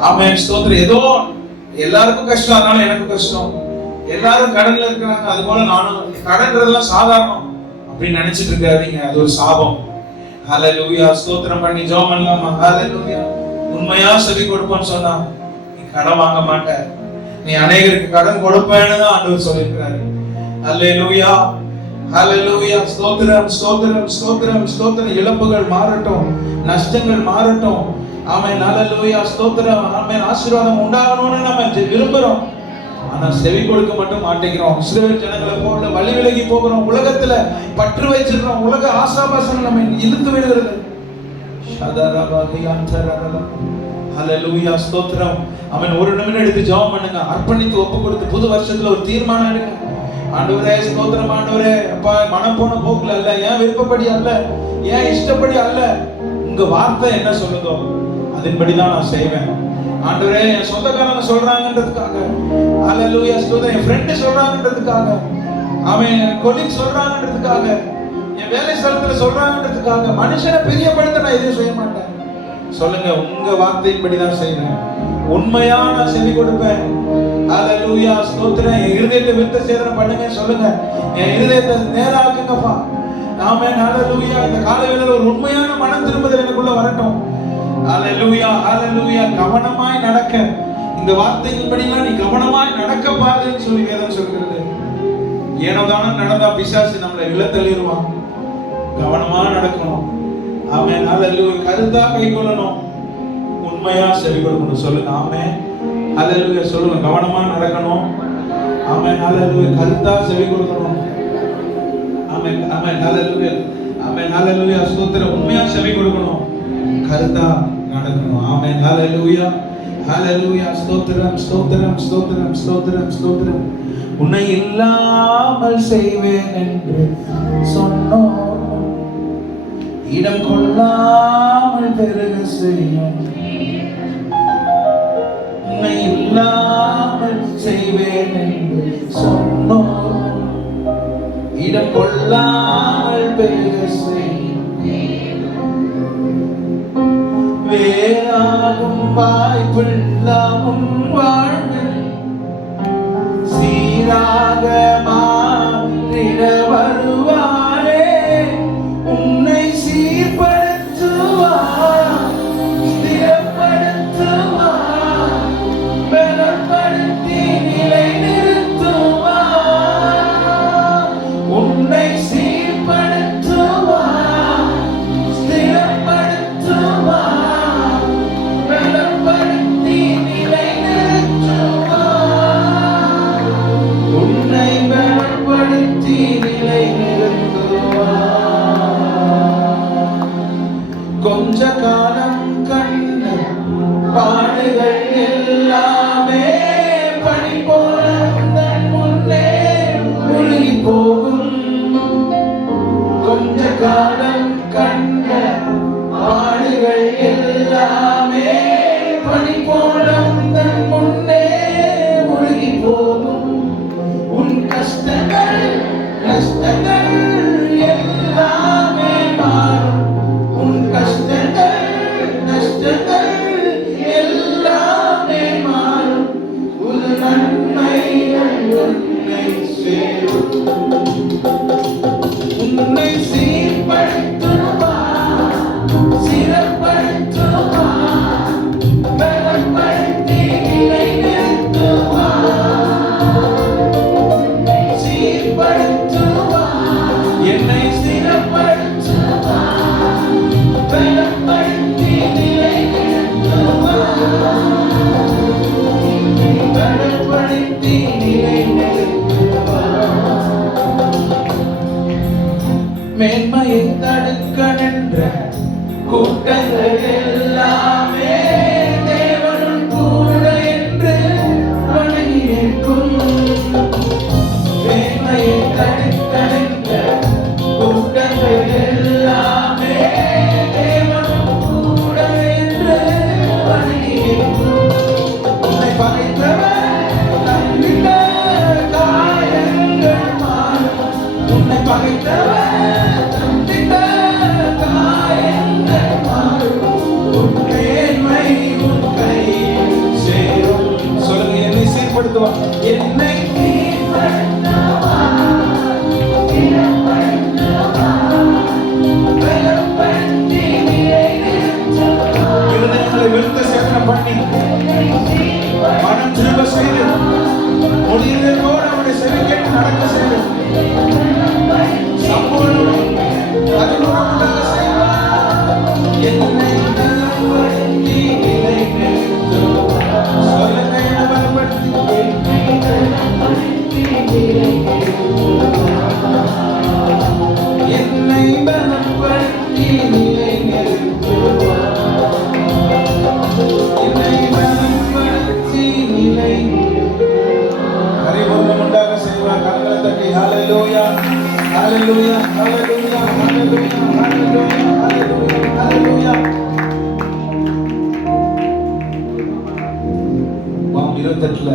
ஆமென். ஸ்தோத்திரம். ஏதோ எல்லாருக்கும் கஷ்டம், அதனால எனக்கு கஷ்டம். எல்லாரும் கடன்ல இருக்காங்க, அது போல நானும். கடன்றதெல்லாம் சாதாரணம் அப்படின்னு நினைச்சிட்டு இருக்காதீங்க, அது ஒரு சாபம். ஹல்லேலூயா. ஸ்தோத்திரம் பண்ணி ஜெபம் பண்ணலாமா? ஹல்லேலூயா. உண்மையா செவி கொடுப்பேன்னு சொன்னா நீ கடன் வாங்க மாட்ட, நீ அநேகருக்கு கடன் கொடுப்பேன்னு தான் ஆண்டவர் சொல்லியிருக்கிறாரு. ஹல்லேலூயா. ஹல்லேலூயா. ஸ்தோத்திரம் ஸ்தோத்திரம் ஸ்தோத்திரம் ஸ்தோத்திரம். இழப்புகள் மாறட்டும், நஷ்டங்கள் மாறட்டும். ஆமென். ஹல்லேலூயா. ஸ்தோத்திரம். ஆமென். ஆசீர்வாதம் உண்டாகணும்னு நம்ம விரும்புறோம். ஆனா செவி கொடுக்க மட்டும் மாட்டேங்கிறோம். இஸ்ரவேல் ஜனங்களை போல வழி விலகி போகிறோம். உலகத்துல பற்று வச்சிருக்கிறோம். உலக ஆசாபாசங்கள் நம்ம இழுத்து விடுகிறது. ஹல்லேலூயா, ஸ்தோத்திரம். அவன் ஒரு நிமிடம் எடுத்து ஜெபம் பண்ணுங்க. அர்ப்பணித்து ஒப்பு கொடுத்து புது வருஷத்துல ஒரு தீர்மானம் எடுங்க. ஆண்டவரே ஸ்தோத்திரம். ஆண்டவரே, அப்பா, மனம் போன போக்குல அல்ல, ஏன் விருப்பப்படி அல்ல, ஏன் இஷ்டப்படி அல்ல, உங்க வார்த்தை என்ன சொல்லுதோ அதன்படிதான் நான் செய்வேன். ஆண்டவரே, என் சொந்தக்காரங்க சொல்றாங்கன்றதுக்காக, ஹல்லேலூயா ஸ்தோத்திரம், என் ஃப்ரெண்ட் சொல்றாங்கன்றதுக்காக, அவன் கொலீக் சொல்றாங்கன்றதுக்காக, என் வேலை ஸ்தலத்துல சொல்றாங்கன்றதுக்காக மனுஷனை பிரியப்படுத்த நான் எதுவும் செய்ய மாட்டேன். சொல்லுங்க, உங்க வார்த்தையின்படிதான் செய்வேன். உண்மையா நான் செவி கொடுப்பேன். ஹல்லேலூயா ஸ்தோத்திரம். என் இருதயத்தை விருத்த சேதனம் பண்ணுங்க. சொல்லுங்க, என் இருதயத்தை நேராக்குங்கப்பா. ஆமென். ஹல்லேலூயா. இந்த காலைவேளையில ஒரு உண்மையான மனம் திரும்புதல் எனக்குள்ள வரட்டும். ஹல்லேலூயா, ஹல்லேலூயா. கவனமாய் நடக்க, இந்த வார்த்தையின்படிலாம் நீ கவனமாய் நடக்க பாருன்னு சொல்லி வேதம் சொல்கிறது. ஏனோ தானோ நடந்தா பிசாசு நம்மளை இழுத்தள்ளிடுவான். கவனமா நடக்கணும். ஆமென். ஹல்லேலூயா. கருத்தா கை கொள்ளணும். உண்மையா செவி கொடுக்கணும். சொல்லுங்க, ஆமென். ஹல்லேலூயா. சொல்லுங்க, கவனமா நடக்கணும். ஆமென். ஹல்லேலூயா. கருத்தா செவி கொடுக்கணும். ஆமென். ஆமென். ஹல்லேலூயா. ஆமென். ஹல்லேலூயா ஸ்தோத்திரம். உண்மையா செவி கொடுக்கணும், கருத்தா நடக்கணும். ஆமென். ஹல்லேலூயா. ஹல்லேலூயா ஸ்தோத்திரம், ஸ்தோத்திரம், ஸ்தோத்திரம், ஸ்தோத்திரம், ஸ்தோத்திரம். உன்னை இல்லாமல் செய்வேன் என்று சொன்னோம், இடம் கொள்ளாமல் பெருக செய்யும். உன்னை இல்லாமல் செய்வேன் என்று சொன்னோம், இடம் கொள்ளாமல் பெருக செய்யும். வேறாகும் வாய்ப்பில்லாமும் வாழ்வில் சீராக மாறிட வருவாரே. உன்னை சீர்படுத்துவார், ஸ்திரப்படுத்துவார், பலப்படுத்தி நிலை நிறுத்துவார். உன்னை சீர்படுத்துவார், ஸ்திரப்படுத்துவார், பலப்படுத்தி நிலை நிறுத்துவார். உன்னை பலப்படுத்தி நிலை நிறுத்துவார். கொஞ்ச காலம் கண்ட பாடுகள் எல்லாமே பனி போல உந்தன் முன்னே உருகி போகும். கொஞ்ச காலம் கண்ட பாடுகள் எல்லாமே பனி போல உந்தன் முன்னே உருகி போகும். உன் கஷ்டங்கள் நஷ்டங்கள் எல்லாமே மாறும். உன் கஷ்டங்கள் நஷ்டங்கள் எல்லாமே மாறும். உன் நன்மைகள் உன்னை சேரும். உன்னை சீர்படுத்துவார், சிறப்படுத்துவார், பலப்படுத்தி நிலை நிறுத்துவார். சீர்படுத்துவார், என்னை சிறப்படுத்துவார், பலப்படுத்தி நிலை நிறுத்துவார். பலப்படுத்தி நிலை நிறுத்துவார். மேன்மையை தடுக்க நின்ற கூட்டங்கள் எல்லாமே தேவனும் கூட என்று வணங்கி நிற்கும். மேன்மையை தடுக்க நின்ற கூட்டங்கள் எல்லாமே தேவனும் கூட என்று வணங்கி நிற்கும். உன்னை பகைத்தவர் தந்திட்ட காயங்கள் மாறும். உன்னை பகைத்தவர் தந்திட்ட காயங்கள் மாறும். உன்னை Hallelujah, hallelujah, hallelujah, hallelujah, hallelujah. வாம் 28ல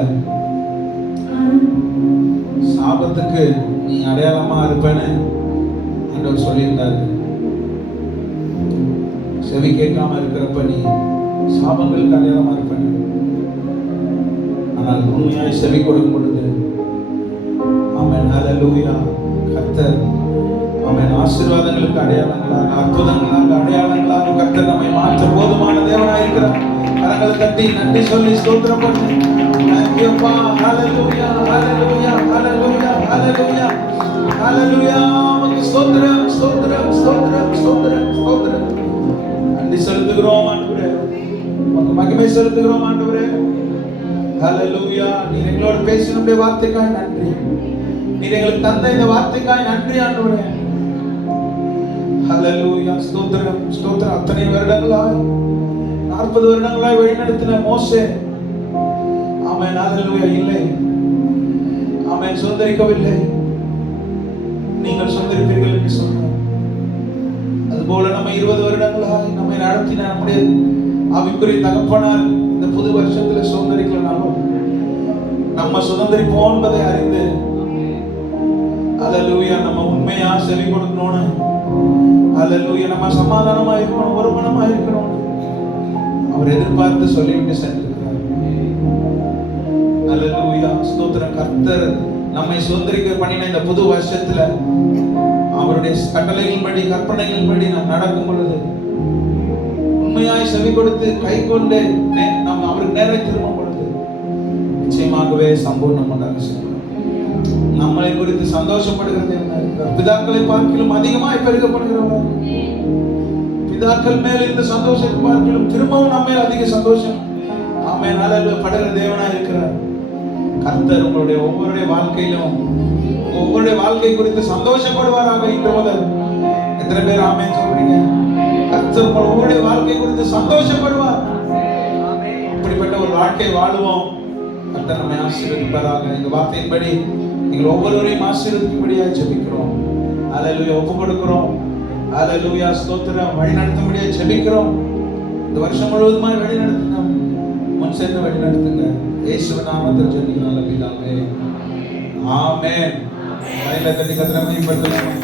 சாபத்துக்கு நீ அடையாளமா இருப்பேன்னு ஆண்டவர் சொல்லியிருந்தாரு. செவி கேட்காம இருக்கிறப்ப நீ சாபங்களுக்கு அடையாளமா இருப்பேன். ஆனால் உண்மையாய் செவி கொடுக்கும் பொழுது ஆமென், ஹல்லேலூயா, கர்த்தர் ஆமென் ஆசீர்வாதங்களுக்கு அடையாளங்களாக, அற்புதங்களாக, அடையாளங்களாக கர்த்தர் நம்மை மாற்ற போதுமான தேவனாய் இருக்கிறார். கரங்களை தட்டி நன்றி சொல்லி ஸ்தோத்திரம் பண்ணு. Thank you, அப்பா. ஹல்லேலூயா, ஹல்லேலூயா, ஹல்லேலூயா, ஹல்லேலூயா, ஹல்லேலூயா. உமக்கு ஸ்தோத்திரம், ஸ்தோத்திரம், ஸ்தோத்திரம், ஸ்தோத்திரம், ஸ்தோத்திரம். நன்றி செலுத்துகிறோம் ஆண்டவரே. உமக்கு மகிமை செலுத்துகிறோம் ஆண்டவரே. ஹல்லேலூயா. நீர் எங்களோடு பேசினுடைய வார்த்தைக்காய் நன்றி. நீர் எங்களுக்கு தந்த இந்த வார்த்தைக்காய் நன்றி ஆண்டவரே. ஹல்லேலூயா. ஸ்தோத்திரம், ஸ்தோத்திரம். அத்தனை வருடங்களாய் 40 வருடங்களாய் வழிநடத்தின மோசே ஆமென், ஹல்லேலூயா இல்லை ஆமென் சுதந்திரிக்கவில்லை. நீங்கள் சுதந்திரிப்பீர்கள் என்று சொன்னார். அதுபோல நம்ம 20 வருடங்களாய் நம்மை நடத்தின நம்முடைய ஆவிக்குரிய தகப்பனார் இந்த புது வருஷத்துல சுதந்திரிக்கலனாலும் நம்ம சுதந்திரிப்போம் என்பதை அறிந்து ஹல்லேலூயா நம்ம உண்மையா செவி கொடுக்கணும்னு, ஹல்லேலூயா நம்ம சமாதானமா இருக்கணும், ஒரு மனமா இருக்கணும் அவர் எதிர்பார்த்து சொல்லிவிட்டு சென்றிருக்கிறார். ஹல்லேலூயா, ஸ்தோத்திரம். கர்த்தர் நம்மை சுதந்திரிக்க பண்ணின இந்த புது வருஷத்துல அவருடைய கட்டளைகளின்படி கற்பனைகளின்படி நாம் நடக்கும் பொழுது உண்மையாய் செவி கொடுத்து கை கொண்டு நாம் அவருக்கு நேரை திரும்பும் பொழுது நிச்சயமாகவே சம்பூர்ணம் உண்டாக நம்மளை குறித்து சந்தோஷப்படுகிறது. பிதாக்களை பார்க்கிலும் அதிகமாய் பெருகப்படுகிறவர். பிதாக்கள் மேல் இருந்த சந்தோஷத்தை பார்க்கிலும் திரும்பவும் நம்ம மேல் அதிக சந்தோஷம் ஆமென், ஹல்லேலூயா படுகிற தேவனாய் இருக்கிறார். கர்த்தர் உங்களுடைய ஒவ்வொருடைய வாழ்க்கையிலும் ஒவ்வொருடைய வாழ்க்கை குறித்து சந்தோஷப்படுவாராக. இன்று முதல் எத்தனை பேர் ஆமென் சொல்றீங்க? கர்த்தர் ஒவ்வொருடைய வாழ்க்கை குறித்து சந்தோஷப்படுவார். இப்படிப்பட்ட ஒரு வாழ்க்கை வாழுவோம். கர்த்தர் நம்மை ஆசீர்வதிப்பாராக. இந்த வார்த்தையின்படி நீங்கள் ஒவ்வொருவரையும் ஆசீர்வதிக்கும்படியாக ஜெபிக்கிறோம். ஹல்லேலூயா, ஒப்பு கொடுக்கிறோம். ஹல்லேலூயா, ஸ்தோத்திரம். வழி நடத்தும்படியாக ஜெபிக்கிறோம். இந்த வருஷம் முழுவதுமாய் வழி நடத்துங்க, முன் சென்று வழி நடத்துங்க. இயேசுவின் நாமத்தில் ஜெபிக்கிறோம் பிதாவே. ஆமென். கையில தட்டி கர்த்தரை மகிமைப்படுத்துவோம்.